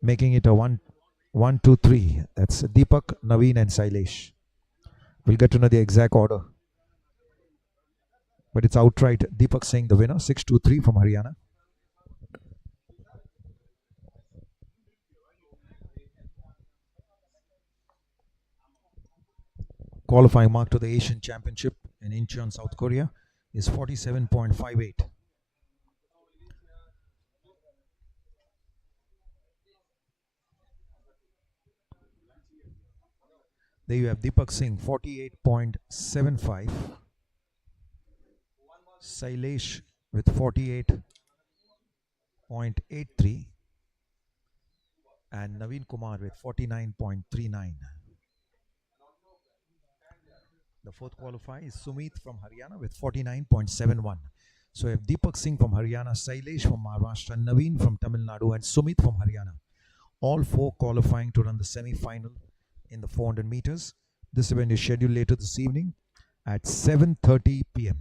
making it a 1-2-3. That's Deepak, Naveen, and Sailesh. We'll get to know the exact order, but it's outright Deepak Singh the winner, 6-2-3 from Haryana. Qualifying mark to the Asian Championship in Incheon, South Korea is 47.58. There you have Deepak Singh 48.75, Sailesh with 48.83, and Naveen Kumar with 49.39. The fourth qualifier is Sumit from Haryana with 49.71. So we have Deepak Singh from Haryana, Sailesh from Maharashtra, Naveen from Tamil Nadu, and Sumit from Haryana. All four qualifying to run the semi-final in the 400 meters. This event is scheduled later this evening at 7:30 p.m.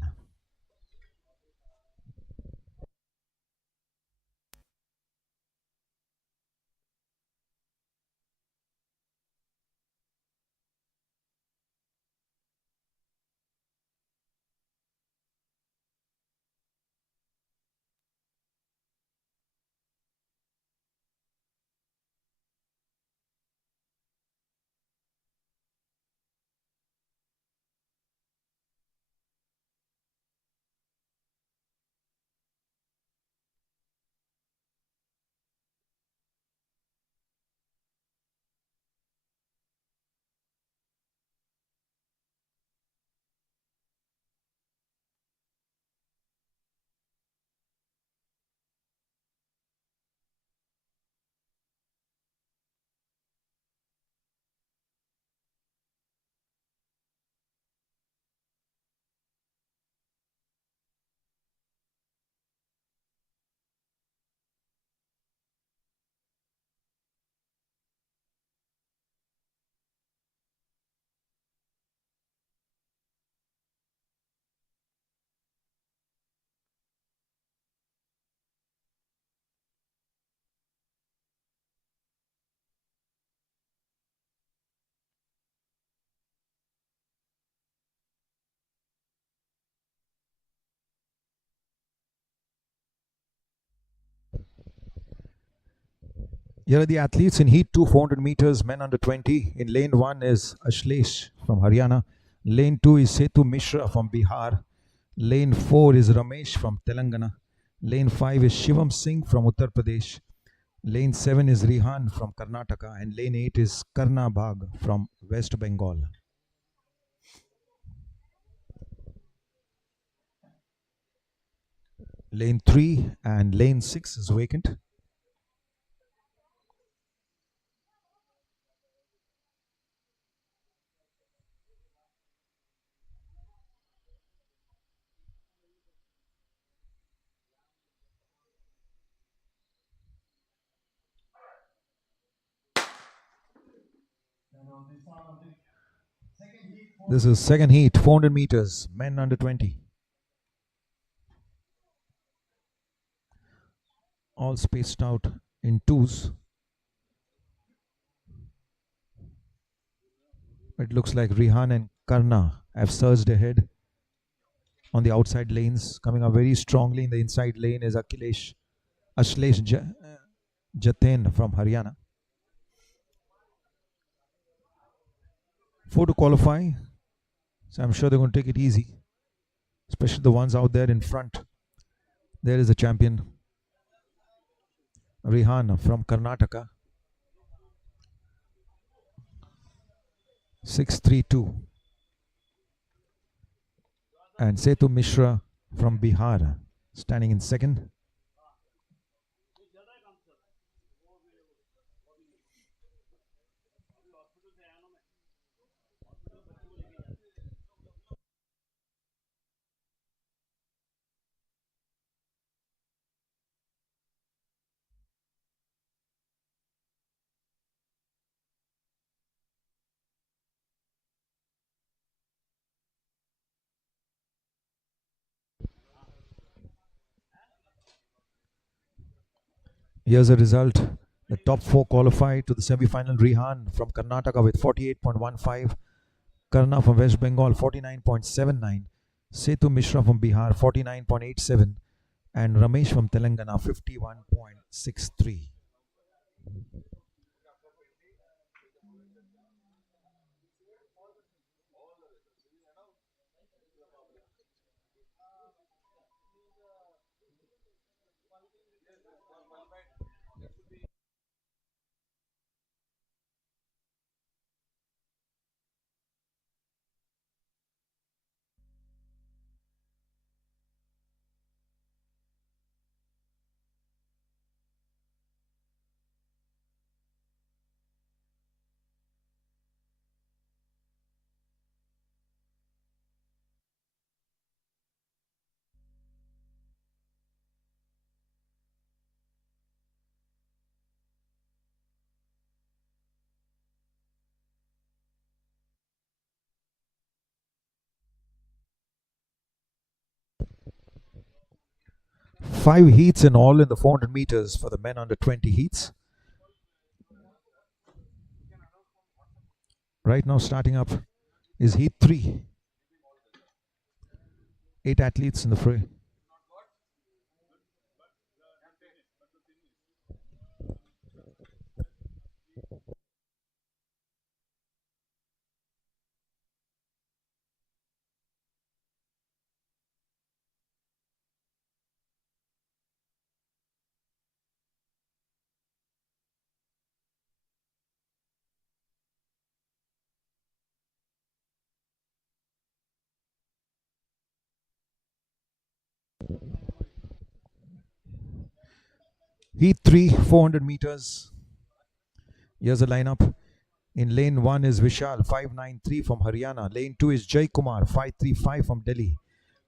Here are the athletes in Heat 2, 400 meters, men under 20. In lane 1 is Ashlesh from Haryana. Lane 2 is Setu Mishra from Bihar. Lane 4 is Ramesh from Telangana. Lane 5 is Shivam Singh from Uttar Pradesh. Lane 7 is Rihan from Karnataka. And lane 8 is Karna Bhag from West Bengal. Lane 3 and lane 6 is vacant. This is second heat, 400 meters, men under 20. All spaced out in twos. It looks like Rihan and Karna have surged ahead on the outside lanes. Coming up very strongly in the inside lane is Ashlesh Jatain from Haryana. 4 to qualify, so I'm sure they're going to take it easy, especially the ones out there in front. There is the champion, Rihan from Karnataka, 6-3-2, and Setu Mishra from Bihar standing in second. Here's a result. The top 4 qualify to the semi-final. Rihan from Karnataka with 48.15. Karna from West Bengal 49.79. Setu Mishra from Bihar 49.87. And Ramesh from Telangana 51.63. Five heats in all in the 400 meters for the men under 20 heats. Right now starting up is heat 3. 8 athletes in the fray. Heat 3, 400 meters. Here's the lineup. In lane 1 is Vishal, 593 from Haryana. Lane 2 is Jay Kumar, 535 from Delhi.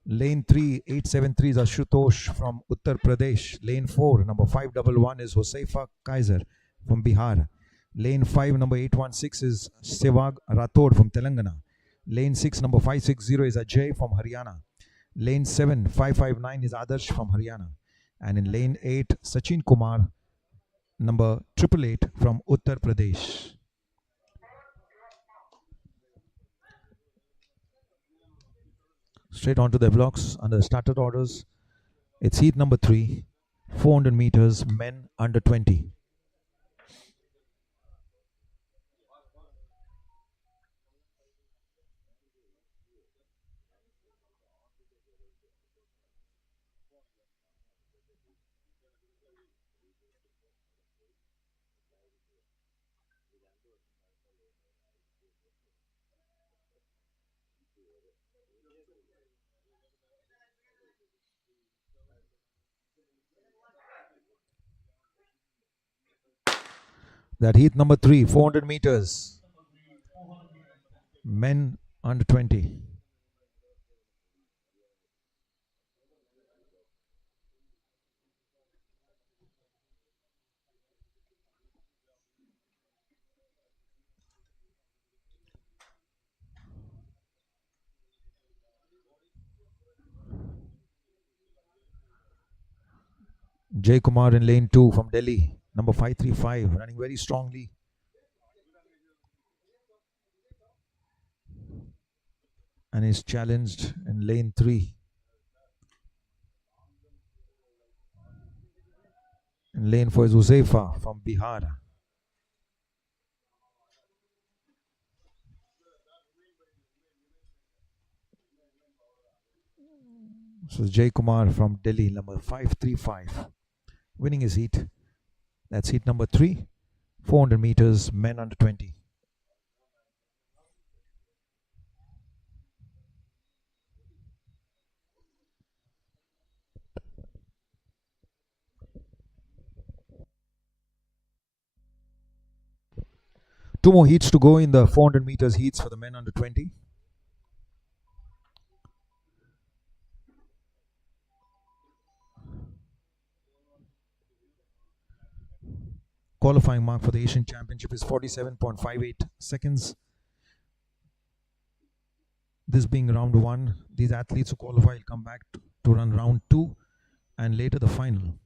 Lane 3, 873 is Ashutosh from Uttar Pradesh. Lane 4, number 511 is Hoseifa Kaiser from Bihar. Lane 5, number 816 is Sehwag Rathod from Telangana. Lane 6, number 560 is Ajay from Haryana. Lane 7, 559 is Adarsh from Haryana. And in lane 8, Sachin Kumar, number 888 from Uttar Pradesh. Straight onto their blocks under the started orders. It's heat number 3, 400 meters, men under 20. That heat number 3, 400 meters, men under 20. Jay Kumar in lane 2 from Delhi, number 535, running very strongly. And is challenged in lane 3. In lane 4 is Huzaifa from Bihar. So Jay Kumar from Delhi, number 535, winning his heat. That's heat number 3, 400 meters, men under 20. Two more heats to go in the 400 meters heats for the men under 20. Qualifying mark for the Asian Championship is 47.58 seconds. This being round 1, these athletes who qualify will come back to run round 2 and later the final.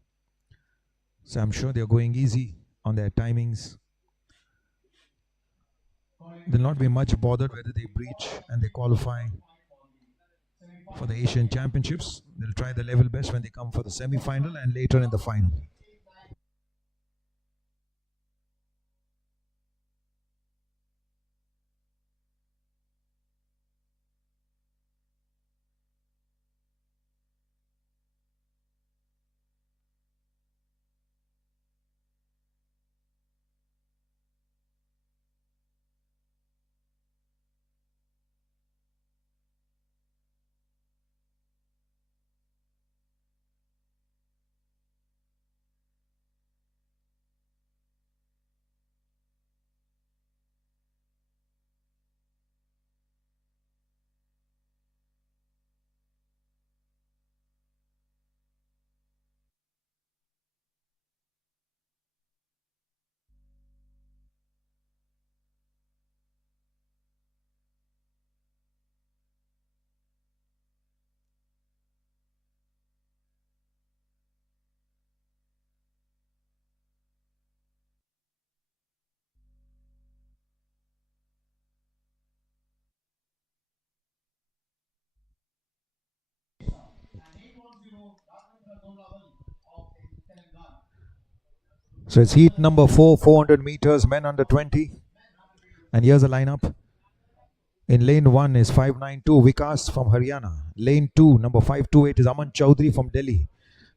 So I'm sure they're going easy on their timings. They'll not be much bothered whether they breach and they qualify for the Asian Championships. They'll try their level best when they come for the semi-final and later in the final. So it's heat number 4, 400 meters, men under 20. And here's the lineup. In lane 1 is 592 Vikas from Haryana. Lane 2, number 528 is Aman Chaudhary from Delhi.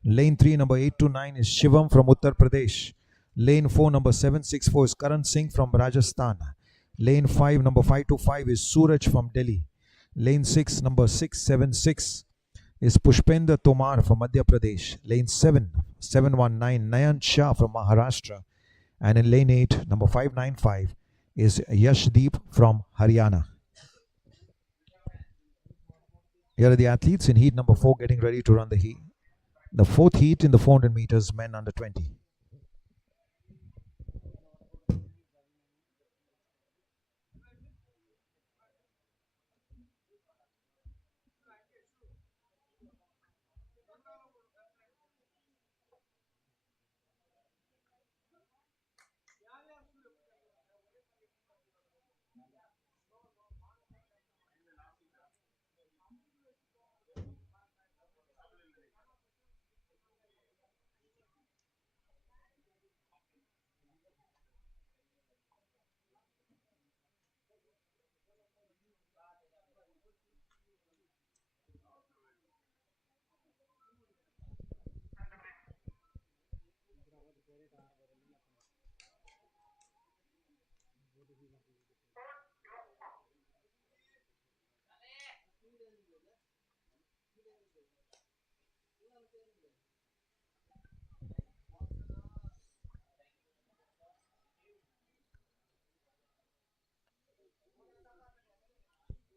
Lane 3, number 829 is Shivam from Uttar Pradesh. Lane 4, number 764 is Karan Singh from Rajasthan. Lane 5, number 525 is Suraj from Delhi. Lane 6, number 676 is Pushpender Tomar from Madhya Pradesh. Lane 7, 719 Nayan Shah from Maharashtra. And in lane 8, number 595 is Yashdeep from Haryana. Here are the athletes in heat number 4 getting ready to run the fourth heat in the 400 meters, men under 20.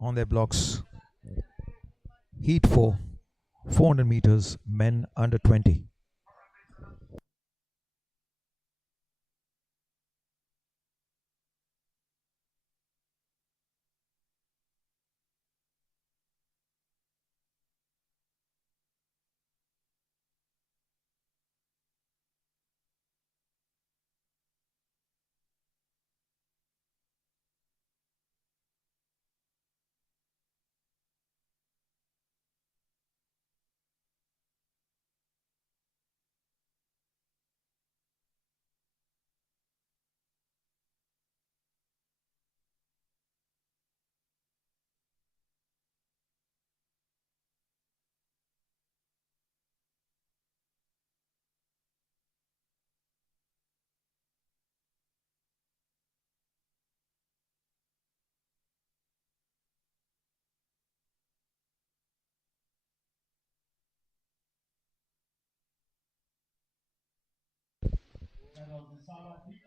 On their blocks, heat 4, 400 meters, men under 20.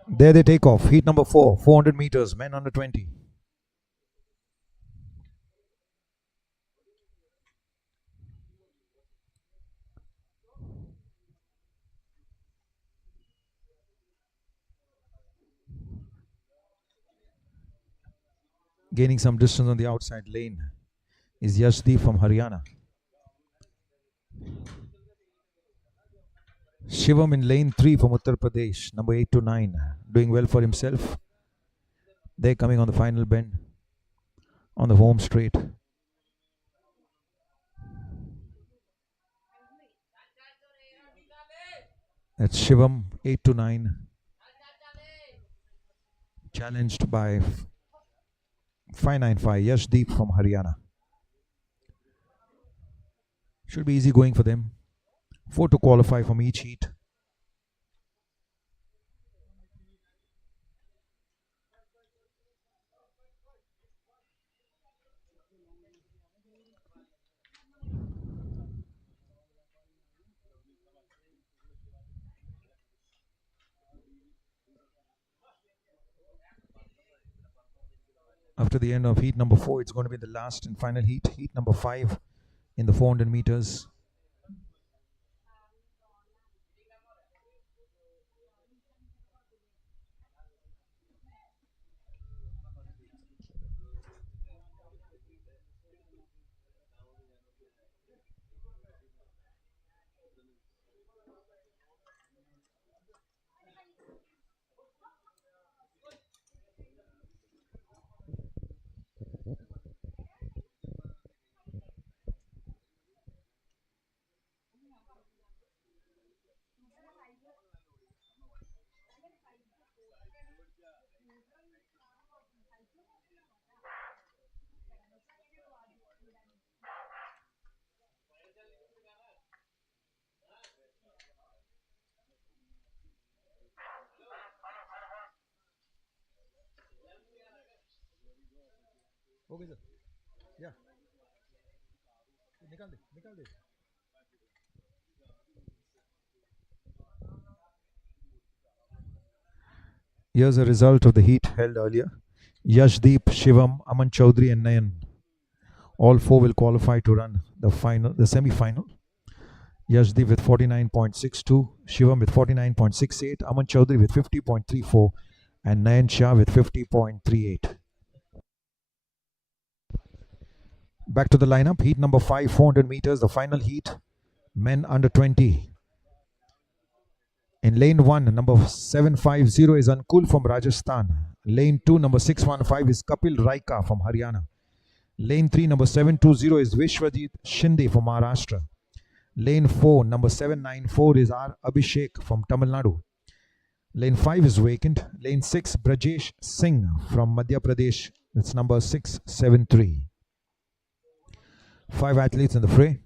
There they take off. Heat number 4, 400 meters, men under 20. Gaining some distance on the outside lane is Yashdeep from Haryana. Shivam in lane 3 from Uttar Pradesh, number 8 to 9, doing well for himself. They're coming on the final bend on the home straight. That's Shivam, 8 to 9, challenged by 595 Yashdeep from Haryana. Should be easy going for them. 4 to qualify from each heat. After the end of heat number 4, it's going to be the last and final heat. Heat number 5 in the 400 meters. Okay, sir. Yeah. Nikal de. Here's a result of the heat held earlier. Yashdeep, Shivam, Aman Chaudhary and Nayan. All 4 will qualify to run the semi-final. Yashdeep with 49.62, Shivam with 49.68, Aman Chaudhary with 50.34 and Nayan Shah with 50.38. Back to the lineup. Heat number 5, 400 meters, the final heat. Men under 20. In lane 1, number 750 is Ankul from Rajasthan. Lane 2, number 615 is Kapil Raika from Haryana. Lane 3, number 720 is Vishwajit Shinde from Maharashtra. Lane 4, number 794 is R. Abhishek from Tamil Nadu. Lane 5 is vacant. Lane 6, Brajesh Singh from Madhya Pradesh. That's number 673. 5 athletes in the fray.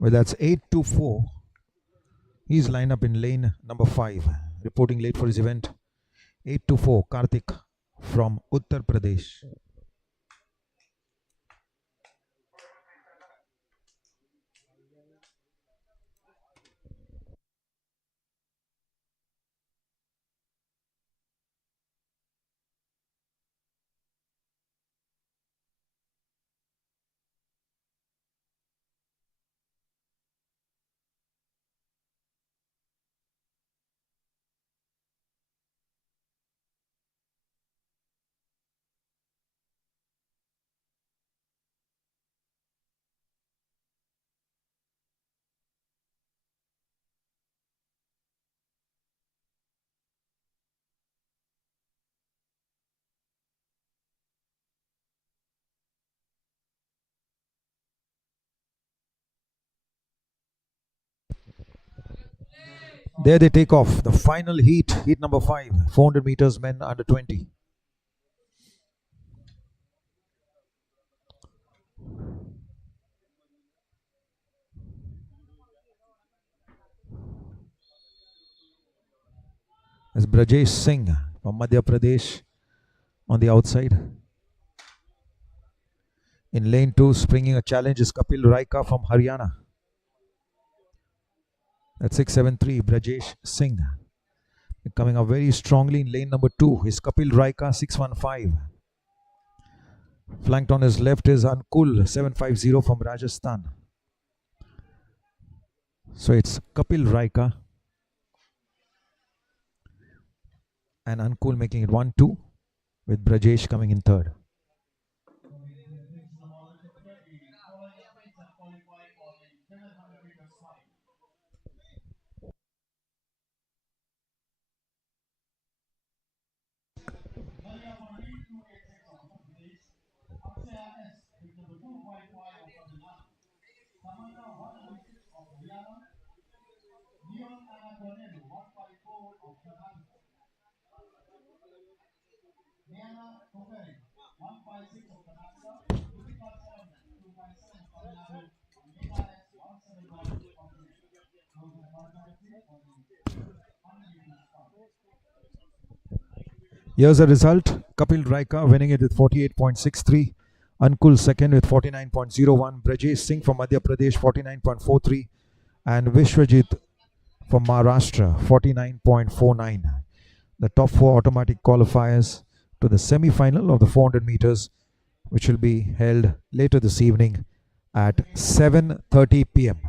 Well, that's 8 to 4. He's lined up in lane number 5, reporting late for his event. 8 to 4, Karthik from Uttar Pradesh. There they take off. The final heat, heat number 5, 400 meters, men under 20. There's Brajesh Singh from Madhya Pradesh on the outside. In lane 2, springing a challenge is Kapil Raika from Haryana. That's 673, Brajesh Singh. Coming up very strongly in lane number 2 is Kapil Raika 615. Flanked on his left is Ankul 750 from Rajasthan. So it's Kapil Raika and Ankul making it 1-2, with Brajesh coming in third. Here's the result. Kapil Raika winning it with 48.63. Ankul second with 49.01. Brajesh Singh from Madhya Pradesh 49.43. And Vishwajit from Maharashtra 49.49. The top 4 automatic qualifiers to the semi-final of the 400 meters, which will be held later this evening at 7:30 p.m.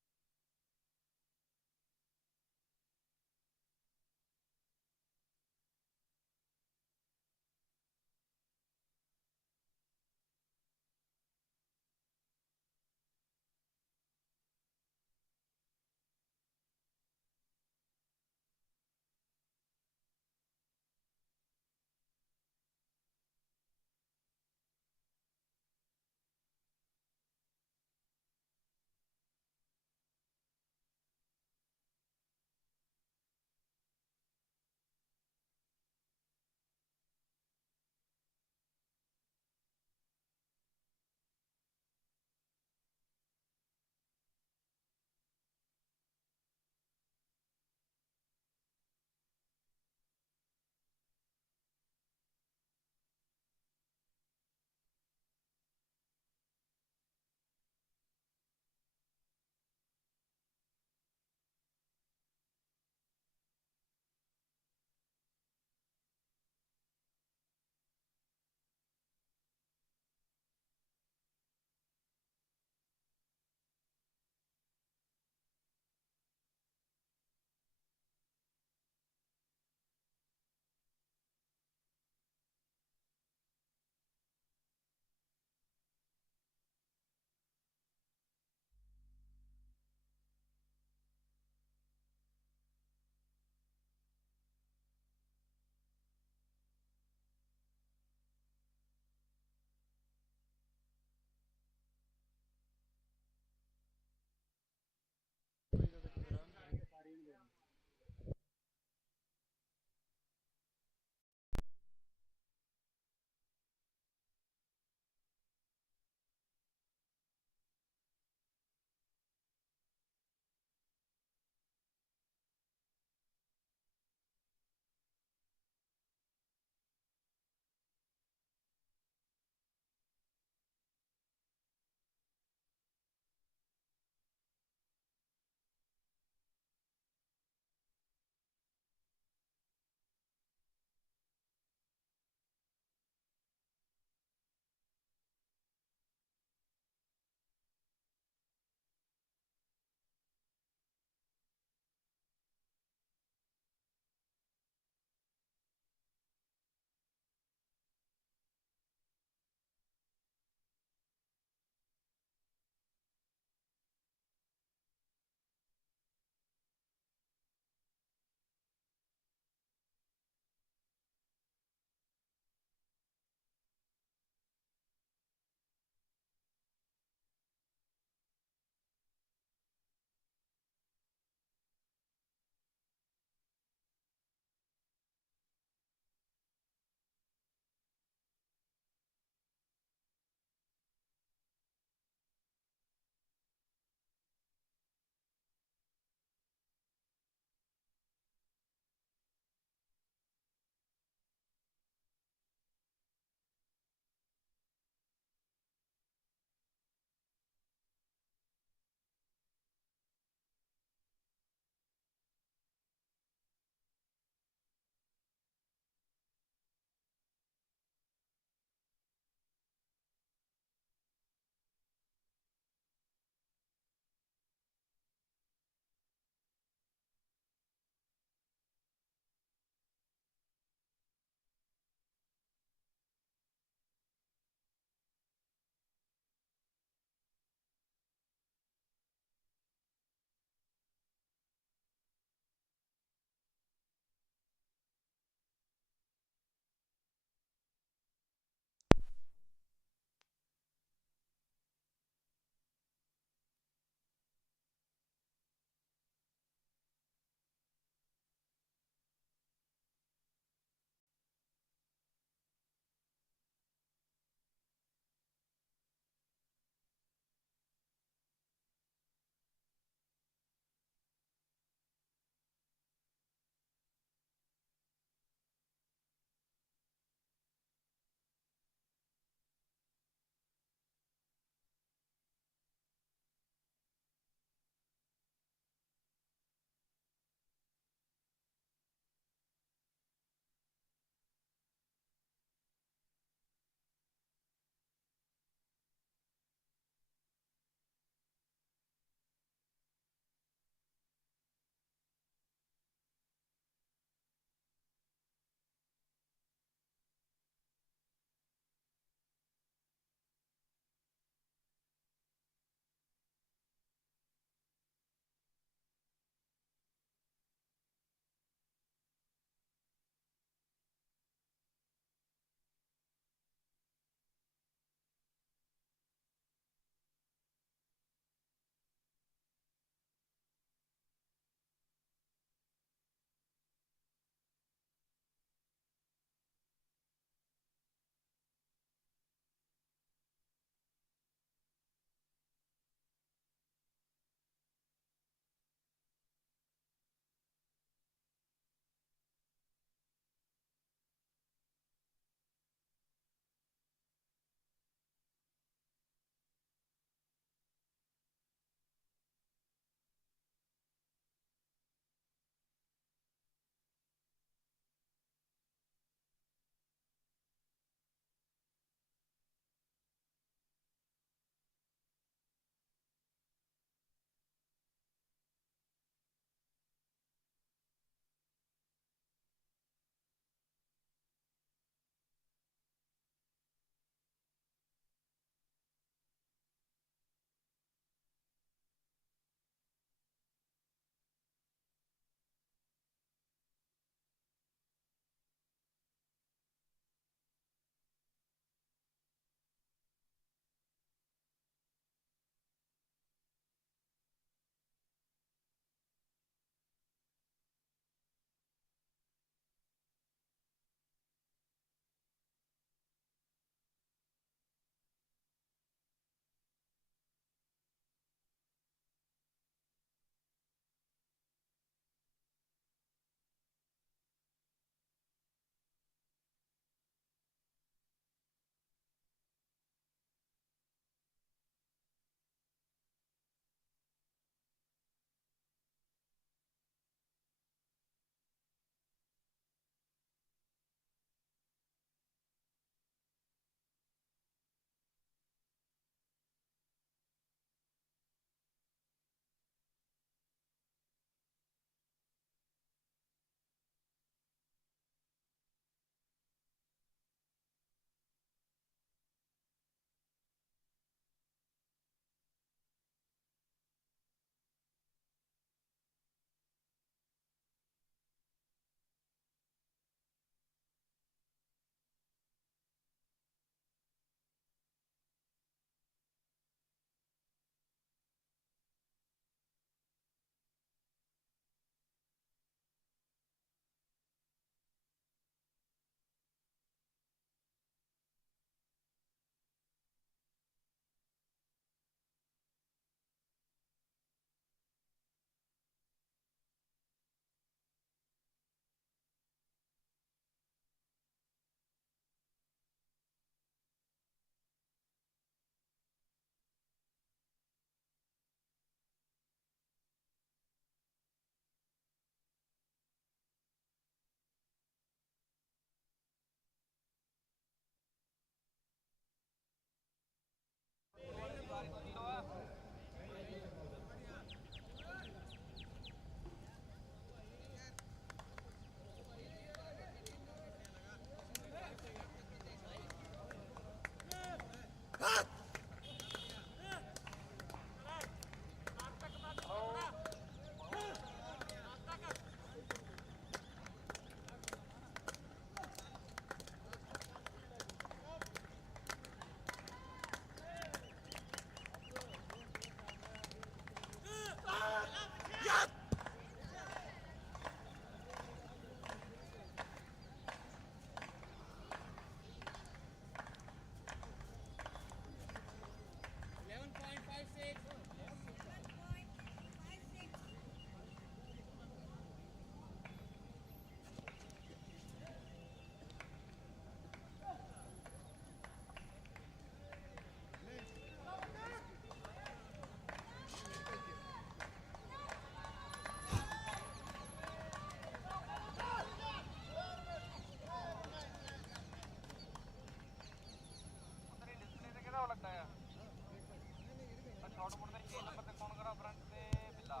Shot put ਦੇ 6 number ਤੇ ਕੌਣ ਕਰਾ front ਤੇ ਬਿੱਲਾ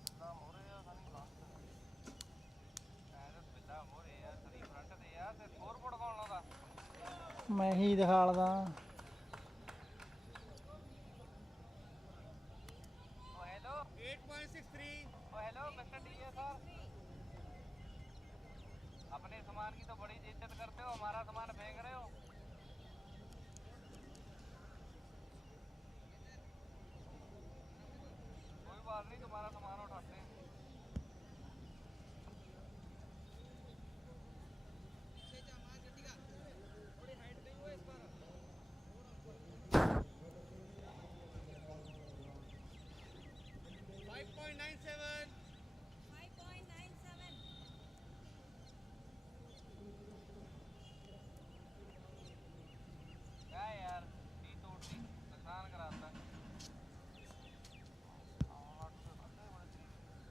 ਬਿੱਲਾ ਮੋਰੇ ਆ ਸਾਨੀ last ਬਿੱਲਾ ਮੋਰੇ ਆ ਸਾਨੀ front ਤੇ ਆ ਤੇ ਸਕੋਰਬੋਰਡ ਕੌਣ ਲਾਉਂਦਾ ਮੈਂ ਹੀ ਦਿਖਾਲਦਾ ओ हेलो 8.63 ओ हेलो मिस्टर डीएसआर अपने सामान की तो बड़ी इज्जत करते हो हमारा सामान फेंक रहे हो कोई बात नहीं तुम्हारा सामान उठाते हैं थोड़ी हाइट नहीं हुआ इस बार 5.97 क्या यार टी तोड़ती नुकसान कराता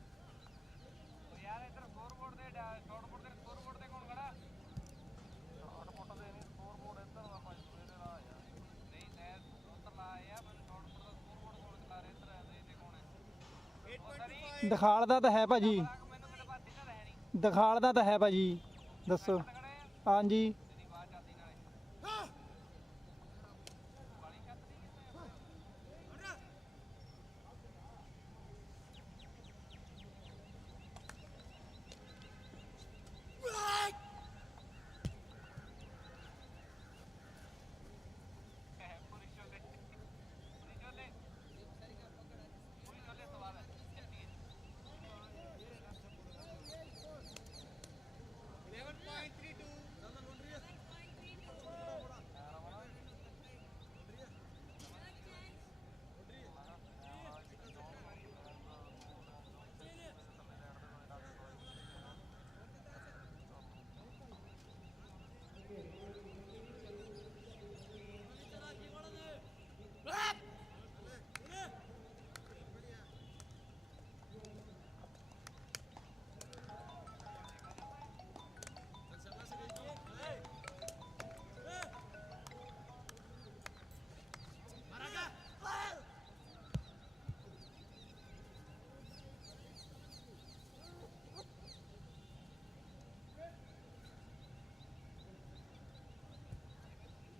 तो यार इधर स्कोरबोर्ड दे शॉर्टपुट दे स्कोरबोर्ड दे कौन खड़ा शॉर्टपुट दे नहीं स्कोरबोर्ड इधर दा भाई मेरे ला यार नहीं मैं उधर ला यार मैं शॉर्टपुट दा स्कोरबोर्ड कौन चला रहे इधर दे कौन है 8.5 ਦਿਖਾਲਦਾ ਤਾਂ ਹੈ ਭਾਜੀ ਮੈਨੂੰ ਮੇਰੇ ਬਾਤੀ ਨਾ ਰਹਿਣੀ ਦਿਖਾਲਦਾ ਤਾਂ ਹੈ ਭਾਜੀ ਦੱਸੋ ਖੜੇ ਆ ਹਾਂਜੀ ਤੇਰੀ ਆਵਾਜ਼ ਆਦੀ ਨਾਲੇ ਵਾਲੀ ਛੱਤ ਦੀ ਕਿੱਥੇ पूरी चोले सवाल है चलिए 11.32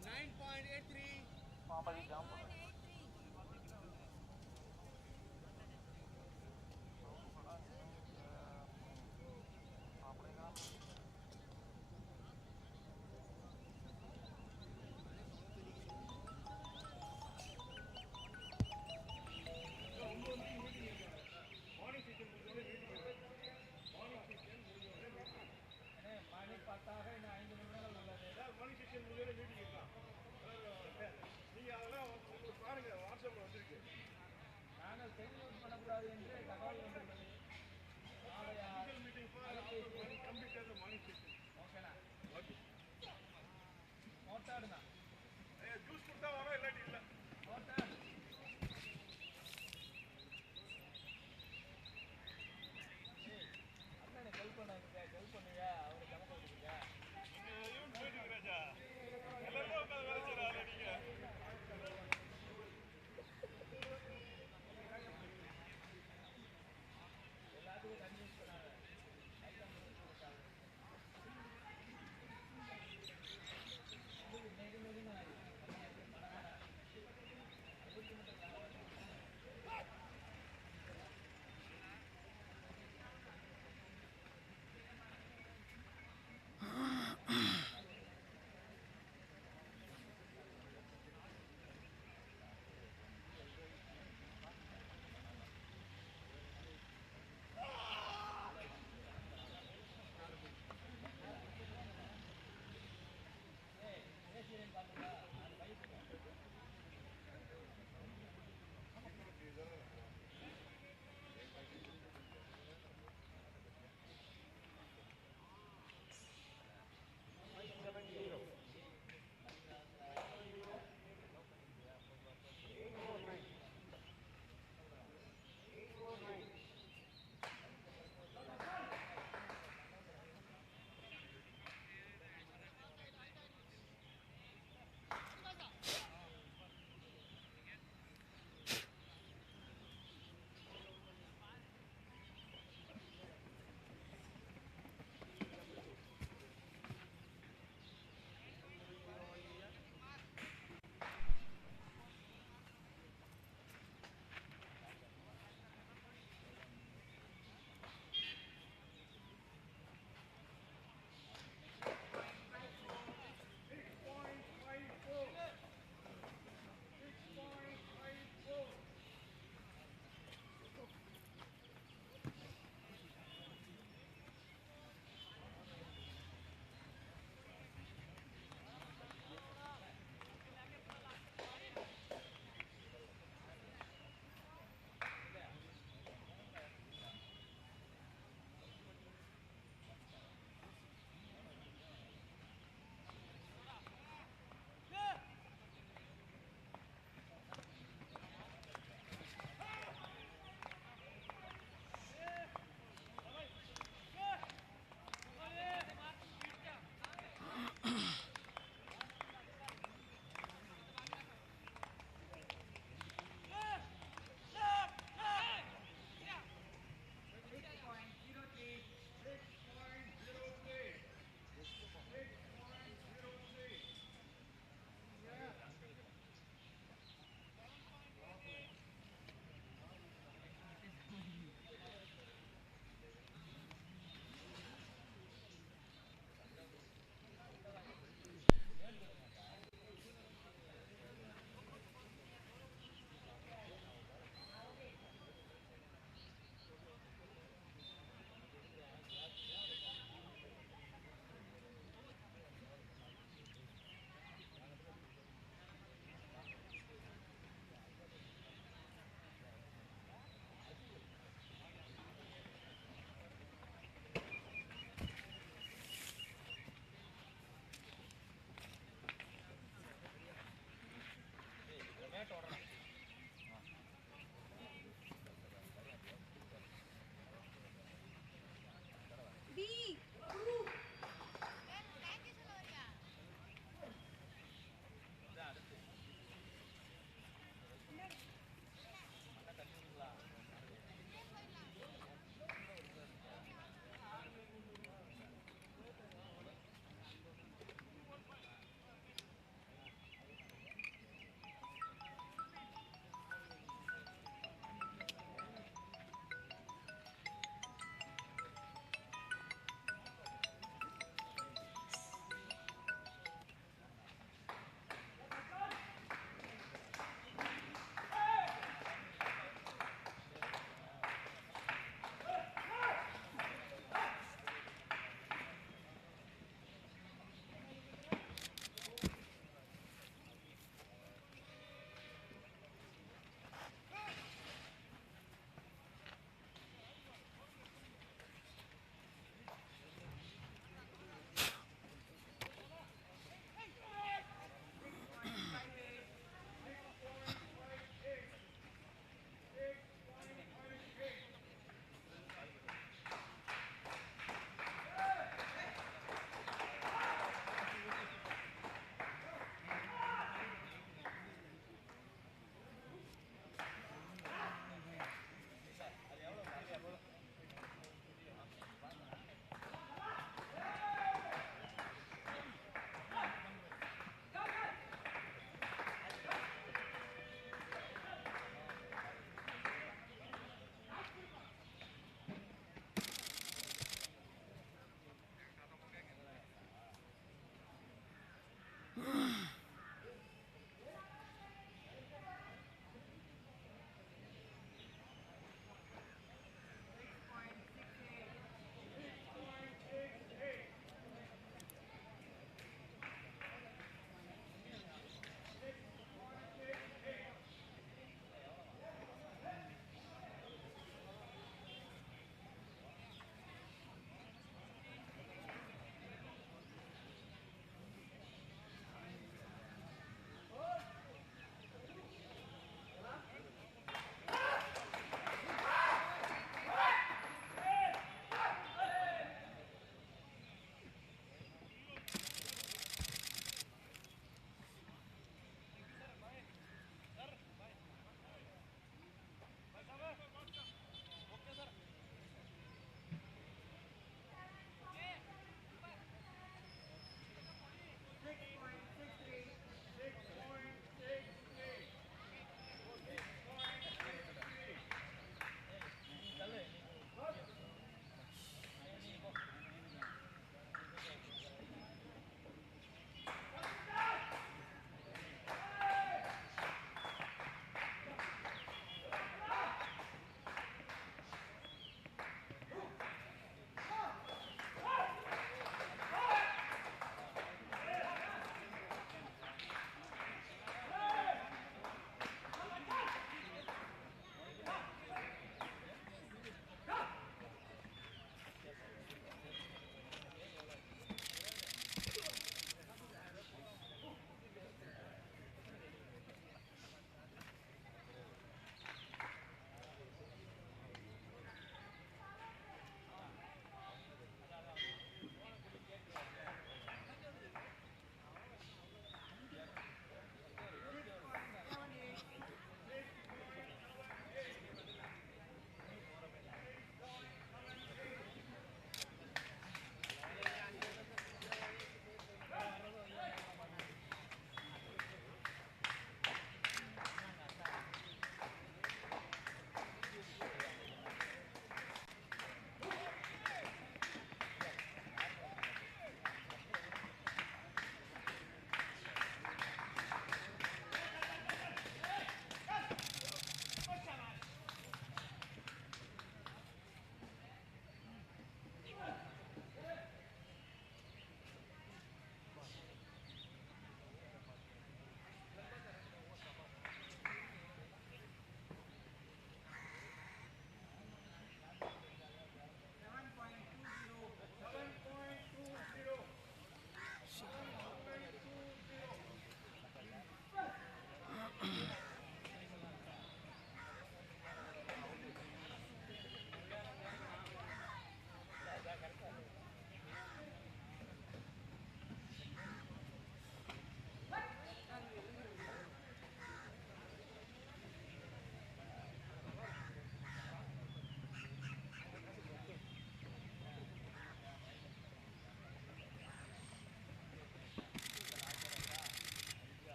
9.83 पापा जी जंप मानिक पता है ना इंज मुन्नल உள்ளது மணி செக்ஷன் முன்னாடி மீட்டிங் இருக்கான் நீங்க அதெல்லாம் பாருங்க வாட்ஸ்அப்ல வந்திருக்கு நாங்கள் சென்ட் பண்ணக்கூடாது என்று தகவல் வந்திருக்கிறது மீட்டிங் கம்ப்ளீட் மணி செக்ஷன் ஓகேண்ணா ஓகே ஓட்டாடுண்ணா ஜூஸ் கொடுத்தா வரோம் இல்லாட்டி இல்லை ஓட்டாடு ஹெல்ப் பண்ணுங்க அவருக்கு ஜம கொடுத்துருங்க ராஜா எல்லாரும் உட்காந்து வேலை செய்யறாரு நீங்க எல்லாத்துக்கும் தண்ணி யூஸ் பண்ணாங்க இன்னைக்கு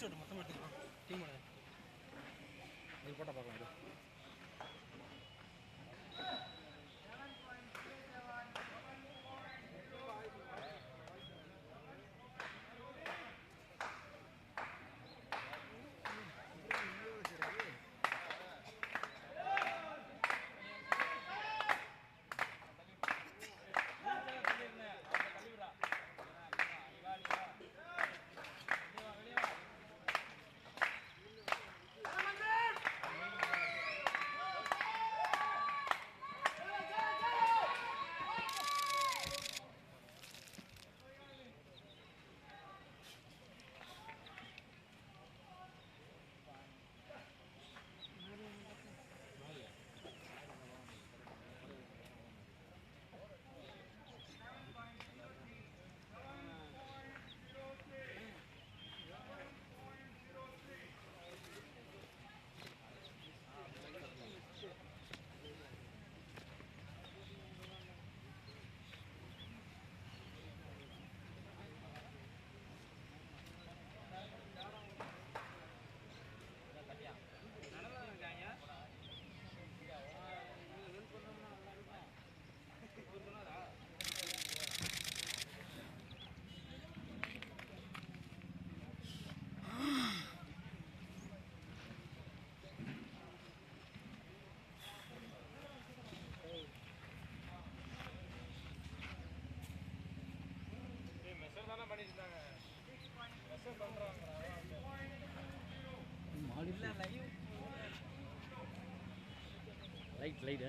முடிச்சுட்டு மொத்தமாக எடுத்துக்கலாம் டீமோட இது போட்டால் பார்க்கலாம் இது light light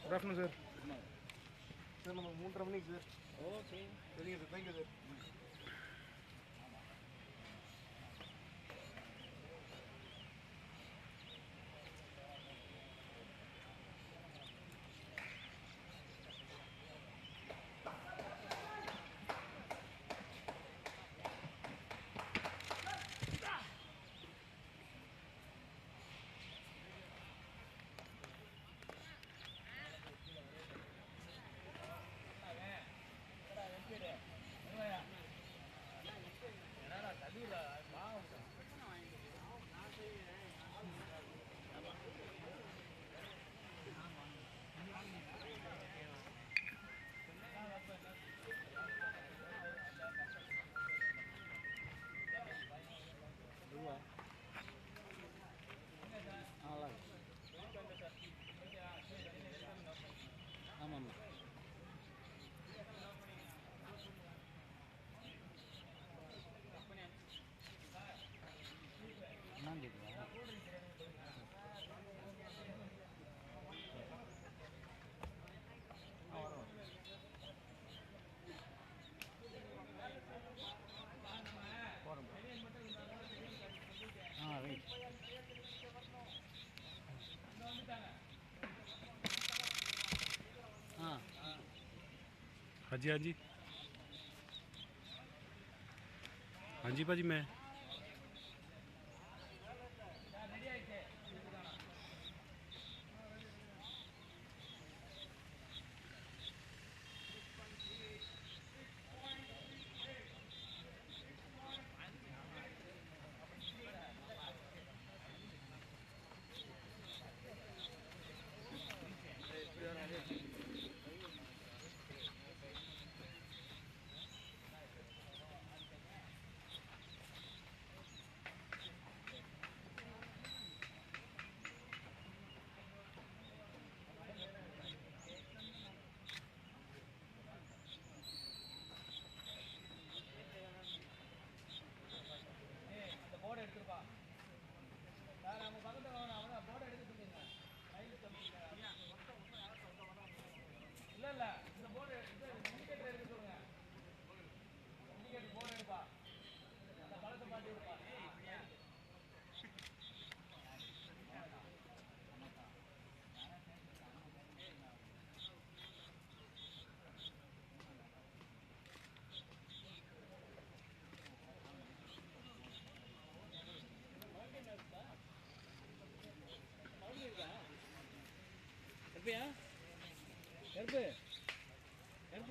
good afternoon sir sir நம்ம 3:30 மணிக்கு சார் ஓகே சரிங்க சார் தேங்க்யூ சார் ஆமாம் நான் கேட்குறேன் ரைட் हाँ हाँ जी हाँ जी हाँ जी भाजी मैं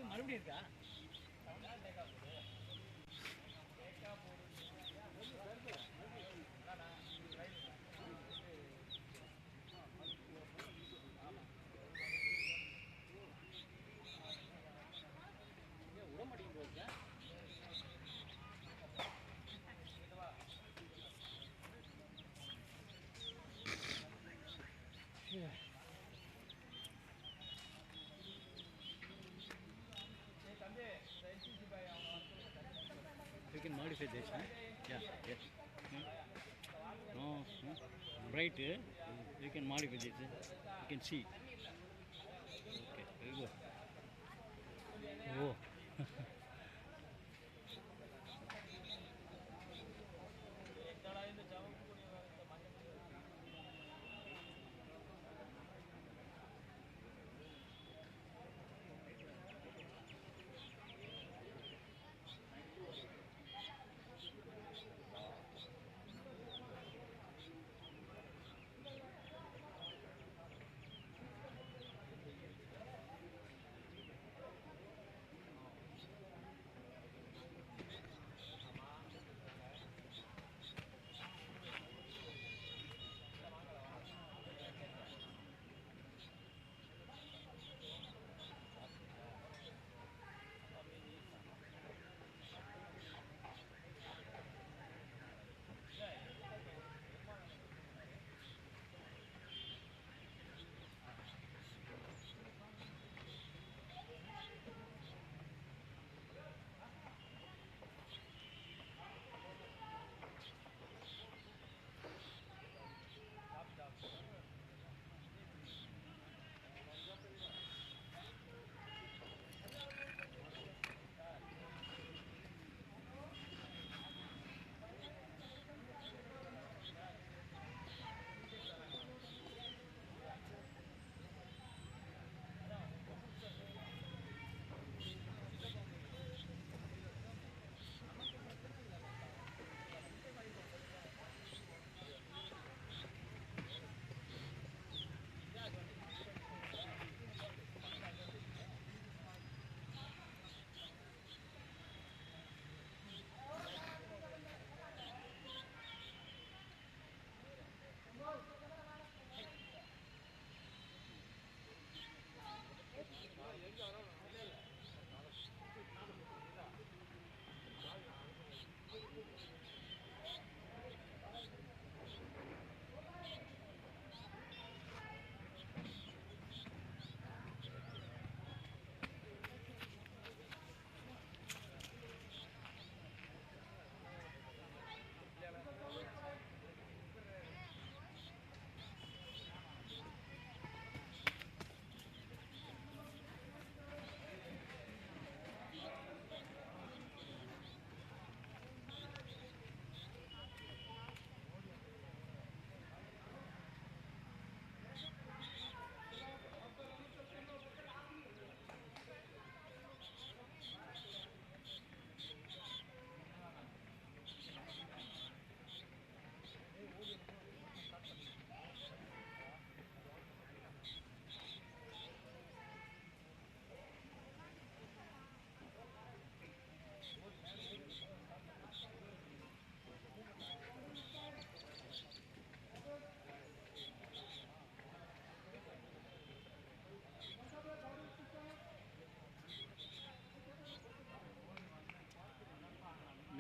மறுபடியும் இருக்கா? You can modify this, huh? Yeah, yes. No, right, you can modify this. You can see. Okay, very good. Oh.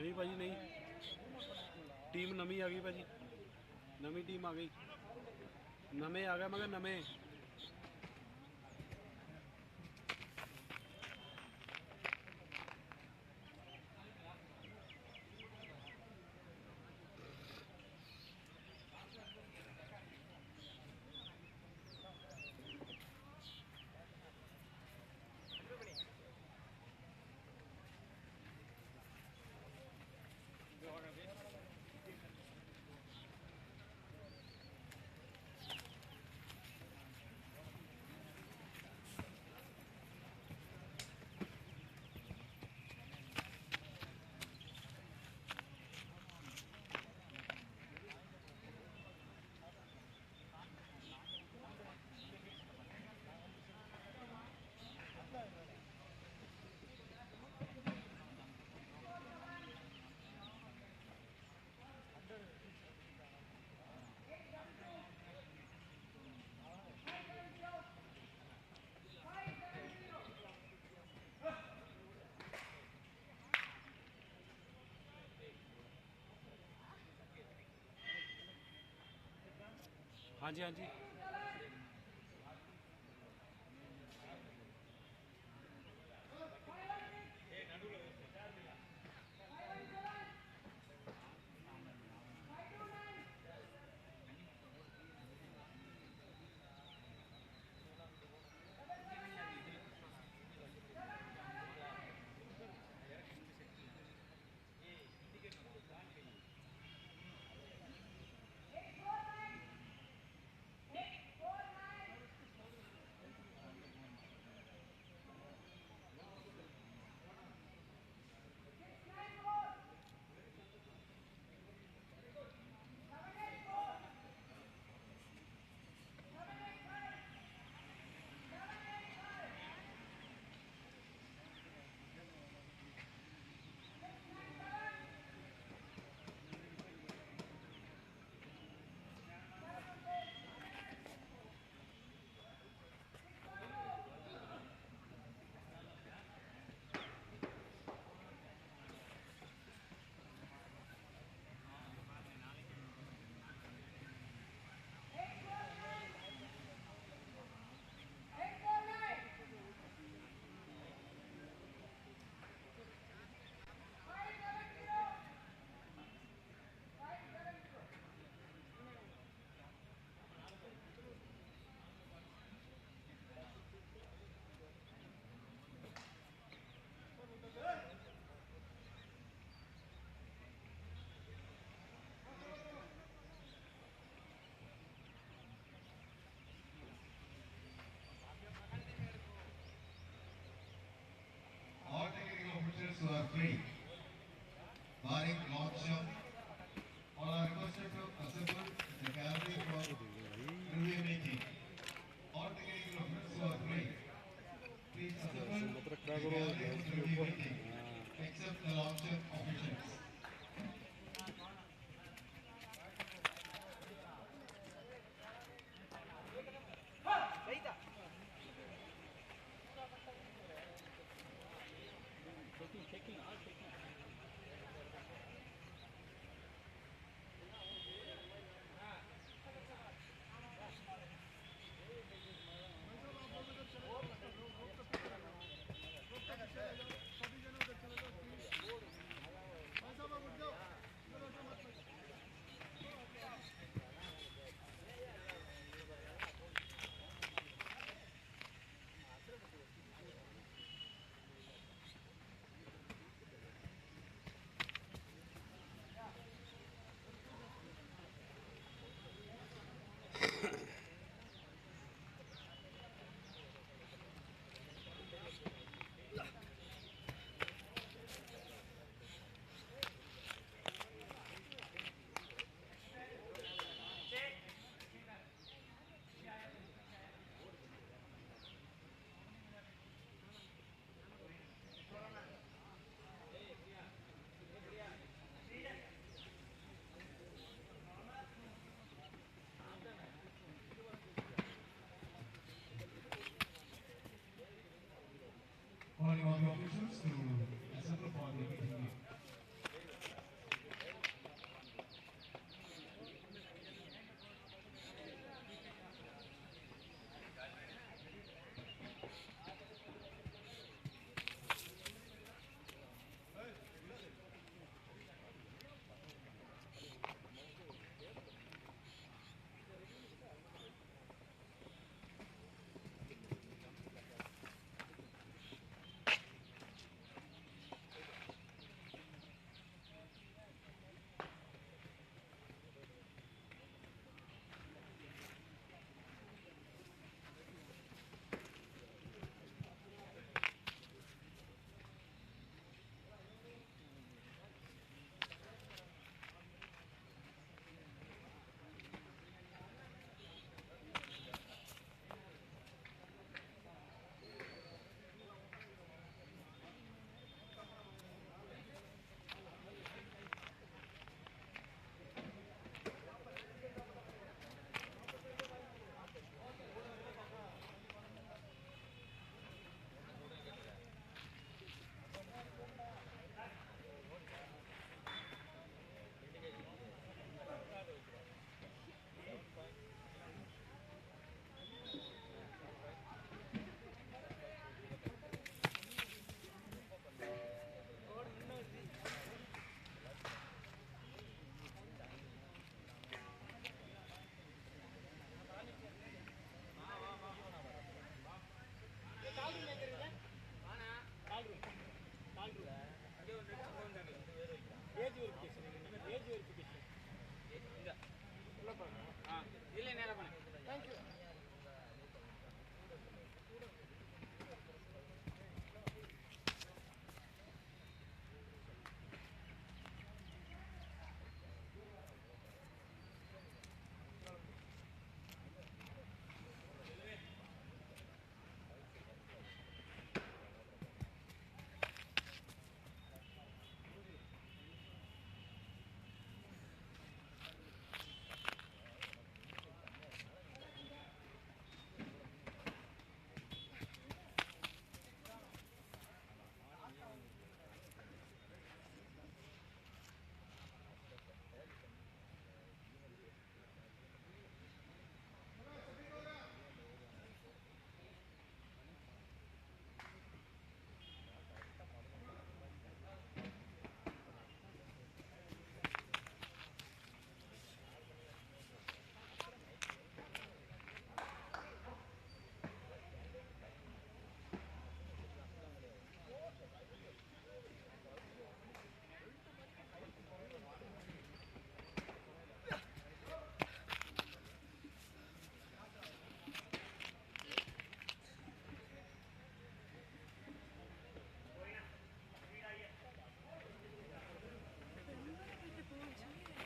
नहीं भाजी नहीं, टीम नवी आ गई भाजी, नवी टीम आ गई, नवे आ गए मगर नवे। ਹਾਂਜੀ ਹਾਂਜੀ All technical officers who are free, barring long jump, all are requested to assemble in the gallery for review meeting. All technical officers who are free, please assemble in the gallery for review meeting, except the long jump officials. checking, all checking. Calling all the officials to assemble for the meeting.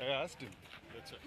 I asked him. That's right.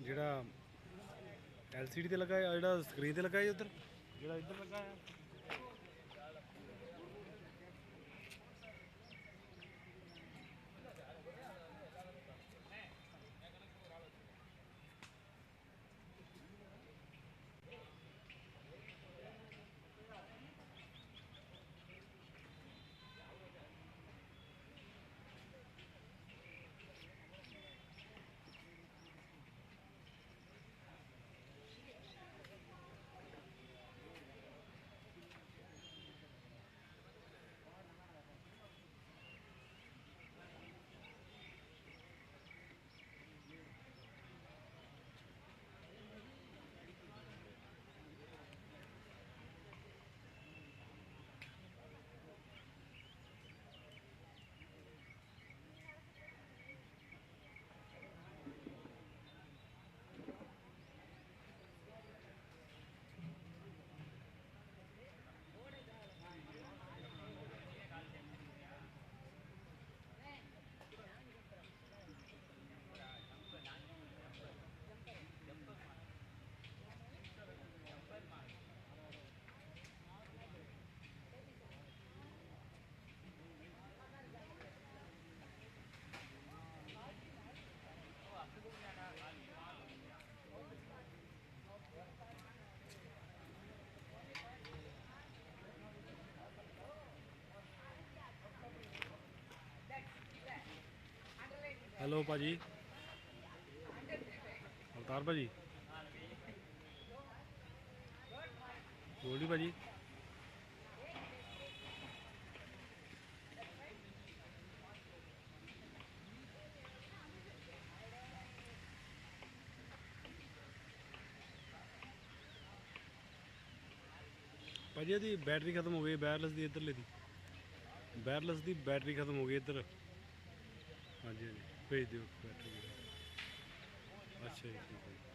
ਜਿਹੜਾ LCD ਤੇ ਲੱਗਾ ਹੈ ਜਿਹੜਾ screen ਤੇ ਲੱਗਾ ਹੈ ਉਧਰ ਜਿਹੜਾ ਇੱਧਰ ਲੱਗਾ ਹੈ ਹੈਲੋ ਭਾਜੀ ਅਵਤਾਰ ਭਾਜੀ ਗੋਲਡੀ ਭਾਜੀ ਭਾਜੀ ਇਹਦੀ ਬੈਟਰੀ ਖਤਮ ਹੋ ਗਈ ਵਾਇਰਲੈਸ ਦੀ ਇੱਧਰਲੇ ਦੀ ਵਾਇਰਲੈਸ ਦੀ ਬੈਟਰੀ ਖਤਮ ਹੋ ਗਈ ਇੱਧਰ ਹਾਂਜੀ ਹਾਂਜੀ ਭੇਜ ਦਿਓ ਬੈਟਰੀ ਅੱਛਾ ਜੀ ਠੀਕ ਹੈ ਜੀ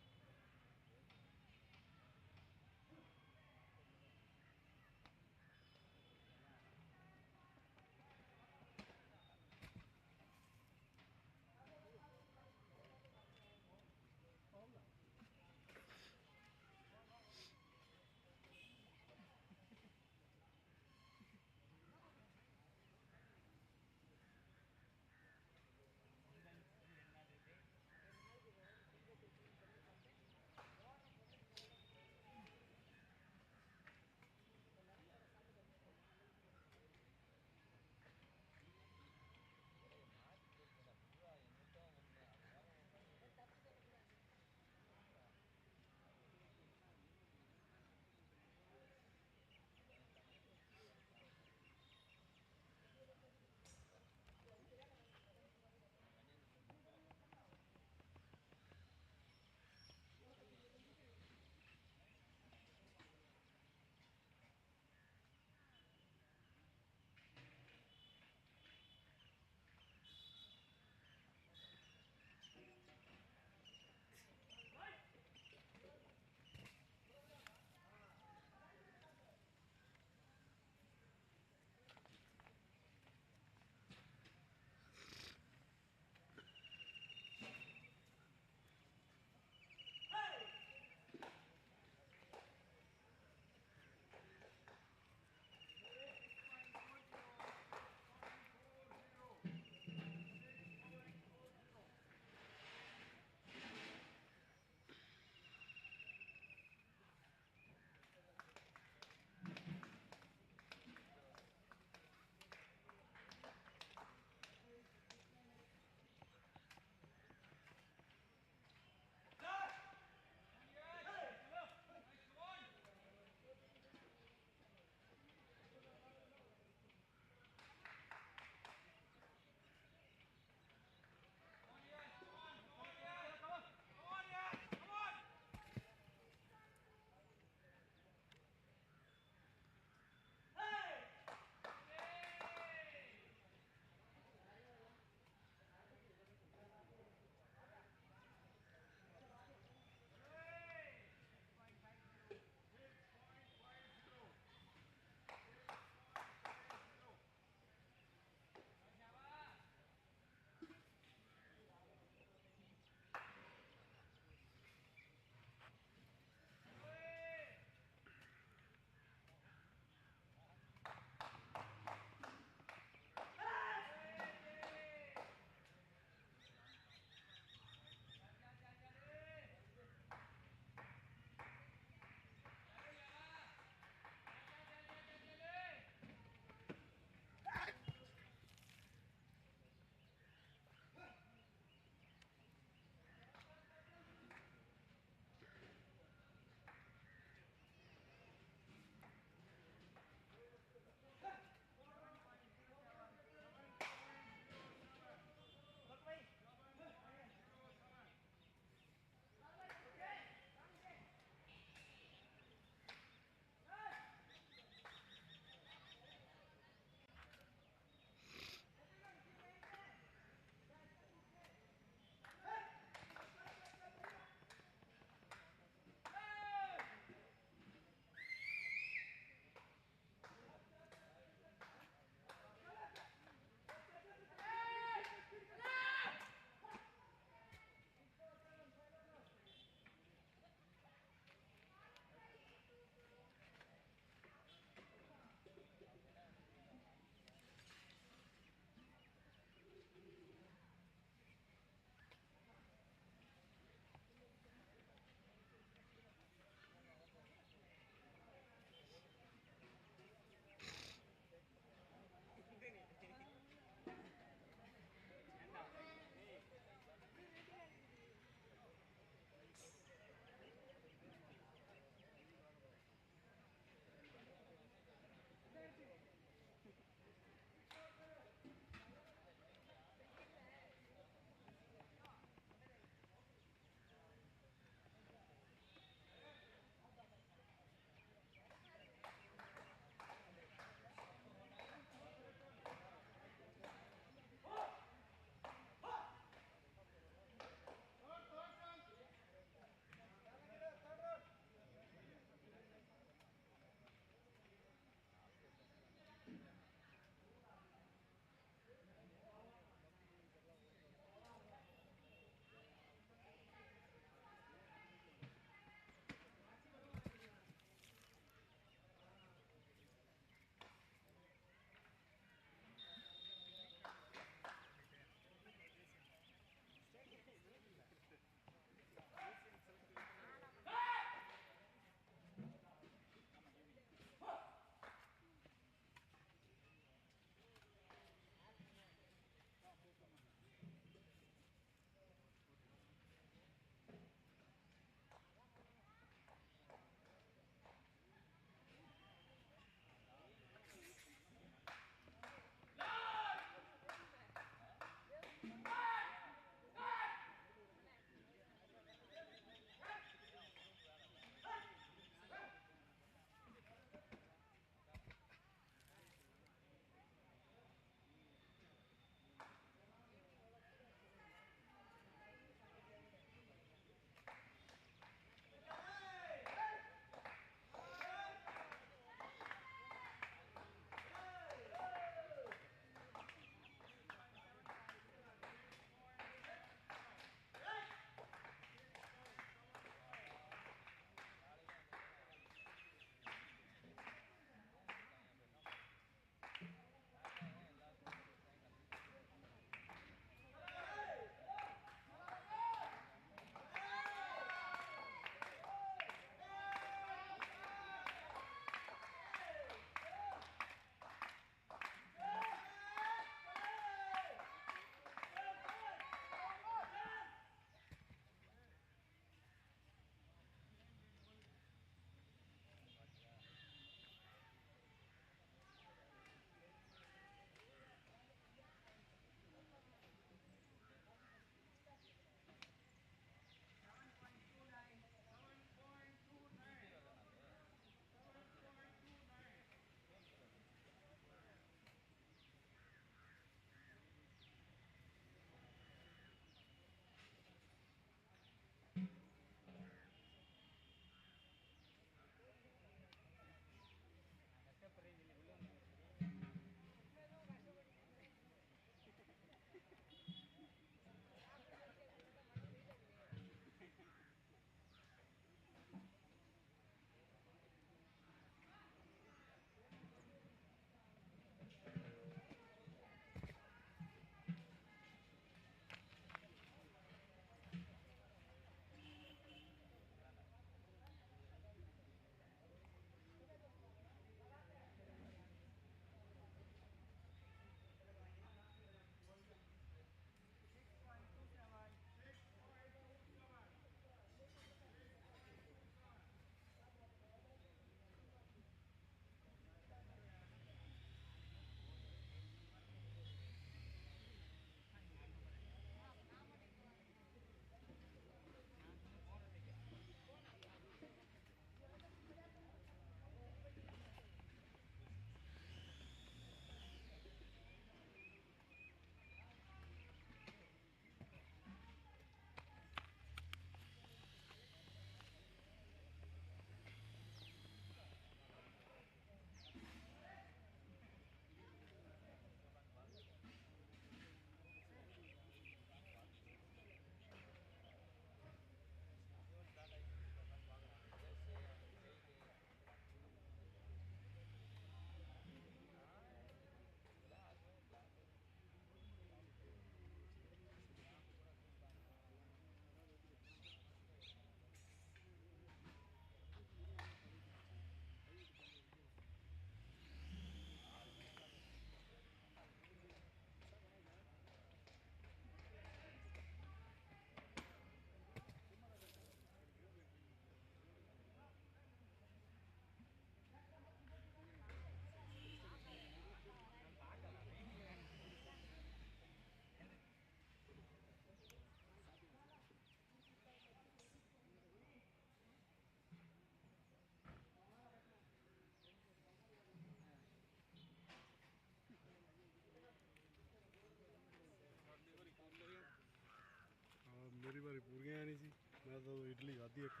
ਮੇਰੀ ਪੂਰੀਆਂ ਨਹੀਂ ਸੀ। ਮੈਂ ਤਾਂ ਇਡਲੀ ਖਾਧੀ ਇੱਕ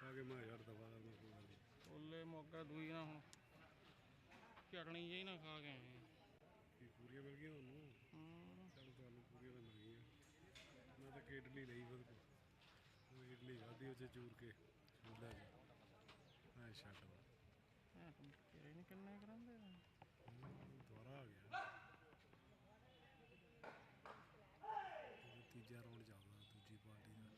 ਖਾ ਕੇ ਮੈਂ ਯਾਰ ਦਵਾ ਕਰਨਾ ਕੋਈ ਗੱਲ ਨਹੀਂ। ਛੋਲੇ ਮੋਗਾ ਦੂਈ ਨਾ ਹੁਣ ਚਟਣੀ ਜਿਹੀ ਨਾ ਖਾ ਕੇ ਆਏ ਕੀ ਪੂਰੀਆਂ ਮਿਲ ਗਈਆਂ ਤੁਹਾਨੂੰ? ਚੱਲ ਤੁਹਾਨੂੰ ਪੂਰੀਆਂ ਤਾਂ ਮਿਲ ਗਈਆਂ। ਮੈਂ ਤਾਂ ਕਿ ਇਡਲੀ ਲਈ ਬਸ ਉਹ ਇਡਲੀ ਖਾਧੀ ਉਹ 'ਚ ਚੂਰ ਕੇ ਛੋਲਿਆਂ 'ਚ ਐ ਛੱਡ ਤੇਰੇ ਨਹੀਂ ਕਿੰਨੇ ਕਰਾਂਦੇ ਦੁਬਾਰਾ ਆ ਗਿਆ। ਤੀਜਾ ਰਾਊਂਡ ਚੱਲਦਾ ਦੂਜੀ ਪਾਰਟੀ ਦਾ।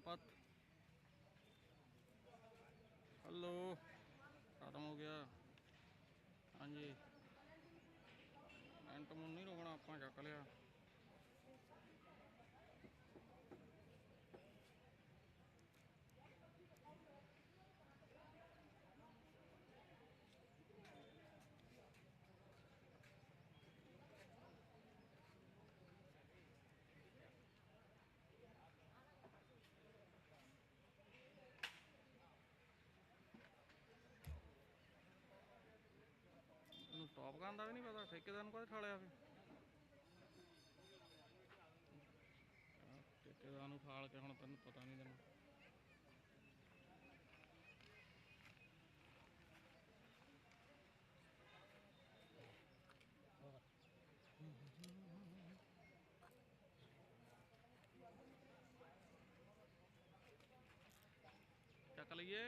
समाप्त। हेलो, खत्म हो गया। हाँ जी, एंट मुन नहीं रोकना, आप चक लिया। ਇਹਨੂੰ ਸਟਾਪ ਕਰਨ ਦਾ ਵੀ ਨਹੀਂ ਪਤਾ, ਠੇਕੇਦਾਰ ਨੂੰ ਕਦੇ ਠਾਲਿਆ ਫਿਰ। ਠੇਕੇਦਾਰ ਨੂੰ ਠਾਲ ਕੇ ਹੁਣ ਤੈਨੂੰ ਪਤਾ ਨਹੀਂ ਤੈਨੂੰ। ਚੱਕ ਲਈਏ।